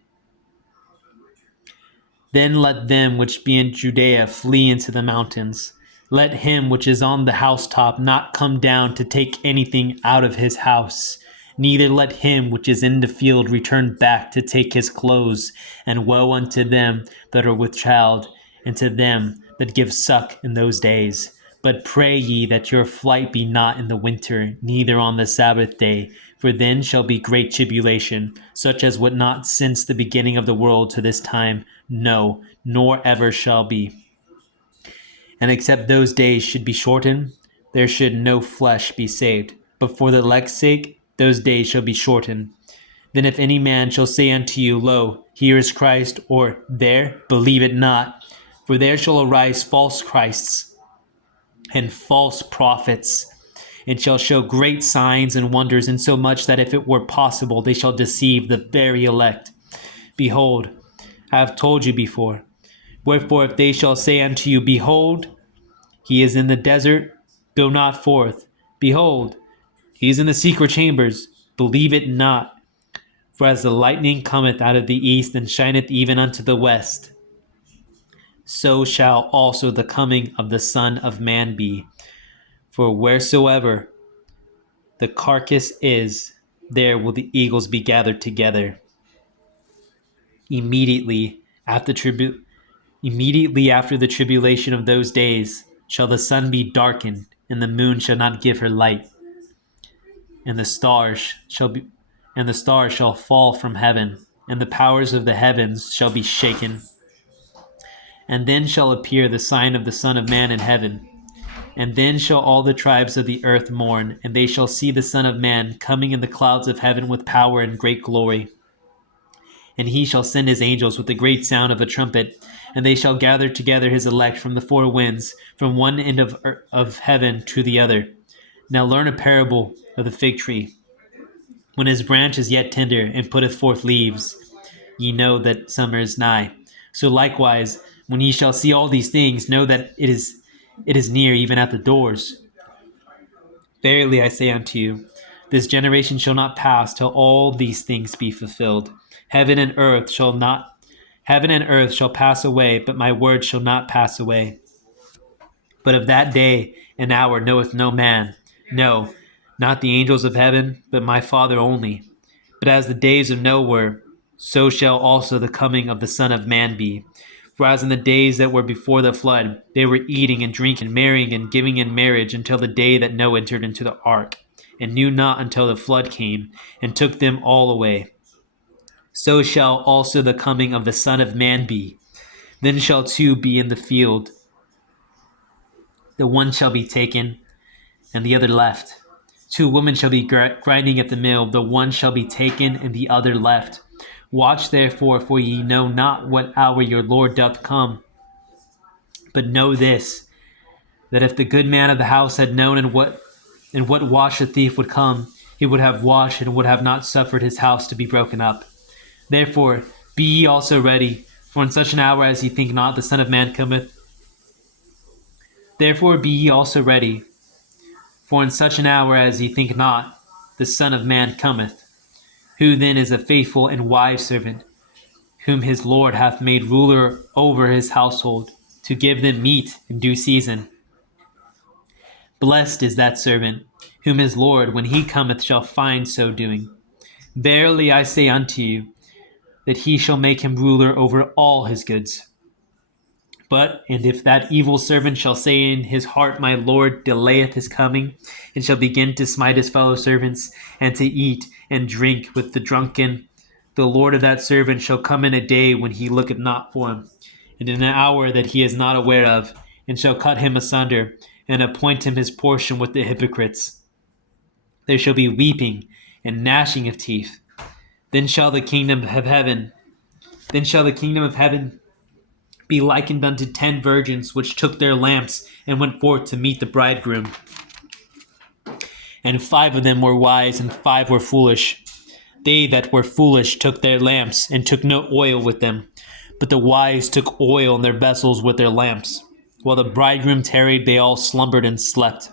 Then let them which be in Judea flee into the mountains. Let him which is on the housetop not come down to take anything out of his house. Neither let him which is in the field return back to take his clothes. And woe unto them that are with child, and to them that give suck in those days. But pray ye that your flight be not in the winter, neither on the Sabbath day, for then shall be great tribulation, such as would not since the beginning of the world to this time, no, nor ever shall be. And except those days should be shortened, there should no flesh be saved. But for the elect's sake, those days shall be shortened. Then if any man shall say unto you, Lo, here is Christ, or there, believe it not. For there shall arise false Christs and false prophets, and shall show great signs and wonders, insomuch that if it were possible, they shall deceive the very elect. Behold, I have told you before. Wherefore, if they shall say unto you, Behold, he is in the desert, go not forth. Behold, he is in the secret chambers, believe it not. For as the lightning cometh out of the east, and shineth even unto the west, so shall also the coming of the Son of Man be. For wheresoever the carcass is, there will the eagles be gathered together. Immediately after the tribulation of those days shall the sun be darkened, and the moon shall not give her light, and the stars shall fall from heaven, and the powers of the heavens shall be shaken. And then shall appear the sign of the Son of Man in heaven. And then shall all the tribes of the earth mourn, and they shall see the Son of Man coming in the clouds of heaven with power and great glory. And he shall send his angels with the great sound of a trumpet, and they shall gather together his elect from the four winds, from one end of heaven to the other. Now learn a parable of the fig tree. When his branch is yet tender, and putteth forth leaves, ye know that summer is nigh. So likewise, when ye shall see all these things, know that it is near, even at the doors. Verily I say unto you, this generation shall not pass till all these things be fulfilled. Heaven and earth shall pass away, but my word shall not pass away. But of that day and hour knoweth no man, no, not the angels of heaven, but my Father only. But as the days of Noah were, so shall also the coming of the Son of Man be. For as in the days that were before the flood, they were eating and drinking, marrying and giving in marriage until the day that Noah entered into the ark, and knew not until the flood came, and took them all away. So shall also the coming of the Son of Man be. Then shall two be in the field. The one shall be taken, and the other left. Two women shall be grinding at the mill. The one shall be taken, and the other left. Watch therefore, for ye know not what hour your Lord doth come. But know this, that if the good man of the house had known in what watch the thief would come, he would have watched and would have not suffered his house to be broken up. Therefore be ye also ready, for in such an hour as ye think not, the Son of Man cometh. Therefore be ye also ready, for in such an hour as ye think not, the Son of Man cometh. Who then is a faithful and wise servant, whom his Lord hath made ruler over his household, to give them meat in due season? Blessed is that servant, whom his Lord, when he cometh, shall find so doing. Verily I say unto you, that he shall make him ruler over all his goods. And if that evil servant shall say in his heart, My Lord delayeth his coming, and shall begin to smite his fellow servants, and to eat and drink with the drunken, the Lord of that servant shall come in a day when he looketh not for him, and in an hour that he is not aware of, and shall cut him asunder, and appoint him his portion with the hypocrites. There shall be weeping and gnashing of teeth. Then shall the kingdom of heaven be likened unto 10 virgins, which took their lamps and went forth to meet the bridegroom. And 5 of them were wise, and 5 were foolish. They that were foolish took their lamps, and took no oil with them. But the wise took oil in their vessels with their lamps. While the bridegroom tarried, they all slumbered and slept.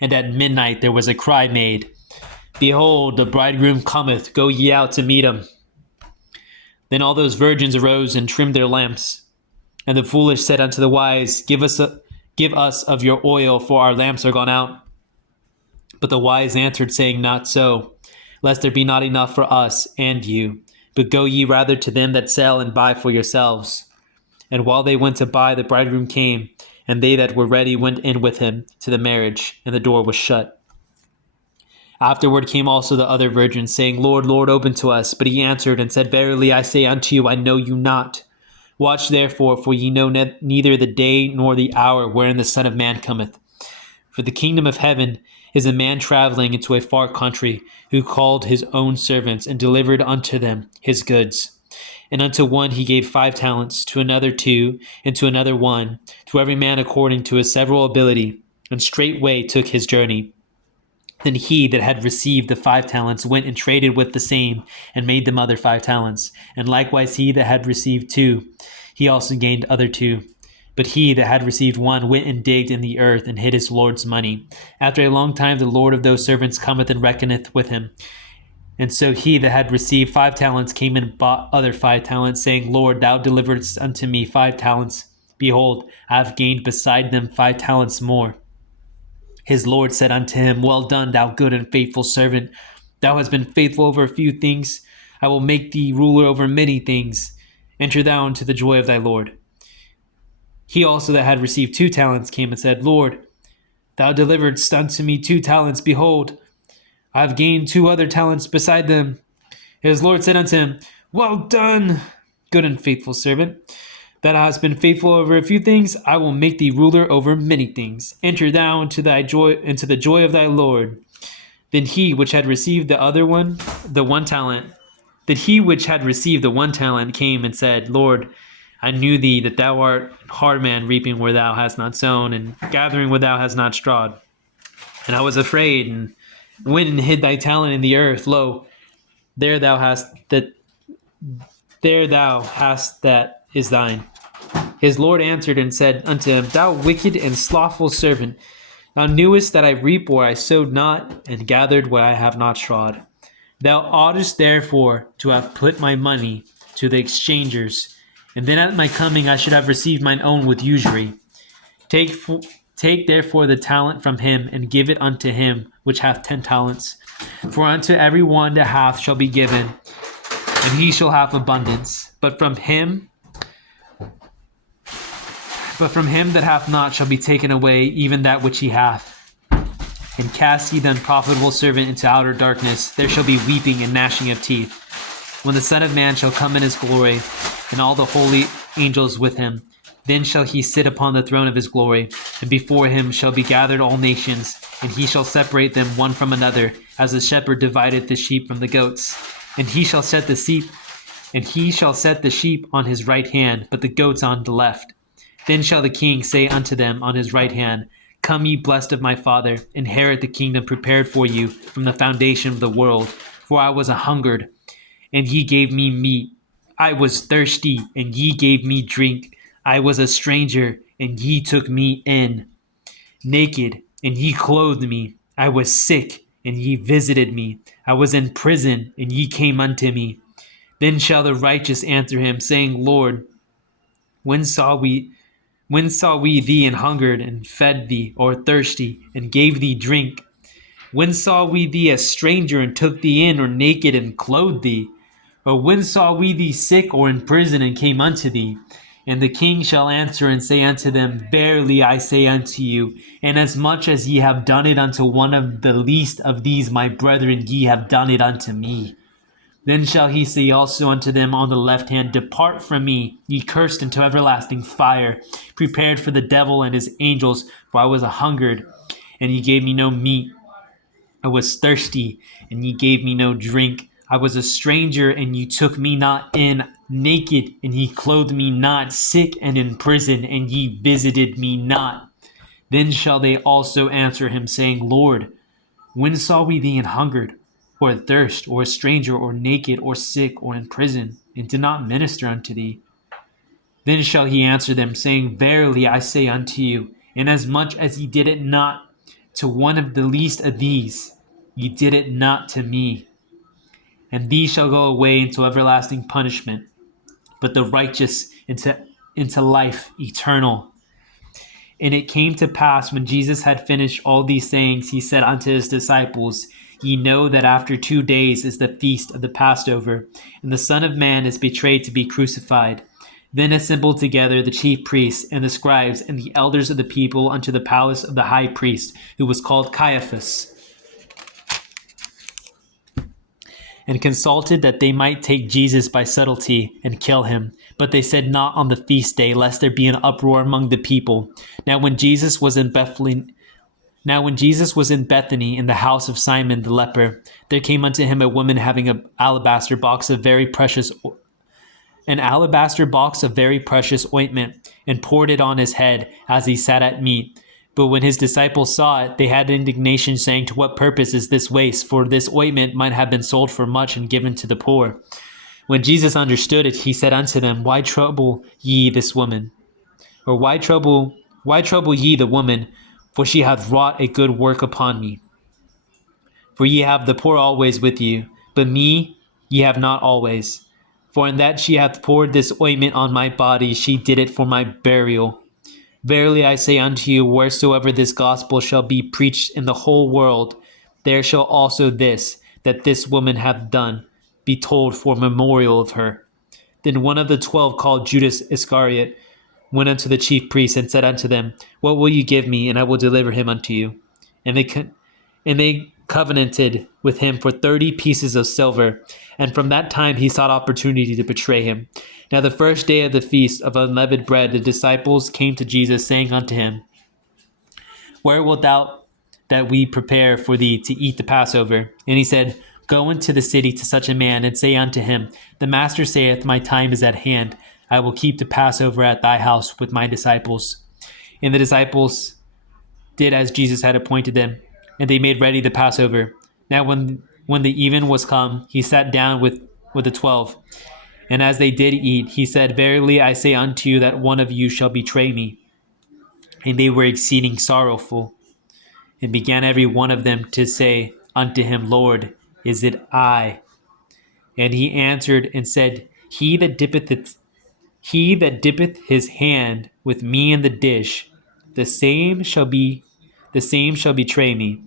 And at midnight there was a cry made, Behold, the bridegroom cometh, go ye out to meet him. Then all those virgins arose and trimmed their lamps. And the foolish said unto the wise, Give us of your oil, for our lamps are gone out. But the wise answered, saying, Not so, lest there be not enough for us and you. But go ye rather to them that sell, and buy for yourselves. And while they went to buy, the bridegroom came, and they that were ready went in with him to the marriage, and the door was shut. Afterward came also the other virgins, saying, Lord, Lord, open to us. But he answered and said, Verily I say unto you, I know you not. Watch therefore, for ye know neither the day nor the hour wherein the Son of Man cometh. For the kingdom of heaven is a man traveling into a far country, who called his own servants and delivered unto them his goods. And unto one he gave 5 talents, to another 2, and to another 1, to every man according to his several ability, and straightway took his journey. Then he that had received the 5 talents went and traded with the same, and made them other 5 talents. And likewise he that had received 2, he also gained other 2. But he that had received 1 went and digged in the earth, and hid his Lord's money. After a long time the Lord of those servants cometh and reckoneth with him. And so he that had received 5 talents came and bought other 5 talents, saying, Lord, thou deliveredst unto me 5 talents. Behold, I have gained beside them 5 talents more. His Lord said unto him, Well done, thou good and faithful servant. Thou hast been faithful over a few things. I will make thee ruler over many things. Enter thou into the joy of thy Lord. He also that had received 2 talents came and said, Lord, thou deliveredst unto me 2 talents. Behold, I have gained 2 other talents beside them. His Lord said unto him, Well done, good and faithful servant. Thou hast been faithful over a few things, I will make thee ruler over many things. Enter thou into the joy of thy Lord. Then he which had received the 1 talent, came and said, Lord, I knew thee that thou art a hard man, reaping where thou hast not sown, and gathering where thou hast not strawed. And I was afraid, and went and hid thy talent in the earth. Lo, there thou hast that is thine. His Lord answered and said unto him, Thou wicked and slothful servant, thou knewest that I reap where I sowed not, and gathered where I have not strawed. Thou oughtest therefore to have put my money to the exchangers, and then at my coming I should have received mine own with usury. Take therefore the talent from him, and give it unto him which hath 10 talents. For unto every one that hath shall be given, and he shall have abundance. But from him that hath not shall be taken away even that which he hath. And cast ye the unprofitable servant into outer darkness. There shall be weeping and gnashing of teeth, when the Son of Man shall come in his glory, and all the holy angels with him. Then shall he sit upon the throne of his glory, and before him shall be gathered all nations, and he shall separate them one from another, as a shepherd divideth the sheep from the goats. And he shall set the sheep on his right hand, but the goats on the left. Then shall the king say unto them on his right hand, Come ye blessed of my Father, inherit the kingdom prepared for you from the foundation of the world. For I was hungered, and ye gave me meat. I was thirsty, and ye gave me drink. I was a stranger, and ye took me in. Naked, and ye clothed me. I was sick, and ye visited me. I was in prison, and ye came unto me. Then shall the righteous answer him, saying, Lord, when saw we thee and hungered, and fed thee, or thirsty, and gave thee drink? When saw we thee a stranger, and took thee in, or naked, and clothed thee? Or when saw we thee sick, or in prison, and came unto thee? And the king shall answer and say unto them, Verily I say unto you, inasmuch as ye have done it unto one of the least of these my brethren, ye have done it unto me. Then shall he say also unto them on the left hand, Depart from me, ye cursed, into everlasting fire, prepared for the devil and his angels. For I was hungered, and ye gave me no meat. I was thirsty, and ye gave me no drink. I was a stranger, and ye took me not in. Naked, and ye clothed me not. Sick, and in prison, and ye visited me not. Then shall they also answer him, saying, Lord, when saw we thee and hungered, or thirst, or a stranger, or naked, or sick, or in prison, and did not minister unto thee? Then shall he answer them, saying, Verily I say unto you, inasmuch as ye did it not to one of the least of these, ye did it not to me. And these shall go away into everlasting punishment, but the righteous into life eternal. And it came to pass, when Jesus had finished all these sayings, he said unto his disciples, Ye know that after 2 days is the feast of the Passover, and the Son of Man is betrayed to be crucified. Then assembled together the chief priests and the scribes and the elders of the people unto the palace of the high priest, who was called Caiaphas, and consulted that they might take Jesus by subtlety and kill him. But they said not on the feast day, lest there be an uproar among the people. Now when Jesus was in Bethany Now when Jesus was in Bethany in the house of Simon the leper, there came unto him a woman having an alabaster box of very precious ointment, and poured it on his head as he sat at meat. But when his disciples saw it, they had indignation, saying, To what purpose is this waste? For this ointment might have been sold for much and given to the poor. When Jesus understood it, he said unto them, Why trouble ye this woman? Or why trouble ye the woman? For she hath wrought a good work upon me. For ye have the poor always with you, but me ye have not always. For in that she hath poured this ointment on my body, she did it for my burial. Verily I say unto you, wheresoever this gospel shall be preached in the whole world, there shall also this, that this woman hath done, be told for memorial of her. Then one of the 12, called Judas Iscariot, went unto the chief priests and said unto them, What will you give me, and I will deliver him unto you? And they covenanted with him for 30 pieces of silver. And from that time he sought opportunity to betray him. Now the first day of the feast of unleavened bread, the disciples came to Jesus, saying unto him, Where wilt thou that we prepare for thee to eat the Passover? And he said, Go into the city to such a man, and say unto him, The master saith, My time is at hand. I will keep the Passover at thy house with my disciples. And the disciples did as Jesus had appointed them, and they made ready the Passover. Now when the even was come, he sat down with the 12. And as they did eat, he said, Verily I say unto you that one of you shall betray me. And they were exceeding sorrowful, and began every one of them to say unto him, Lord, is it I? And he answered and said, He that dippeth his hand with me in the dish, the same shall betray me.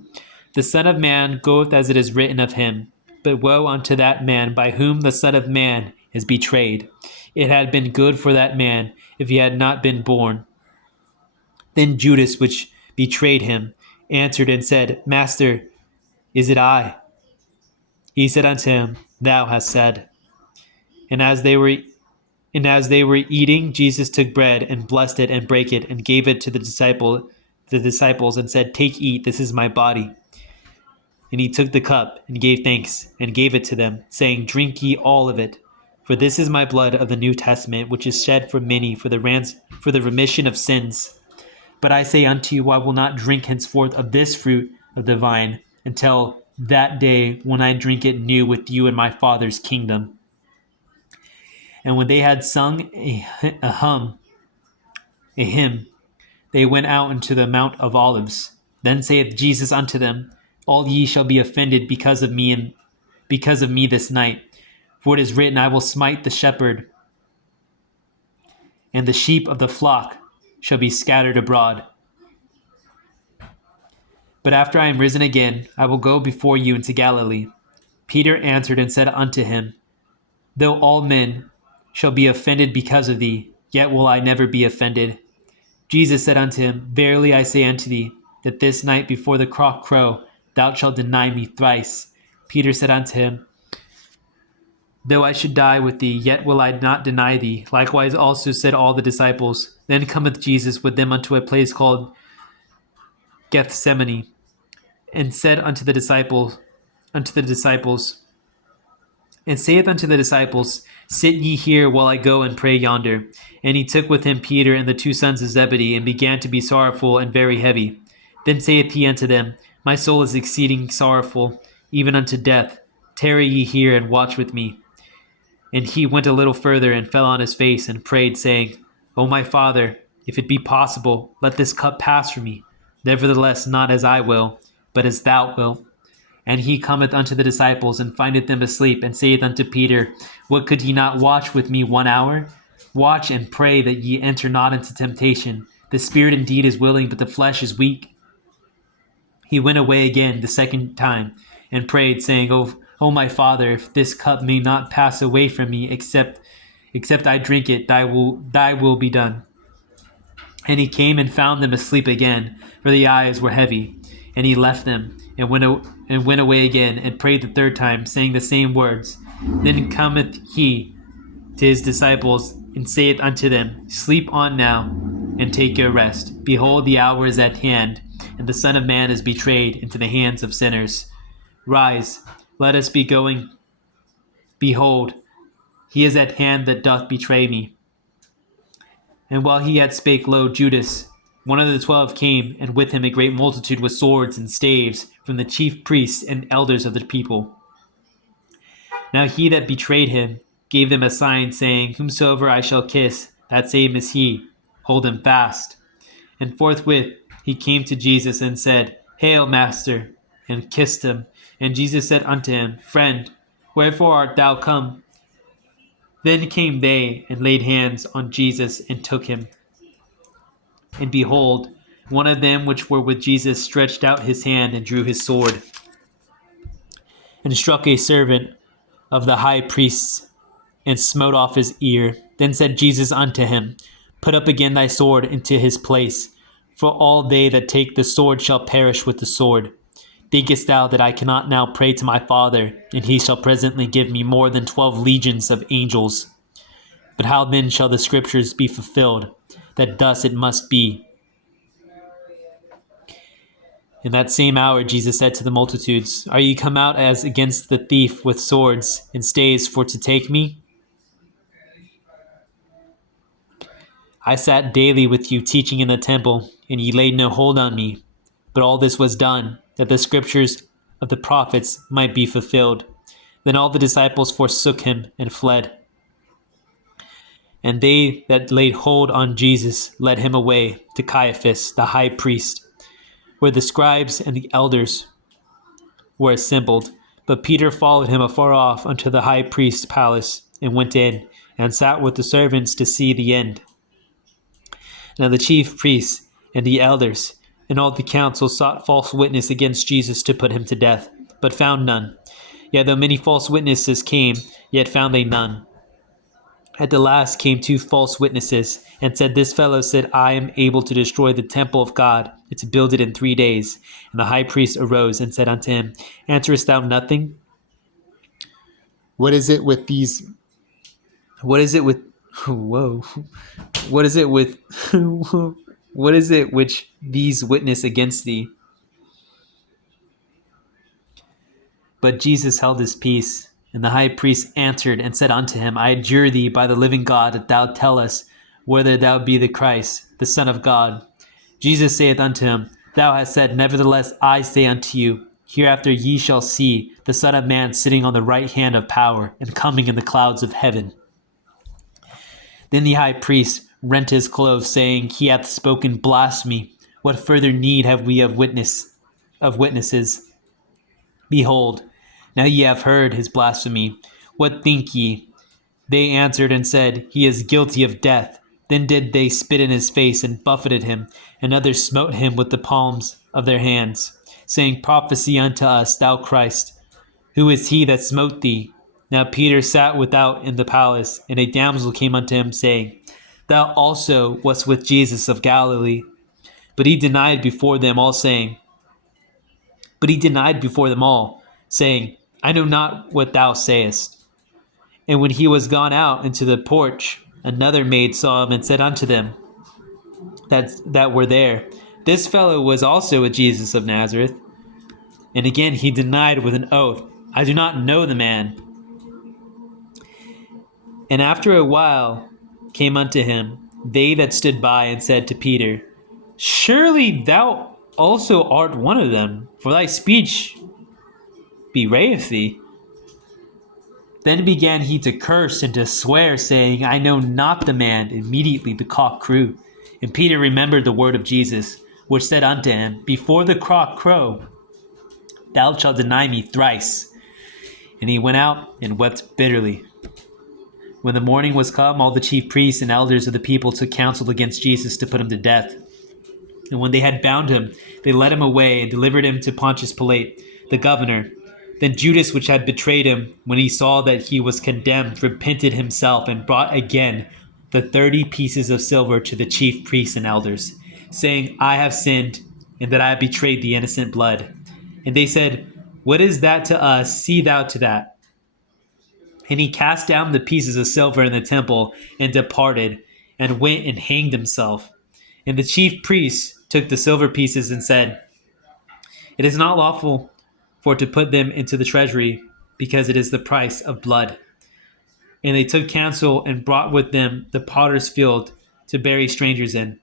The Son of Man goeth as it is written of him. But woe unto that man by whom the Son of Man is betrayed. It had been good for that man if he had not been born. Then Judas, which betrayed him, answered and said, Master, is it I? He said unto him, Thou hast said. And as they were eating, Jesus took bread and blessed it and brake it and gave it to the disciples and said, Take, eat, this is my body. And he took the cup and gave thanks and gave it to them, saying, Drink ye all of it, for this is my blood of the New Testament, which is shed for many for the remission of sins. But I say unto you, I will not drink henceforth of this fruit of the vine until that day when I drink it new with you in my Father's kingdom. And when they had sung a hymn, they went out into the Mount of Olives. Then saith Jesus unto them, All ye shall be offended because of me this night. For it is written, I will smite the shepherd, and the sheep of the flock shall be scattered abroad. But after I am risen again, I will go before you into Galilee. Peter answered and said unto him, Though all men shall be offended because of thee, yet will I never be offended. Jesus said unto him, Verily I say unto thee, that this night before the cock crow, thou shalt deny me thrice. Peter said unto him, Though I should die with thee, yet will I not deny thee. Likewise also said all the disciples. Then cometh Jesus with them unto a place called Gethsemane, and said unto the disciples, and saith unto the disciples, Sit ye here while I go and pray yonder. And he took with him Peter and the 2 sons of Zebedee, and began to be sorrowful and very heavy. Then saith he unto them, My soul is exceeding sorrowful, even unto death. Tarry ye here and watch with me. And he went a little further and fell on his face and prayed, saying, O my Father, if it be possible, let this cup pass from me. Nevertheless, not as I will, but as thou wilt. And he cometh unto the disciples, and findeth them asleep, and saith unto Peter, What, could ye not watch with me 1 hour? Watch and pray that ye enter not into temptation. The spirit indeed is willing, but the flesh is weak. He went away again the second time, and prayed, saying, O my Father, if this cup may not pass away from me, except I drink it, thy will be done. And he came and found them asleep again, for the eyes were heavy. And he left them, and went away again, and prayed the third time, saying the same words. Then cometh he to his disciples, and saith unto them, Sleep on now, and take your rest. Behold, the hour is at hand, and the Son of Man is betrayed into the hands of sinners. Rise, let us be going. Behold, he is at hand that doth betray me. And while he yet spake, lo, Judas, one of the 12, came, and with him a great multitude with swords and staves from the chief priests and elders of the people. Now he that betrayed him gave them a sign, saying, Whomsoever I shall kiss, that same is he. Hold him fast. And forthwith he came to Jesus and said, Hail, Master, and kissed him. And Jesus said unto him, Friend, wherefore art thou come? Then came they and laid hands on Jesus and took him. And behold, one of them which were with Jesus stretched out his hand and drew his sword, and struck a servant of the high priest's, and smote off his ear. Then said Jesus unto him, Put up again thy sword into his place, for all they that take the sword shall perish with the sword. Thinkest thou that I cannot now pray to my Father, and he shall presently give me more than 12 legions of angels? But how then shall the scriptures be fulfilled, that thus it must be? In that same hour Jesus said to the multitudes, Are ye come out as against the thief with swords and staves for to take me? I sat daily with you teaching in the temple, and ye laid no hold on me. But all this was done, that the scriptures of the prophets might be fulfilled. Then all the disciples forsook him and fled. And they that laid hold on Jesus led him away to Caiaphas the high priest, where the scribes and the elders were assembled. But Peter followed him afar off unto the high priest's palace, and went in, and sat with the servants to see the end. Now the chief priests and the elders and all the council sought false witness against Jesus to put him to death, but found none. Yet though many false witnesses came, yet found they none. At the last came 2 false witnesses, and said, This fellow said, I am able to destroy the temple of God, and to build it in 3 days. And the high priest arose and said unto him, Answerest thou nothing? What is it with these? What is it with? Whoa! What is it with? What is it which these witness against thee? But Jesus held his peace. And the high priest answered and said unto him, I adjure thee by the living God that thou tell us whether thou be the Christ, the Son of God. Jesus saith unto him, Thou hast said, Nevertheless I say unto you, Hereafter ye shall see the Son of Man sitting on the right hand of power, and coming in the clouds of heaven. Then the high priest rent his clothes, saying, He hath spoken blasphemy. What further need have we of witnesses? Behold, now ye have heard his blasphemy. What think ye? They answered and said, He is guilty of death. Then did they spit in his face and buffeted him, and others smote him with the palms of their hands, saying, Prophesy unto us, thou Christ. Who is he that smote thee? Now Peter sat without in the palace, and a damsel came unto him, saying, Thou also wast with Jesus of Galilee. But he denied before them all, saying, I know not what thou sayest. And when he was gone out into the porch, another maid saw him, and said unto them that were there, This fellow was also with Jesus of Nazareth. And again he denied with an oath, I do not know the man. And after a while came unto him they that stood by, and said to Peter, Surely thou also art one of them, for thy speech bewrayeth thee. Then began he to curse and to swear, saying, I know not the man. Immediately the cock crew. And Peter remembered the word of Jesus, which said unto him, Before the cock crow, thou shalt deny me thrice. And he went out and wept bitterly. When the morning was come, all the chief priests and elders of the people took counsel against Jesus to put him to death. And when they had bound him, they led him away and delivered him to Pontius Pilate, the governor. Then Judas, which had betrayed him, when he saw that he was condemned, repented himself, and brought again the 30 pieces of silver to the chief priests and elders, saying, I have sinned, and that I have betrayed the innocent blood. And they said, What is that to us? See thou to that. And he cast down the pieces of silver in the temple, and departed, and went and hanged himself. And the chief priests took the silver pieces and said, "It is not lawful for to put them into the treasury, because it is the price of blood." And they took counsel and brought with them the potter's field to bury strangers in.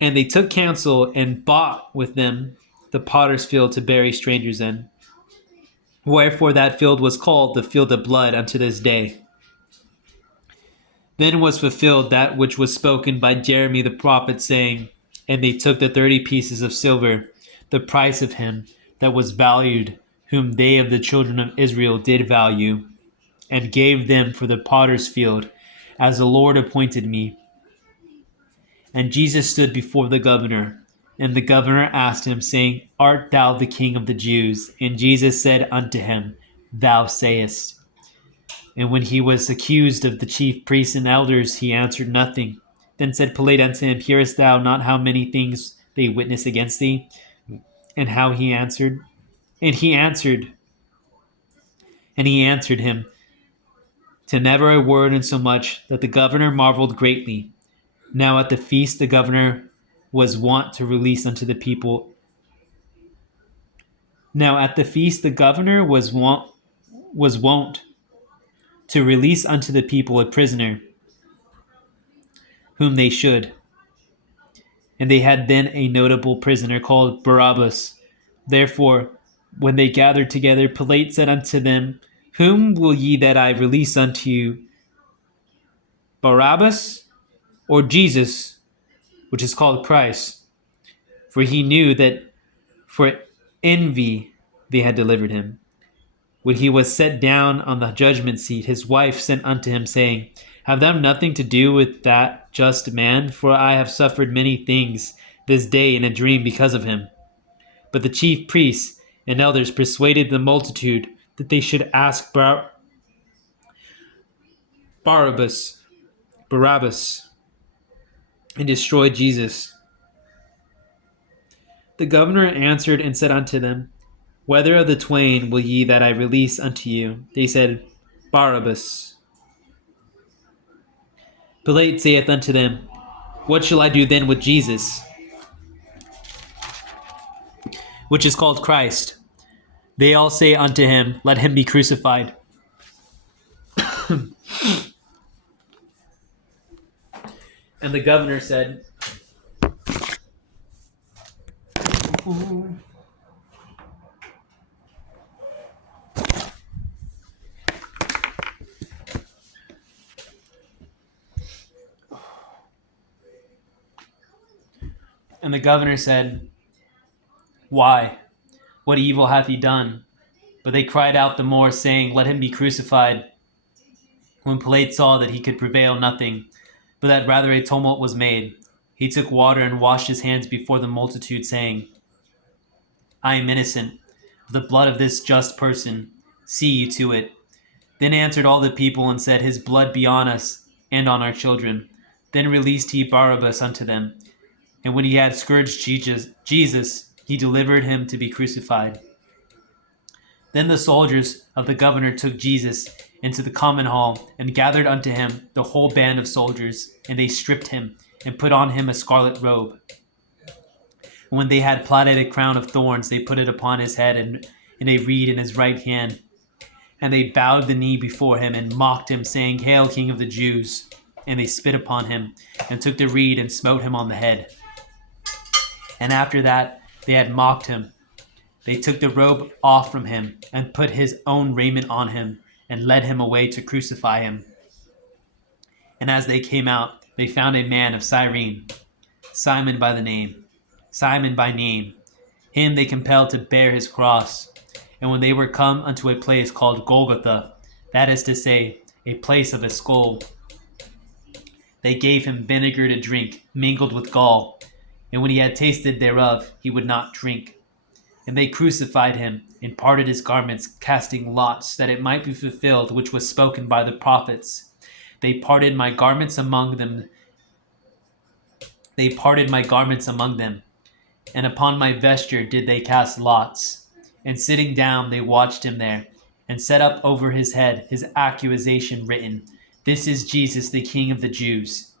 And they took counsel and bought with them the potter's field to bury strangers in. Wherefore that field was called the field of blood unto this day. Then was fulfilled that which was spoken by Jeremy the prophet, saying, "And they took the 30 pieces of silver, the price of him that was valued, whom they of the children of Israel did value, and gave them for the potter's field, as the Lord appointed me." And Jesus stood before the governor. And the governor asked him, saying, "Art thou the king of the Jews?" And Jesus said unto him, "Thou sayest." And when he was accused of the chief priests and elders, he answered nothing. Then said Pilate unto him, "Hearest thou not how many things they witness against thee?" And how he answered? And he answered him to never a word, insomuch that the governor marveled greatly. Now at the feast the governor was wont to release unto the people. Now at the feast the governor was wont to release unto the people a prisoner, whom they should. And they had then a notable prisoner called Barabbas. Therefore, when they gathered together, Pilate said unto them, "Whom will ye that I release unto you, Barabbas, or Jesus, which is called Christ?" For he knew that for envy they had delivered him. When he was set down on the judgment seat, his wife sent unto him, saying, "Have thou nothing to do with that just man? For I have suffered many things this day in a dream because of him." But the chief priests and elders persuaded the multitude that they should ask Barabbas, and destroy Jesus. The governor answered and said unto them, "Whether of the twain will ye that I release unto you?" They said, "Barabbas." Pilate saith unto them, "What shall I do then with Jesus, which is called Christ?" They all say unto him, "Let him be crucified." And the governor said, "Why? What evil hath he done?" But they cried out the more, saying, "Let him be crucified." When Pilate saw that he could prevail nothing, but that rather a tumult was made, he took water and washed his hands before the multitude, saying, "I am innocent of the blood of this just person. See ye to it." Then answered all the people and said, "His blood be on us and on our children." Then released he Barabbas unto them. And when he had scourged Jesus, he delivered him to be crucified. Then the soldiers of the governor took Jesus into the common hall, and gathered unto him the whole band of soldiers, and they stripped him, and put on him a scarlet robe. And when they had platted a crown of thorns, they put it upon his head, and a reed in his right hand. And they bowed the knee before him, and mocked him, saying, "Hail, King of the Jews!" And they spit upon him, and took the reed, and smote him on the head. And after that they had mocked him, they took the robe off from him, and put his own raiment on him, and led him away to crucify him. And as they came out, they found a man of Cyrene, Simon by name. Him they compelled to bear his cross. And when they were come unto a place called Golgotha, that is to say, a place of a skull, they gave him vinegar to drink, mingled with gall. And when he had tasted thereof, he would not drink. And they crucified him, and parted his garments, casting lots, that it might be fulfilled which was spoken by the prophets. They parted my garments among them, and upon my vesture did they cast lots. And sitting down they watched him there, and set up over his head his accusation written, "This is Jesus, the King of the Jews."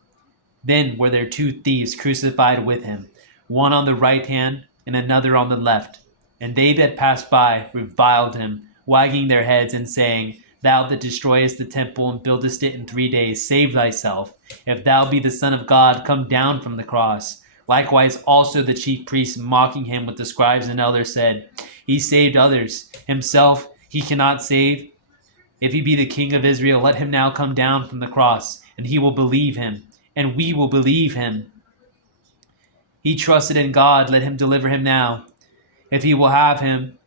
Then were there two thieves crucified with him, one on the right hand and another on the left. And they that passed by reviled him, wagging their heads and saying, "Thou that destroyest the temple and buildest it in 3 days, save thyself. If thou be the Son of God, come down from the cross." Likewise also the chief priests, mocking him with the scribes and elders, said, "He saved others. Himself he cannot save. If he be the King of Israel, let him now come down from the cross, and he will believe him, and we will believe him. He trusted in God, let him deliver him now, if he will have him.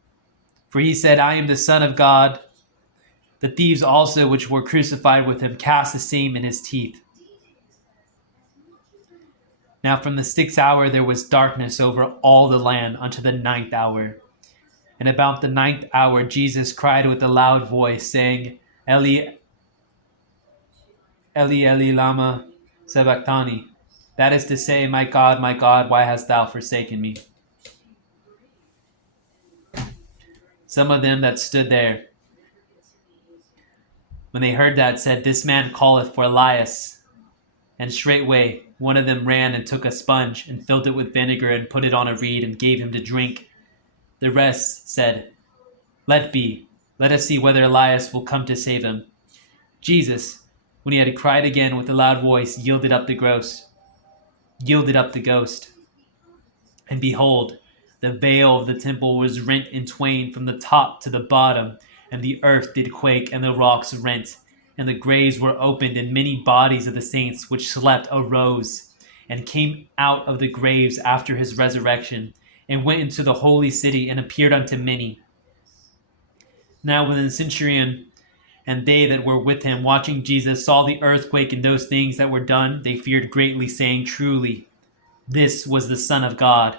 For he said, I am the Son of God." The thieves also which were crucified with him cast the same in his teeth. Now from the 6th hour there was darkness over all the land unto the 9th hour. And about the 9th hour Jesus cried with a loud voice, saying, Eli, Eli, Eli, lama sabachthani. That is to say, my God, why hast thou forsaken me? Some of them that stood there, when they heard that, said, This man calleth for Elias. And straightway one of them ran and took a sponge, and filled it with vinegar, and put it on a reed, and gave him to drink. The rest said, Let be, let us see whether Elias will come to save him. Jesus, when he had cried again with a loud voice, yielded up the ghost. And behold, the veil of the temple was rent in twain from the top to the bottom, and the earth did quake, and the rocks rent, and the graves were opened, and many bodies of the saints which slept arose, and came out of the graves after his resurrection, and went into the holy city, and appeared unto many. Now when the centurion and they that were with him watching Jesus saw the earthquake and those things that were done, they feared greatly, saying, Truly, this was the Son of God.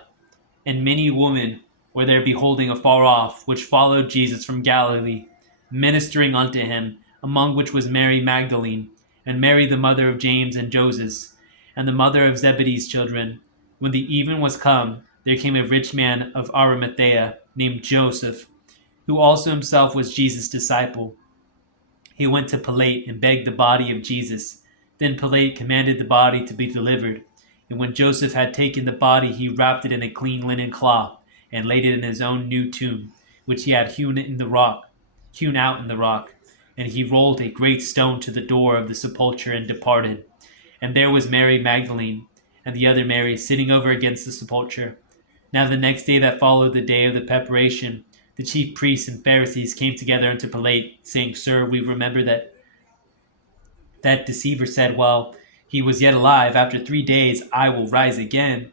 And many women were there beholding afar off, which followed Jesus from Galilee, ministering unto him, among which was Mary Magdalene, and Mary the mother of James and Joses, and the mother of Zebedee's children. When the even was come, there came a rich man of Arimathea, named Joseph, who also himself was Jesus' disciple. He went to Pilate and begged the body of Jesus. Then Pilate commanded the body to be delivered. And when Joseph had taken the body, he wrapped it in a clean linen cloth, and laid it in his own new tomb, which he had hewn out in the rock. And he rolled a great stone to the door of the sepulchre, and departed. And there was Mary Magdalene, and the other Mary, sitting over against the sepulchre. Now the next day that followed the day of the preparation, the chief priests and Pharisees came together unto Pilate, saying, Sir, we remember that deceiver said, while he was yet alive, After 3 days I will rise again.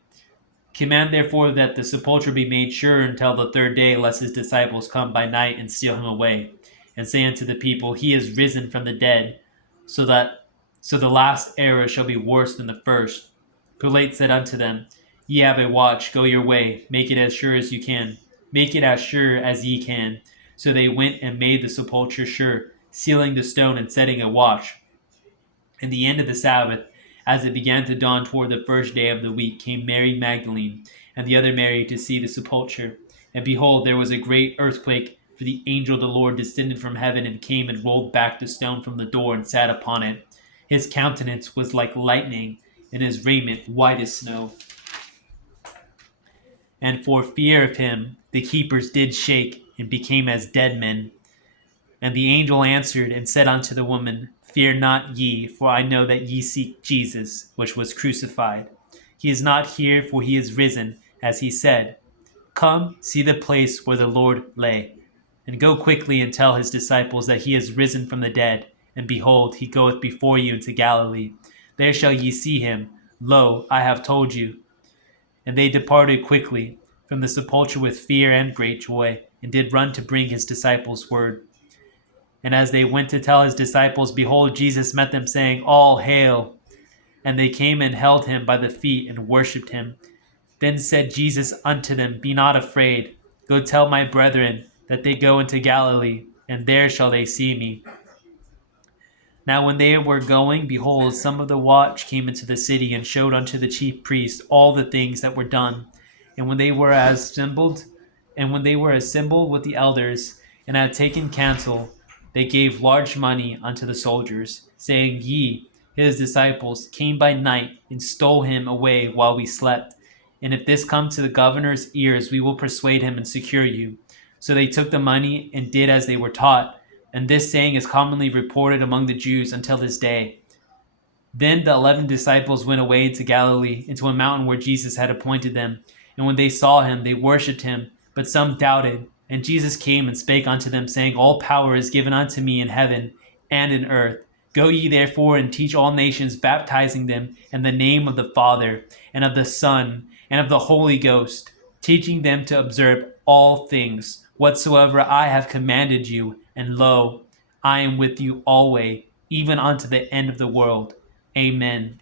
Command therefore that the sepulchre be made sure until the 3rd day, lest his disciples come by night and steal him away, and say unto the people, He is risen from the dead, so the last error shall be worse than the first. Pilate said unto them, Ye have a watch, go your way, make it as sure as ye can. So they went and made the sepulchre sure, sealing the stone and setting a watch. In the end of the Sabbath, as it began to dawn toward the 1st day of the week, came Mary Magdalene and the other Mary to see the sepulchre. And behold, there was a great earthquake, for the angel of the Lord descended from heaven, and came and rolled back the stone from the door, and sat upon it. His countenance was like lightning, and his raiment white as snow. And for fear of him, the keepers did shake, and became as dead men. And the angel answered and said unto the woman, Fear not ye, for I know that ye seek Jesus, which was crucified. He is not here, for he is risen, as he said. Come, see the place where the Lord lay. And go quickly and tell his disciples that he is risen from the dead. And behold, he goeth before you into Galilee. There shall ye see him. Lo, I have told you. And they departed quickly from the sepulchre with fear and great joy, and did run to bring his disciples word. And as they went to tell his disciples, behold, Jesus met them, saying, All hail! And they came and held him by the feet, and worshipped him. Then said Jesus unto them, Be not afraid. Go tell my brethren that they go into Galilee, and there shall they see me. Now when they were going, behold, some of the watch came into the city, and showed unto the chief priests all the things that were done. And when they were assembled with the elders, and had taken counsel, they gave large money unto the soldiers, saying, Ye, his disciples, came by night and stole him away while we slept. And if this come to the governor's ears, we will persuade him and secure you. So they took the money and did as they were taught. And this saying is commonly reported among the Jews until this day. Then the 11 disciples went away to Galilee, into a mountain where Jesus had appointed them. And when they saw him, they worshipped him, but some doubted. And Jesus came and spake unto them, saying, All power is given unto me in heaven and in earth. Go ye therefore and teach all nations, baptizing them in the name of the Father, and of the Son, and of the Holy Ghost, teaching them to observe all things whatsoever I have commanded you. And lo, I am with you always, even unto the end of the world. Amen.